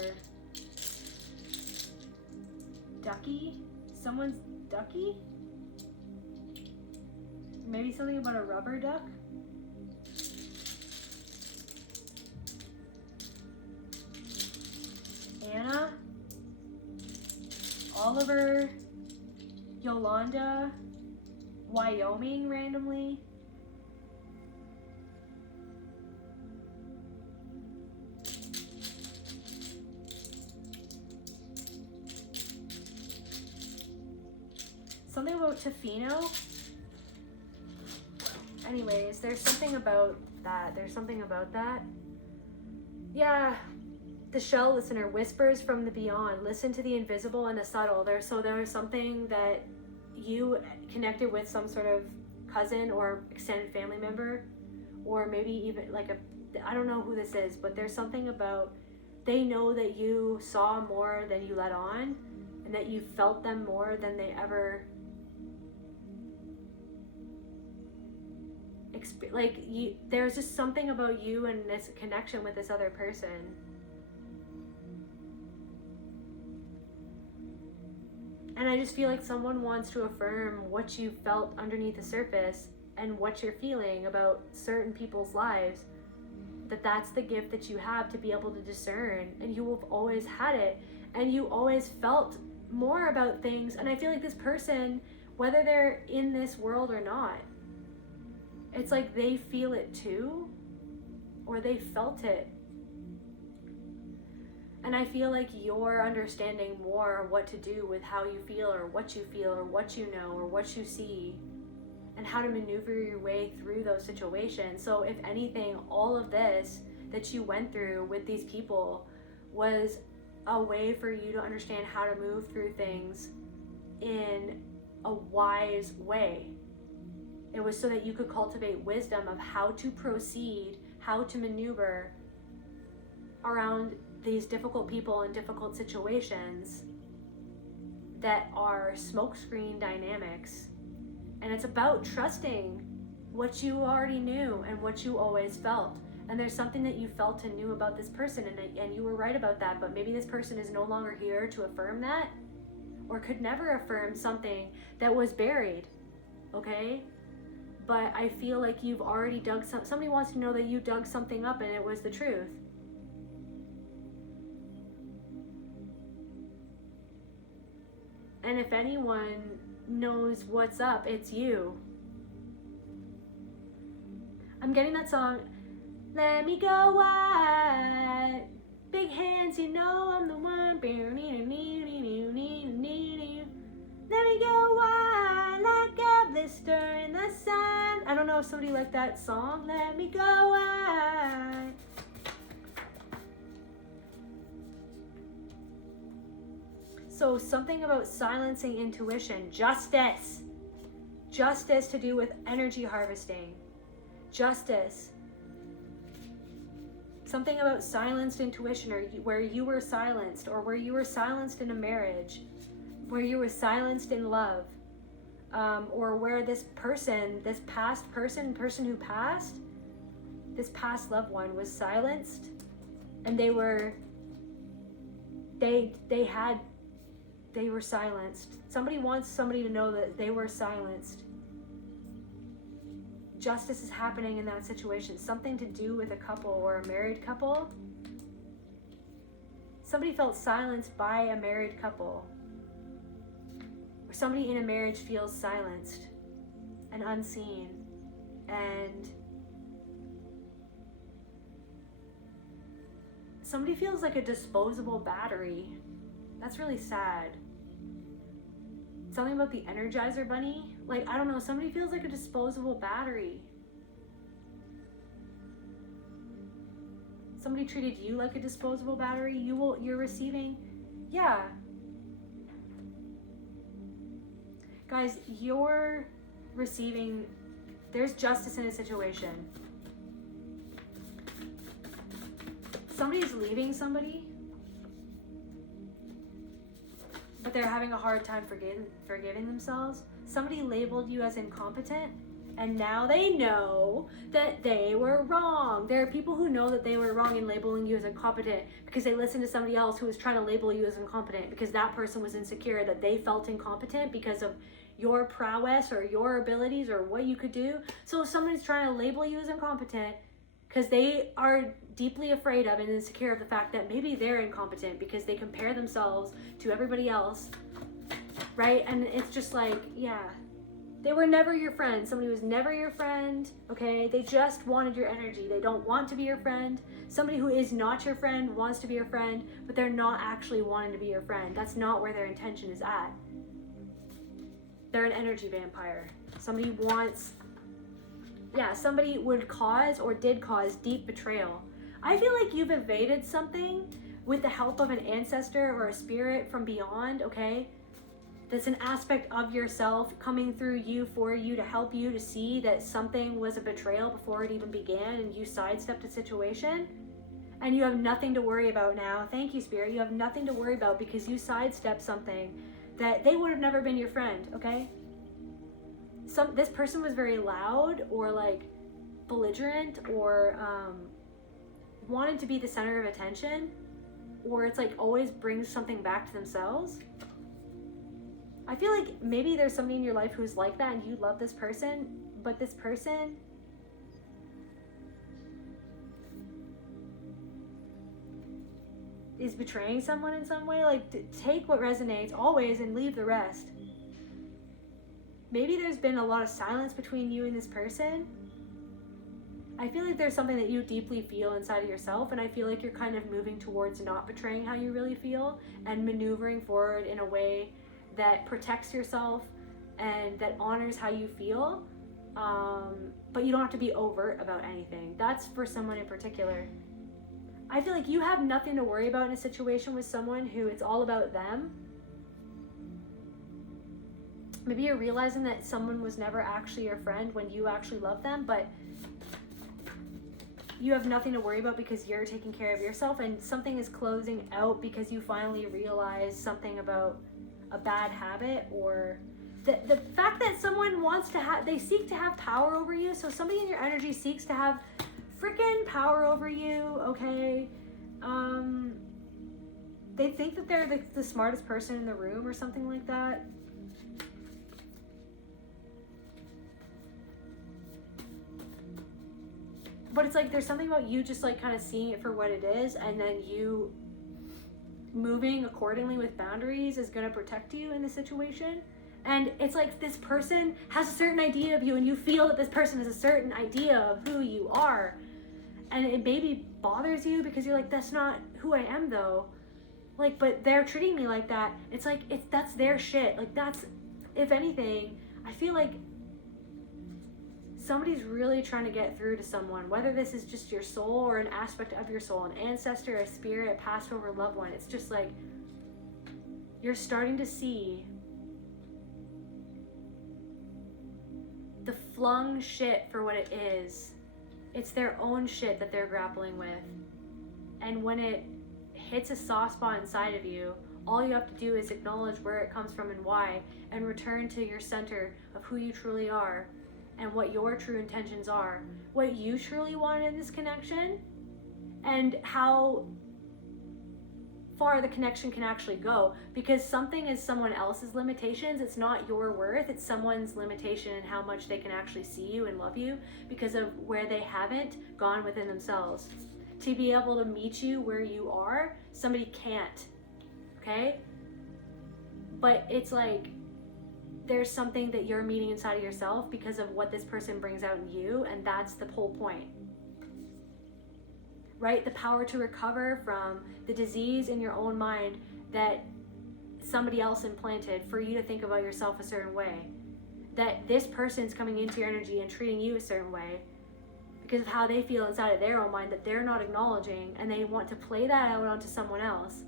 Ducky, someone's Ducky, maybe something about a rubber duck. Anna, Oliver, Yolanda, Wyoming randomly, something about Tofino. Anyways, there's something about that. Yeah. The Shell listener, whispers from the beyond. Listen to the invisible and the subtle. There was something that you connected with, some sort of cousin or extended family member, or maybe even like I don't know who this is, but there's something about, they know that you saw more than you let on, and that you felt them more than they ever there's just something about you and this connection with this other person. And I just feel like someone wants to affirm what you felt underneath the surface and what you're feeling about certain people's lives. That's the gift that you have, to be able to discern, and you have always had it, and you always felt more about things. And I feel like this person, whether they're in this world or not, it's like they feel it too, or they felt it. And I feel like you're understanding more what to do with how you feel, or what you feel, or what you know, or what you see, and how to maneuver your way through those situations. So if anything, all of this that you went through with these people was a way for you to understand how to move through things in a wise way. It was so that you could cultivate wisdom of how to proceed, how to maneuver around these difficult people in difficult situations that are smokescreen dynamics. And it's about trusting what you already knew and what you always felt. And there's something that you felt and knew about this person, and you were right about that, but maybe this person is no longer here to affirm that, or could never affirm something that was buried, okay? But I feel like you've already dug somebody wants to know that you dug something up and it was the truth. And if anyone knows what's up, it's you. I'm getting that song, let me go wide, big hands, you know I'm the one, let me go wide, like a blister in the sun. I don't know if somebody liked that song, let me go wide. So something about silencing intuition, justice to do with energy harvesting, justice. Something about silenced intuition, or where you were silenced, or where you were silenced in a marriage, where you were silenced in love, or where this person, this past person who passed, this past loved one was silenced, and they were silenced. Somebody wants somebody to know that they were silenced. Justice is happening in that situation. Something to do with a couple or a married couple. Somebody felt silenced by a married couple. Or somebody in a marriage feels silenced and unseen. And somebody feels like a disposable battery. That's really sad. something about the Energizer Bunny. Like, I don't know, somebody feels like a disposable battery. Somebody treated you like a disposable battery. You're receiving, yeah. Guys, you're receiving, there's justice in a situation. Somebody's leaving somebody, but they're having a hard time forgiving themselves. Somebody labeled you as incompetent, and now they know that they were wrong. There are people who know that they were wrong in labeling you as incompetent because they listened to somebody else who was trying to label you as incompetent because that person was insecure, that they felt incompetent because of your prowess or your abilities or what you could do. So if somebody's trying to label you as incompetent because they are deeply afraid of and insecure of the fact that maybe they're incompetent because they compare themselves to everybody else, right? And it's just like, yeah, they were never your friend. Somebody was never your friend, okay? They just wanted your energy. They don't want to be your friend. Somebody who is not your friend wants to be your friend, but they're not actually wanting to be your friend. That's not where their intention is at. They're an energy vampire. Somebody wants, yeah, somebody would cause or did cause deep betrayal. I feel like you've evaded something with the help of an ancestor or a spirit from beyond, okay? That's an aspect of yourself coming through you, for you, to help you to see that something was a betrayal before it even began and you sidestepped a situation. And you have nothing to worry about now. Thank you, Spirit. You have nothing to worry about because you sidestepped something that they would have never been your friend, okay? This person was very loud or like belligerent or wanted to be the center of attention, or it's like always brings something back to themselves. I feel like maybe there's somebody in your life who's like that and you love this person, but this person is betraying someone in some way. Like, take what resonates always and leave the rest. Maybe there's been a lot of silence between you and this person. I feel like there's something that you deeply feel inside of yourself, and I feel like you're kind of moving towards not betraying how you really feel and maneuvering forward in a way that protects yourself and that honors how you feel, but you don't have to be overt about anything. That's for someone in particular. I feel like you have nothing to worry about in a situation with someone who it's all about them. Maybe you're realizing that someone was never actually your friend when you actually love them, but you have nothing to worry about because you're taking care of yourself, and something is closing out because you finally realize something about a bad habit, or the fact that someone wants to have, they seek to have power over you. So somebody in your energy seeks to have freaking power over you, okay? They think that they're the smartest person in the room or something like that. But it's like there's something about you just like kind of seeing it for what it is, and then you moving accordingly with boundaries is going to protect you in the situation. And it's like this person has a certain idea of you, and you feel that this person has a certain idea of who you are, and it maybe bothers you because you're like, that's not who I am though. Like, but they're treating me like that. It's like, that's their shit. Like, that's, if anything, I feel like somebody's really trying to get through to someone, whether this is just your soul or an aspect of your soul, an ancestor, a spirit, a past over loved one. It's just like you're starting to see the flung shit for what it is. It's their own shit that they're grappling with. And when it hits a soft spot inside of you, all you have to do is acknowledge where it comes from and why, and return to your center of who you truly are and what your true intentions are, what you truly want in this connection, and how far the connection can actually go. Because something is someone else's limitations. It's not your worth. It's someone's limitation and how much they can actually see you and love you because of where they haven't gone within themselves. To be able to meet you where you are, somebody can't, okay? But it's like there's something that you're meeting inside of yourself because of what this person brings out in you, and that's the whole point. Right? The power to recover from the disease in your own mind that somebody else implanted for you to think about yourself a certain way. That this person's coming into your energy and treating you a certain way because of how they feel inside of their own mind that they're not acknowledging, and they want to play that out onto someone else,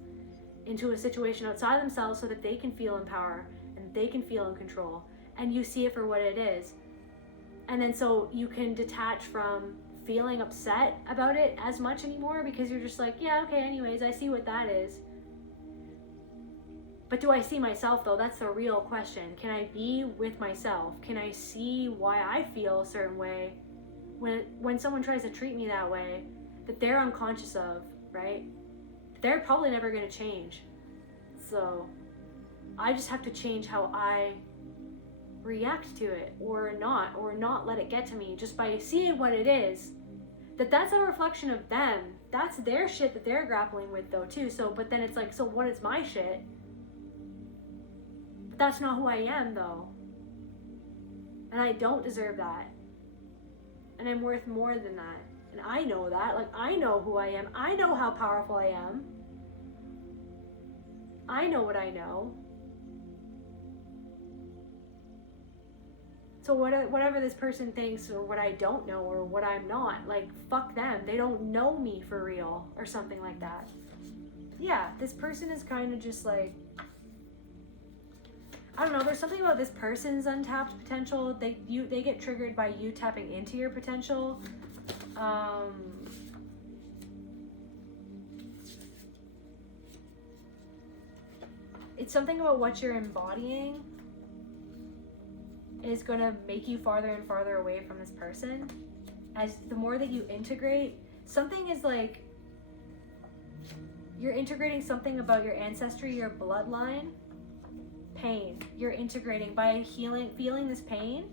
into a situation outside themselves, so that they can feel in power and they can feel in control, and you see it for what it is. And then so you can detach from feeling upset about it as much anymore, because you're just like, yeah, okay, anyways, I see what that is. But do I see myself though? That's the real question. Can I be with myself? Can I see why I feel a certain way when someone tries to treat me that way, that they're unconscious of, right? They're probably never going to change. So I just have to change how I react to it, or not let it get to me, just by seeing what it is. That's a reflection of them. That's their shit that they're grappling with though too. So, but then it's like, so what is my shit? But that's not who I am though. And I don't deserve that. And I'm worth more than that. And I know that. Like, I know who I am. I know how powerful I am. I know what I know. So whatever this person thinks, or what I don't know, or what I'm not, like, fuck them. They don't know me for real, or something like that. Yeah, this person is kind of just like, I don't know, there's something about this person's untapped potential. They get triggered by you tapping into your potential. It's something about what you're embodying is going to make you farther and farther away from this person. As the more that you integrate, something is like, you're integrating something about your ancestry, your bloodline, pain. You're integrating by feeling this pain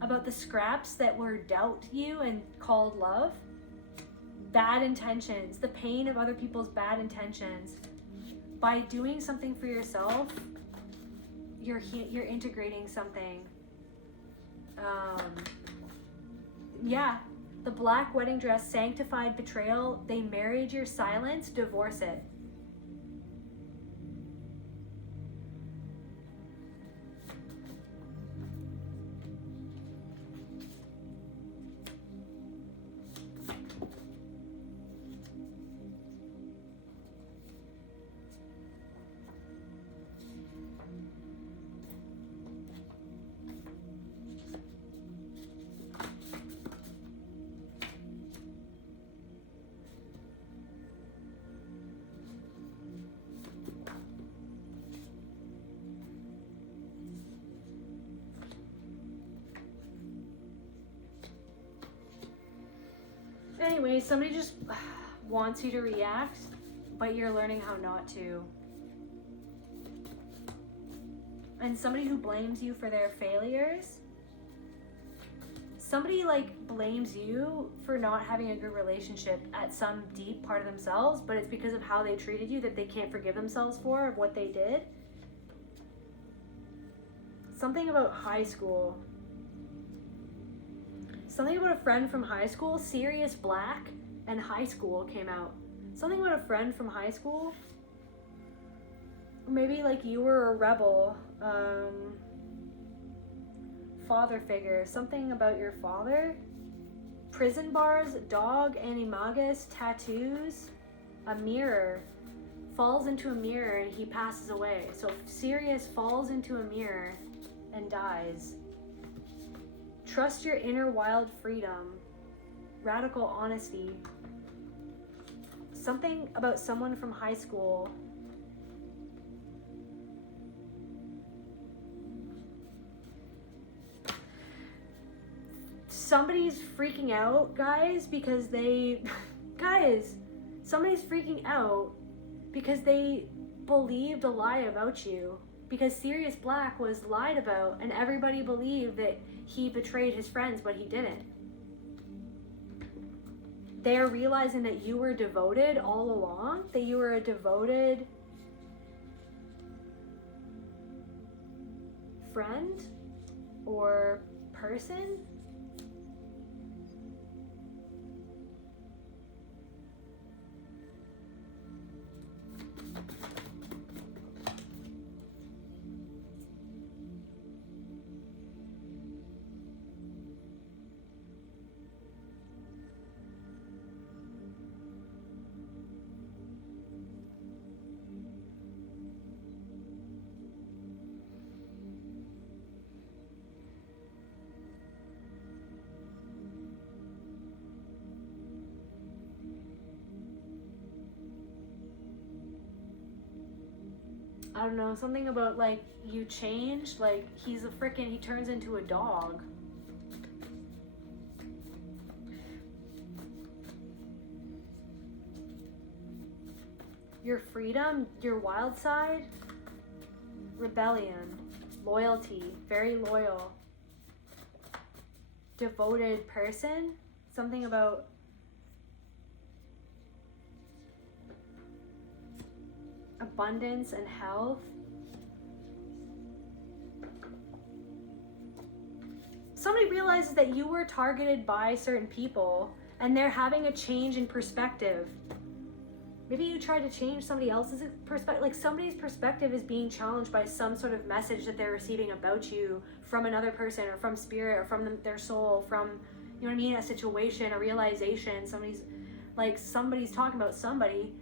about the scraps that were dealt you and called love, bad intentions, the pain of other people's bad intentions. By doing something for yourself, you're integrating something. Yeah, the black wedding dress, sanctified betrayal. They married your silence, divorce it. Anyway, somebody just wants you to react, but you're learning how not to. And somebody who blames you for their failures. Somebody like blames you for not having a good relationship at some deep part of themselves, but it's because of how they treated you that they can't forgive themselves for, of what they did. Something about high school. Something about a friend from high school. Sirius Black and High School came out. Something about a friend from high school. Maybe like you were a rebel. Father figure. Something about your father. Prison bars, dog, animagus, tattoos, a mirror. Falls into a mirror and he passes away. So Sirius falls into a mirror and dies. Trust your inner wild freedom. Radical honesty. Something about someone from high school. Somebody's freaking out, guys, because somebody's freaking out because they believed a lie about you. Because Sirius Black was lied about, and everybody believed that he betrayed his friends, but he didn't. They're realizing that you were devoted all along, that you were a devoted friend or person. I don't know, something about like you change, like he turns into a dog. Your freedom, your wild side, rebellion, loyalty, very loyal, devoted person, something about abundance and health. Somebody realizes that you were targeted by certain people and they're having a change in perspective. Maybe you tried to change somebody else's perspective, like somebody's perspective is being challenged by some sort of message that they're receiving about you from another person or from spirit or from their soul, from, you know what I mean, a situation, a realization. Somebody's talking about somebody.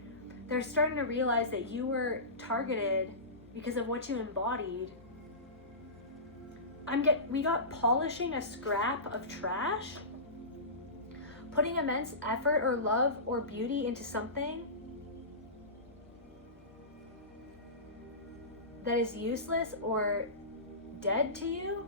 They're starting to realize that you were targeted because of what you embodied. We got polishing a scrap of trash, putting immense effort or love or beauty into something that is useless or dead to you.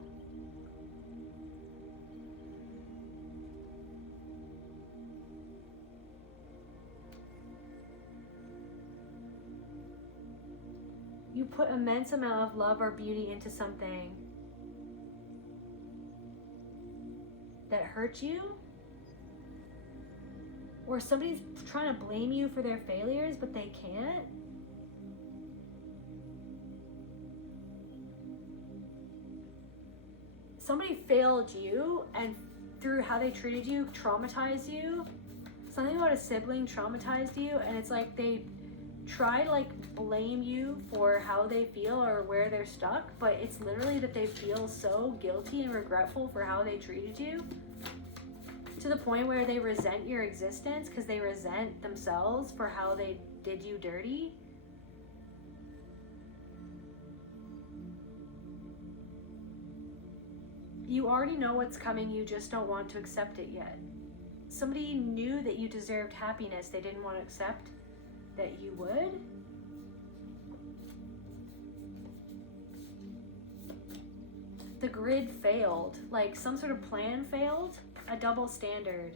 You put immense amount of love or beauty into something that hurts you, or somebody's trying to blame you for their failures but they can't. Somebody failed you and through how they treated you traumatized you. Something about a sibling traumatized you, and it's like they try to like blame you for how they feel or where they're stuck, but it's literally that they feel so guilty and regretful for how they treated you, to the point where they resent your existence because they resent themselves for how they did you dirty. You already know what's coming, you just don't want to accept it yet. Somebody knew that you deserved happiness, they didn't want to accept that you would. The grid failed, like some sort of plan failed, a double standard.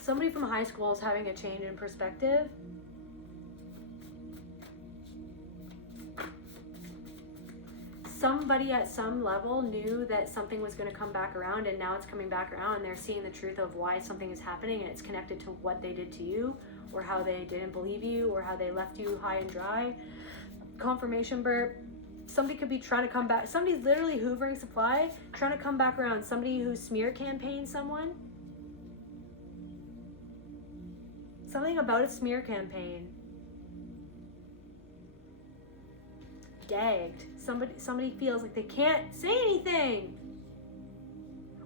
Somebody from high school is having a change in perspective. Somebody at some level knew that something was going to come back around, and now it's coming back around, and they're seeing the truth of why something is happening, and it's connected to what they did to you, or how they didn't believe you, or how they left you high and dry. Confirmation burp. Somebody could be trying to come back. Somebody's literally hoovering supply, trying to come back around. Somebody who smear campaigned someone. Something about a smear campaign. Gagged. Somebody feels like they can't say anything,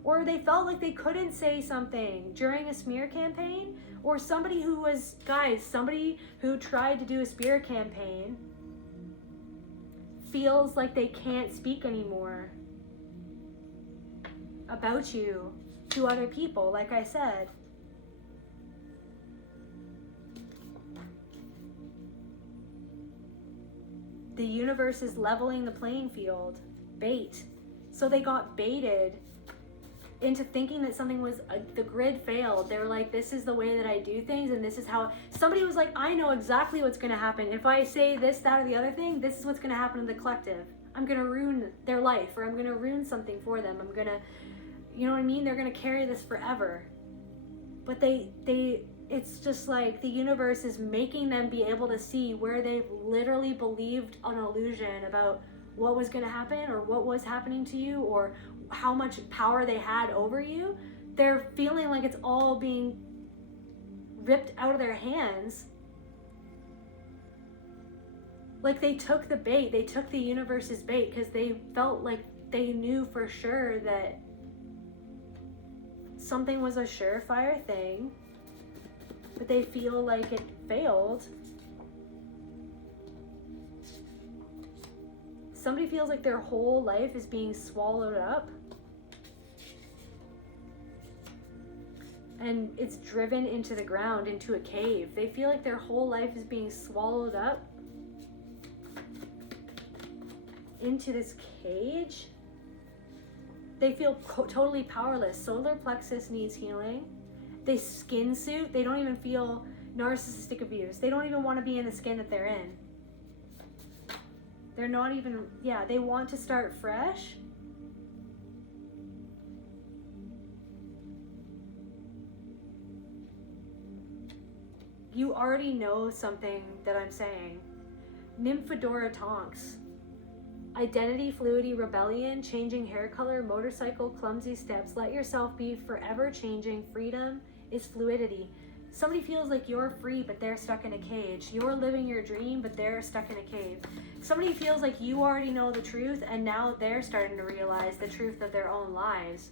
or they felt like they couldn't say something during a smear campaign, or somebody who tried to do a smear campaign feels like they can't speak anymore about you to other people, like I said. The universe is leveling the playing field. Bait. So they got baited into thinking that something was, the grid failed. They were like, this is the way that I do things, and this is how, somebody was like, I know exactly what's going to happen. If I say this, that, or the other thing, this is what's going to happen to the collective. I'm going to ruin their life, or I'm going to ruin something for them. I'm going to, you know what I mean? They're going to carry this forever. But it's just like the universe is making them be able to see where they've literally believed an illusion about what was going to happen or what was happening to you or how much power they had over you. They're feeling like it's all being ripped out of their hands. Like they took the bait, they took the universe's bait because they felt like they knew for sure that something was a surefire thing, but they feel like it failed. Somebody feels like their whole life is being swallowed up. And it's driven into the ground, into a cave. They feel like their whole life is being swallowed up into this cage. They feel totally powerless. Solar plexus needs healing. They skin suit. They don't even feel narcissistic abuse. They don't even want to be in the skin that they're in. They're not even, they want to start fresh. You already know something that I'm saying. Nymphadora Tonks. Identity, fluidity, rebellion, changing hair color, motorcycle, clumsy steps. Let yourself be forever changing. Freedom is fluidity. Somebody feels like you're free, but they're stuck in a cage. You're living your dream, but they're stuck in a cave. Somebody feels like you already know the truth, and now they're starting to realize the truth of their own lives.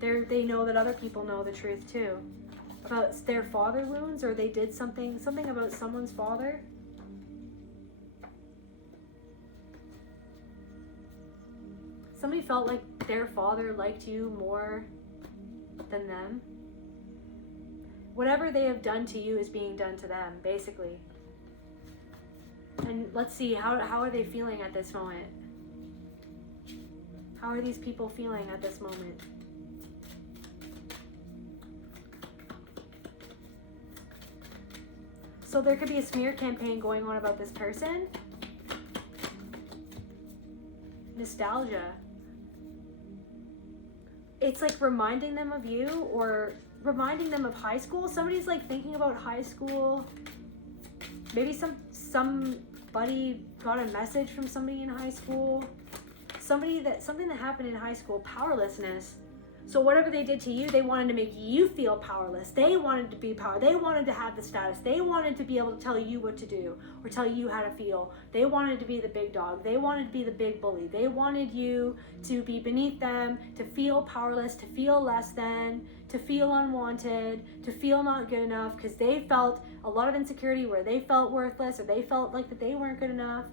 They know that other people know the truth too. About their father wounds, or they did something about someone's father. Somebody felt like their father liked you more than them. Whatever they have done to you is being done to them, basically. And let's see, how are they feeling at this moment? How are these people feeling at this moment? So there could be a smear campaign going on about this person. Nostalgia. It's like reminding them of you, or reminding them of high school. Somebody's like thinking about high school. Maybe somebody got a message from somebody in high school. Something that happened in high school. Powerlessness. So whatever they did to you, they wanted to make you feel powerless. They wanted to be power. They wanted to have the status. They wanted to be able to tell you what to do or tell you how to feel. They wanted to be the big dog. They wanted to be the big bully. They wanted you to be beneath them, to feel powerless, to feel less than, to feel unwanted, to feel not good enough, because they felt a lot of insecurity where they felt worthless, or they felt like that they weren't good enough.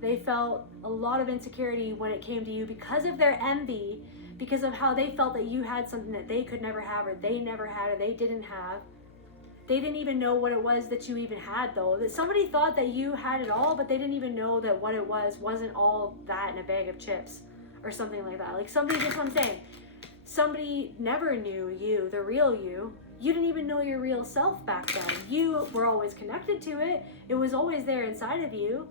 They felt a lot of insecurity when it came to you because of their envy, because of how they felt that you had something that they could never have, or they never had, or they didn't have. They didn't even know what it was that you even had, though. That somebody thought that you had it all, but they didn't even know that what it wasn't all that in a bag of chips or something like that. Like somebody, that's what I'm saying. Somebody never knew you, the real you. You didn't even know your real self back then. You were always connected to it. It was always there inside of you.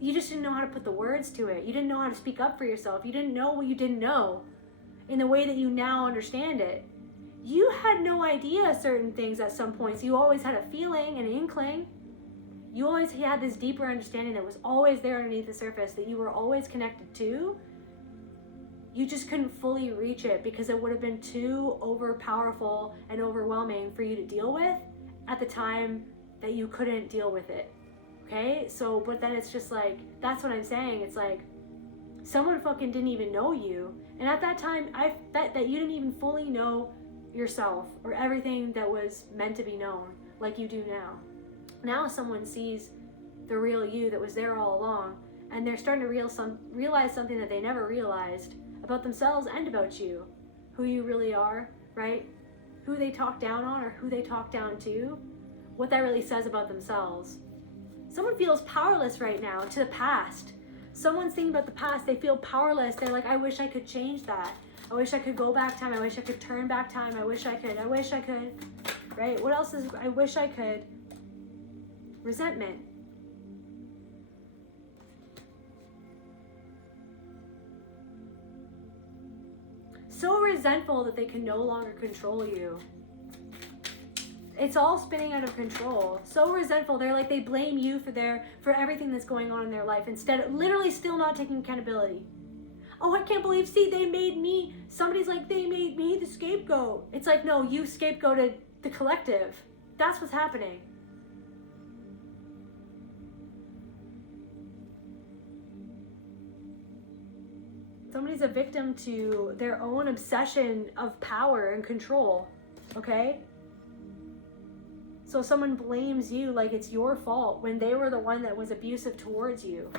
You just didn't know how to put the words to it. You didn't know how to speak up for yourself. You didn't know what you didn't know in the way that you now understand it. You had no idea certain things at some points. You always had a feeling, an inkling. You always had this deeper understanding that was always there underneath the surface, that you were always connected to. You just couldn't fully reach it because it would have been too overpowerful and overwhelming for you to deal with at the time that you couldn't deal with it. Okay? So, but then it's just like, that's what I'm saying. It's like, someone fucking didn't even know you. And at that time, I bet that you didn't even fully know yourself or everything that was meant to be known like you do now. Now someone sees the real you that was there all along, and they're starting to realize something that they never realized about themselves and about you. Who you really are, right? Who they talk down on or who they talk down to. What that really says about themselves. Someone feels powerless right now to the past. Someone's thinking about the past, they feel powerless. They're like, I wish I could change that. I wish I could go back time. I wish I could turn back time. I wish I could, right? What else is, I wish I could? Resentment. So resentful that they can no longer control you. It's all spinning out of control. So resentful. They're like, they blame you for everything that's going on in their life, instead of literally still not taking accountability. Oh, I can't believe, see, they made me. Somebody's like, they made me the scapegoat. It's like, no, you scapegoated the collective. That's what's happening. Somebody's a victim to their own obsession of power and control. Okay? So someone blames you like it's your fault when they were the one that was abusive towards you.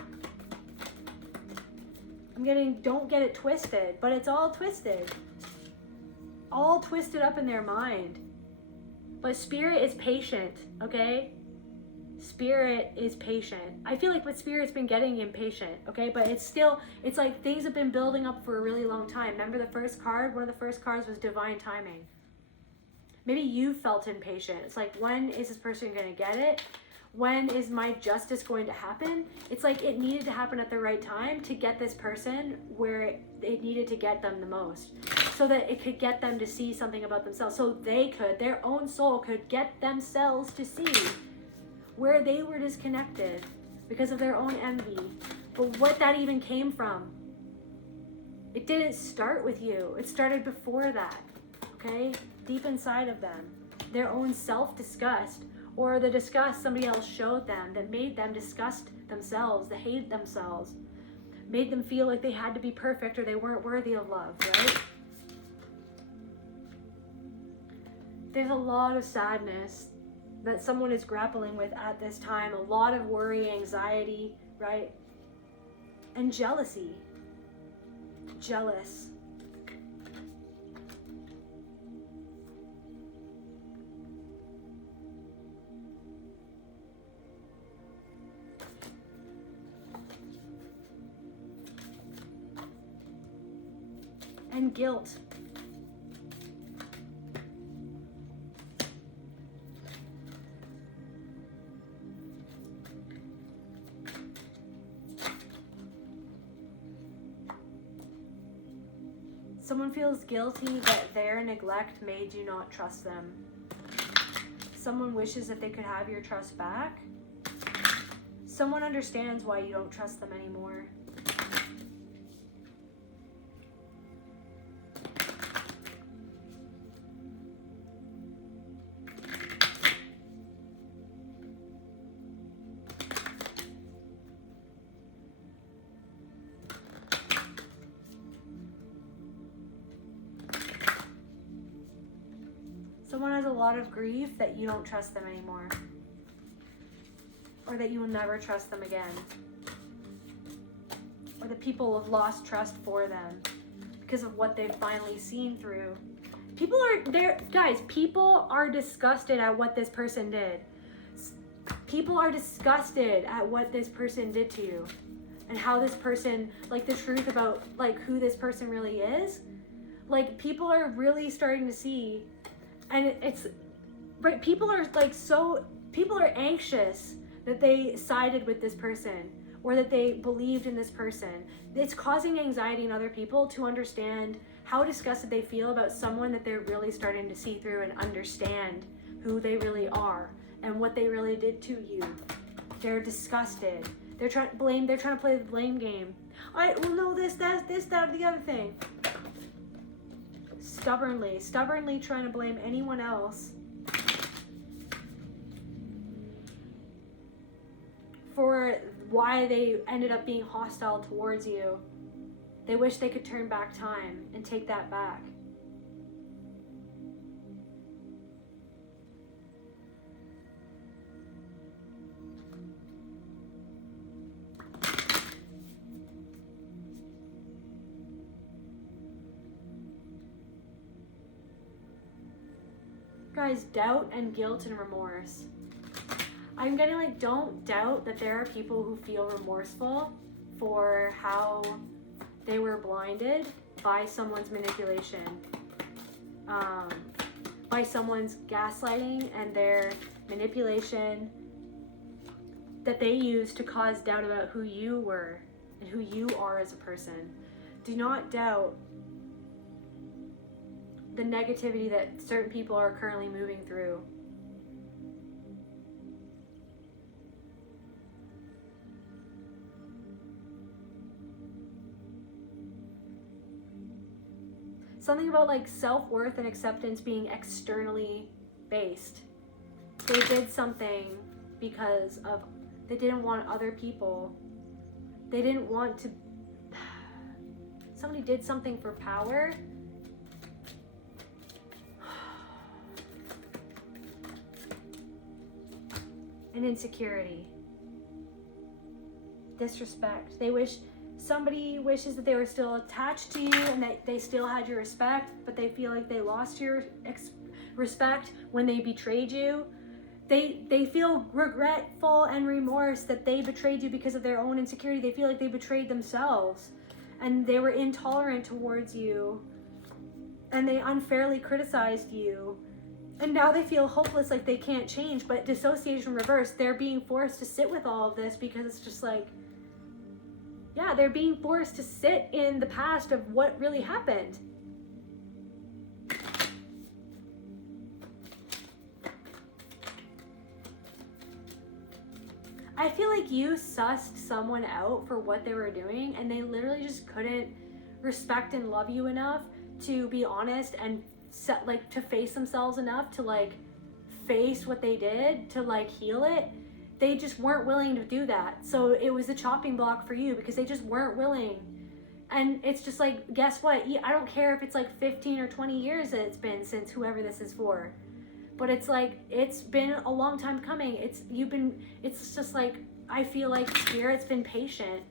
Don't get it twisted, but it's all twisted. All twisted up in their mind. But spirit is patient, okay? Spirit is patient. I feel like what spirit's been getting impatient, okay? But it's like things have been building up for a really long time. Remember the first card? One of the first cards was divine timing. Maybe you felt impatient. It's like, when is this person going to get it? When is my justice going to happen? It's like it needed to happen at the right time to get this person where it needed to get them the most. So that it could get them to see something about themselves. So their own soul could get themselves to see where they were disconnected because of their own envy. But what that even came from, it didn't start with you. It started before that, okay? Deep inside of them. Their own self-disgust, or the disgust somebody else showed them that made them disgust themselves, they hate themselves, made them feel like they had to be perfect or they weren't worthy of love, right? There's a lot of sadness that someone is grappling with at this time, a lot of worry, anxiety, right? And jealousy. Jealous. And guilt. Someone feels guilty that their neglect made you not trust them. Someone wishes that they could have your trust back. Someone understands why you don't trust them anymore. Someone has a lot of grief that you don't trust them anymore. Or that you will never trust them again. Or that people have lost trust for them because of what they've finally seen through. People are disgusted at what this person did. People are disgusted at what this person did to you. And how this person, like the truth about like who this person really is. Like people are really starting to see. And it's right, people are anxious that they sided with this person or that they believed in this person. It's causing anxiety in other people to understand how disgusted they feel about someone that they're really starting to see through and understand who they really are and what they really did to you. They're disgusted. They're trying to play the blame game. That, the other thing. Stubbornly trying to blame anyone else for why they ended up being hostile towards you. They wish they could turn back time and take that back. Guys, doubt and guilt and remorse. I'm getting like, don't doubt that there are people who feel remorseful for how they were blinded by someone's manipulation, by someone's gaslighting and their manipulation that they used to cause doubt about who you were and who you are as a person. Do not doubt the negativity that certain people are currently moving through. Something about like self-worth and acceptance being externally based. They did something because of, they didn't want other people. They didn't want to, somebody did something for power. and insecurity. Disrespect. Somebody wishes that they were still attached to you and that they still had your respect, but they feel like they lost your respect when they betrayed you. They feel regretful and remorse that they betrayed you because of their own insecurity. They feel like they betrayed themselves and they were intolerant towards you and they unfairly criticized you. And now they feel hopeless, like they can't change. But dissociation reverse, they're being forced to sit with all of this because it's just like, yeah, they're being forced to sit in the past of what really happened. I feel like you sussed someone out for what they were doing and they literally just couldn't respect and love you enough to be honest and to face themselves enough to like face what they did, to like heal it. They just weren't willing to do that. So it was a chopping block for you because they just weren't willing. And it's just like, guess what? I don't care if it's like 15 or 20 years that it's been since whoever this is for. But it's like, it's been a long time coming. It's just like, I feel like Spirit's been patient.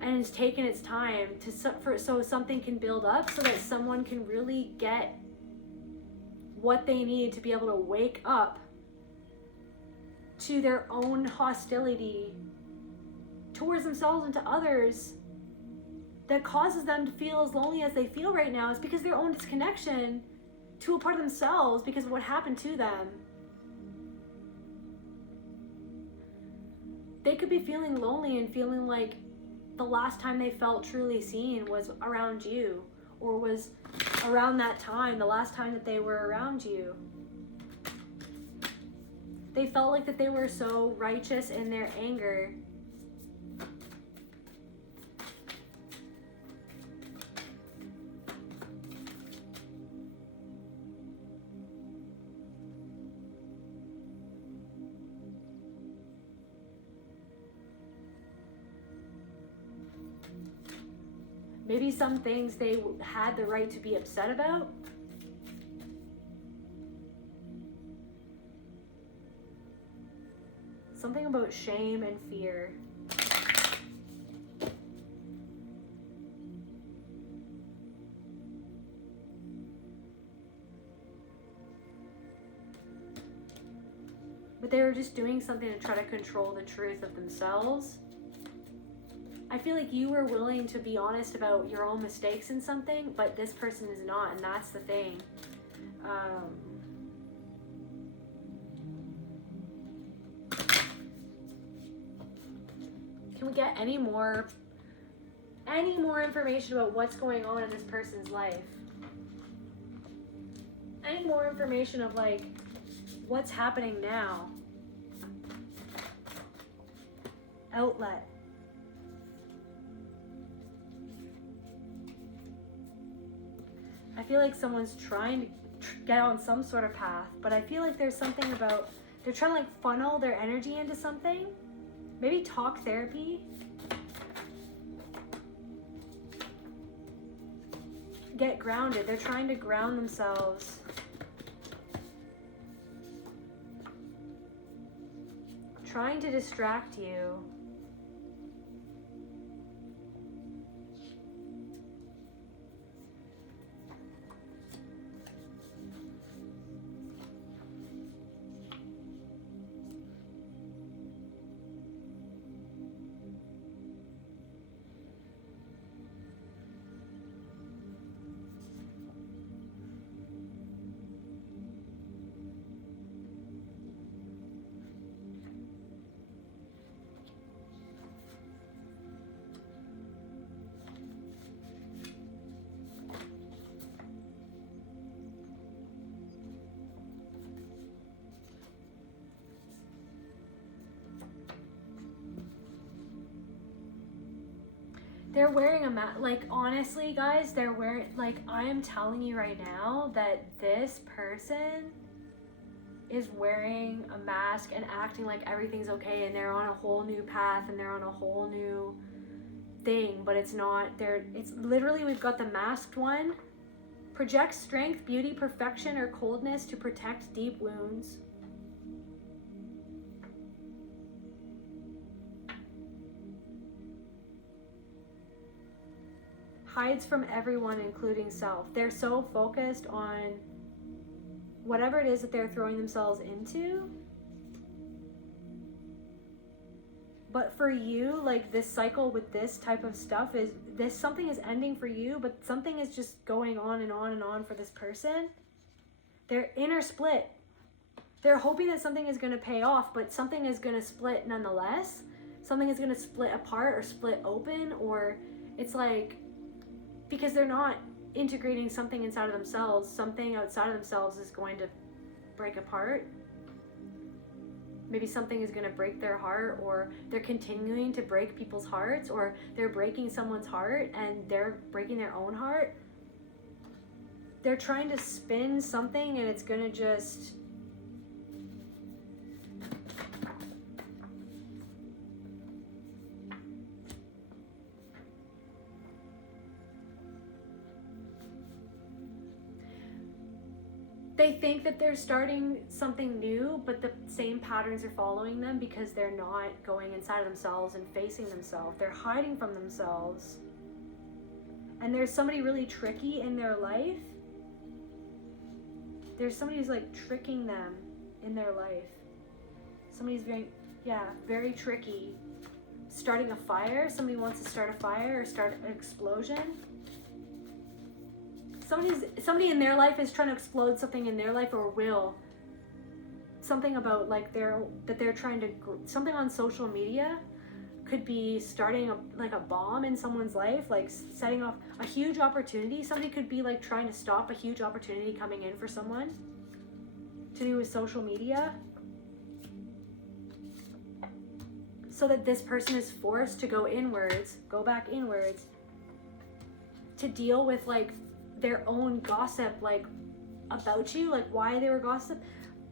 And it's taken its time so something can build up so that someone can really get what they need to be able to wake up to their own hostility towards themselves and to others that causes them to feel as lonely as they feel right now is because their own disconnection to a part of themselves because of what happened to them. They could be feeling lonely and feeling like the last time they felt truly seen was around you, or was around that time, the last time that they were around you. They felt like that they were so righteous in their anger. Maybe some things they had the right to be upset about. Something about shame and fear. But they were just doing something to try to control the truth of themselves. I feel like you were willing to be honest about your own mistakes in something, but this person is not, and that's the thing. Can we get any more information about what's going on in this person's life? Any more information of like what's happening now? Outlet. I feel like someone's trying to get on some sort of path, but I feel like there's something about they're trying to like funnel their energy into something. Maybe talk therapy. Get grounded. They're trying to ground themselves. Trying to distract you. They're wearing a mask. Like, honestly, guys, they're wearing, like, I am telling you right now that this person is wearing a mask and acting like everything's okay and they're on a whole new path and they're on a whole new thing, but it's not. It's literally, we've got the masked one. Project strength, beauty, perfection, or coldness to protect deep wounds. hides from everyone, including self. They're so focused on whatever it is that they're throwing themselves into. But for you, like this cycle with this type of stuff is this, something is ending for you, but something is just going on and on and on for this person. They're inner split. They're hoping that something is going to pay off, but something is going to split nonetheless. Something is going to split apart or split open, or it's like, because they're not integrating something inside of themselves, something outside of themselves is going to break apart. Maybe something is going to break their heart, or they're continuing to break people's hearts, or they're breaking someone's heart and they're breaking their own heart. They're trying to spin something and it's going to just... They think that they're starting something new, but the same patterns are following them because they're not going inside of themselves and facing themselves. They're hiding from themselves. And there's somebody really tricky in their life. There's somebody who's like tricking them in their life. Somebody's very tricky. Starting a fire. Somebody wants to start a fire or start an explosion. Somebody in their life is trying to explode something in their life, or will. Something about like they're trying to, something on social media could be starting a bomb in someone's life, like setting off a huge opportunity. Somebody could be like trying to stop a huge opportunity coming in for someone to do with social media, so that this person is forced to go back inwards to deal with like their own gossip, like about you, like why they were gossip,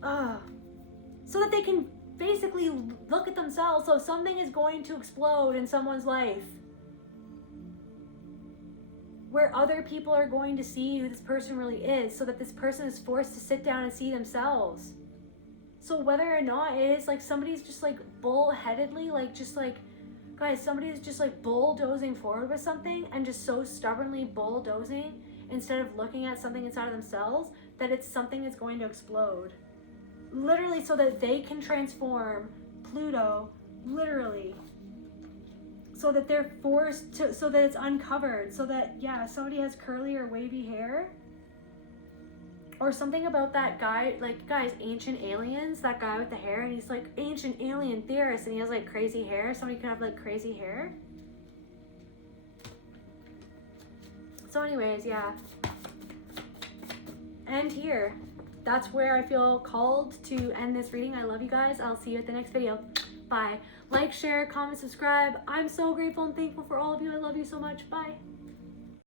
so that they can basically look at themselves. So something is going to explode in someone's life where other people are going to see who this person really is, so that this person is forced to sit down and see themselves. So whether or not it is like somebody's just like bullheadedly, like just like, guys, somebody's just like bulldozing forward with something and just so stubbornly bulldozing instead of looking at something inside of themselves, that it's something that's going to explode. Literally, so that they can transform Pluto, literally. So that they're forced to, so that it's uncovered, so that, yeah, somebody has curly or wavy hair. Or something about that guy, like, guys, Ancient Aliens, that guy with the hair, and he's like, ancient alien theorist, and he has like crazy hair. Somebody can have like crazy hair. So anyways, yeah. And here, that's where I feel called to end this reading. I love you guys. I'll see you at the next video. Bye. Like, share, comment, subscribe. I'm so grateful and thankful for all of you. I love you so much. Bye.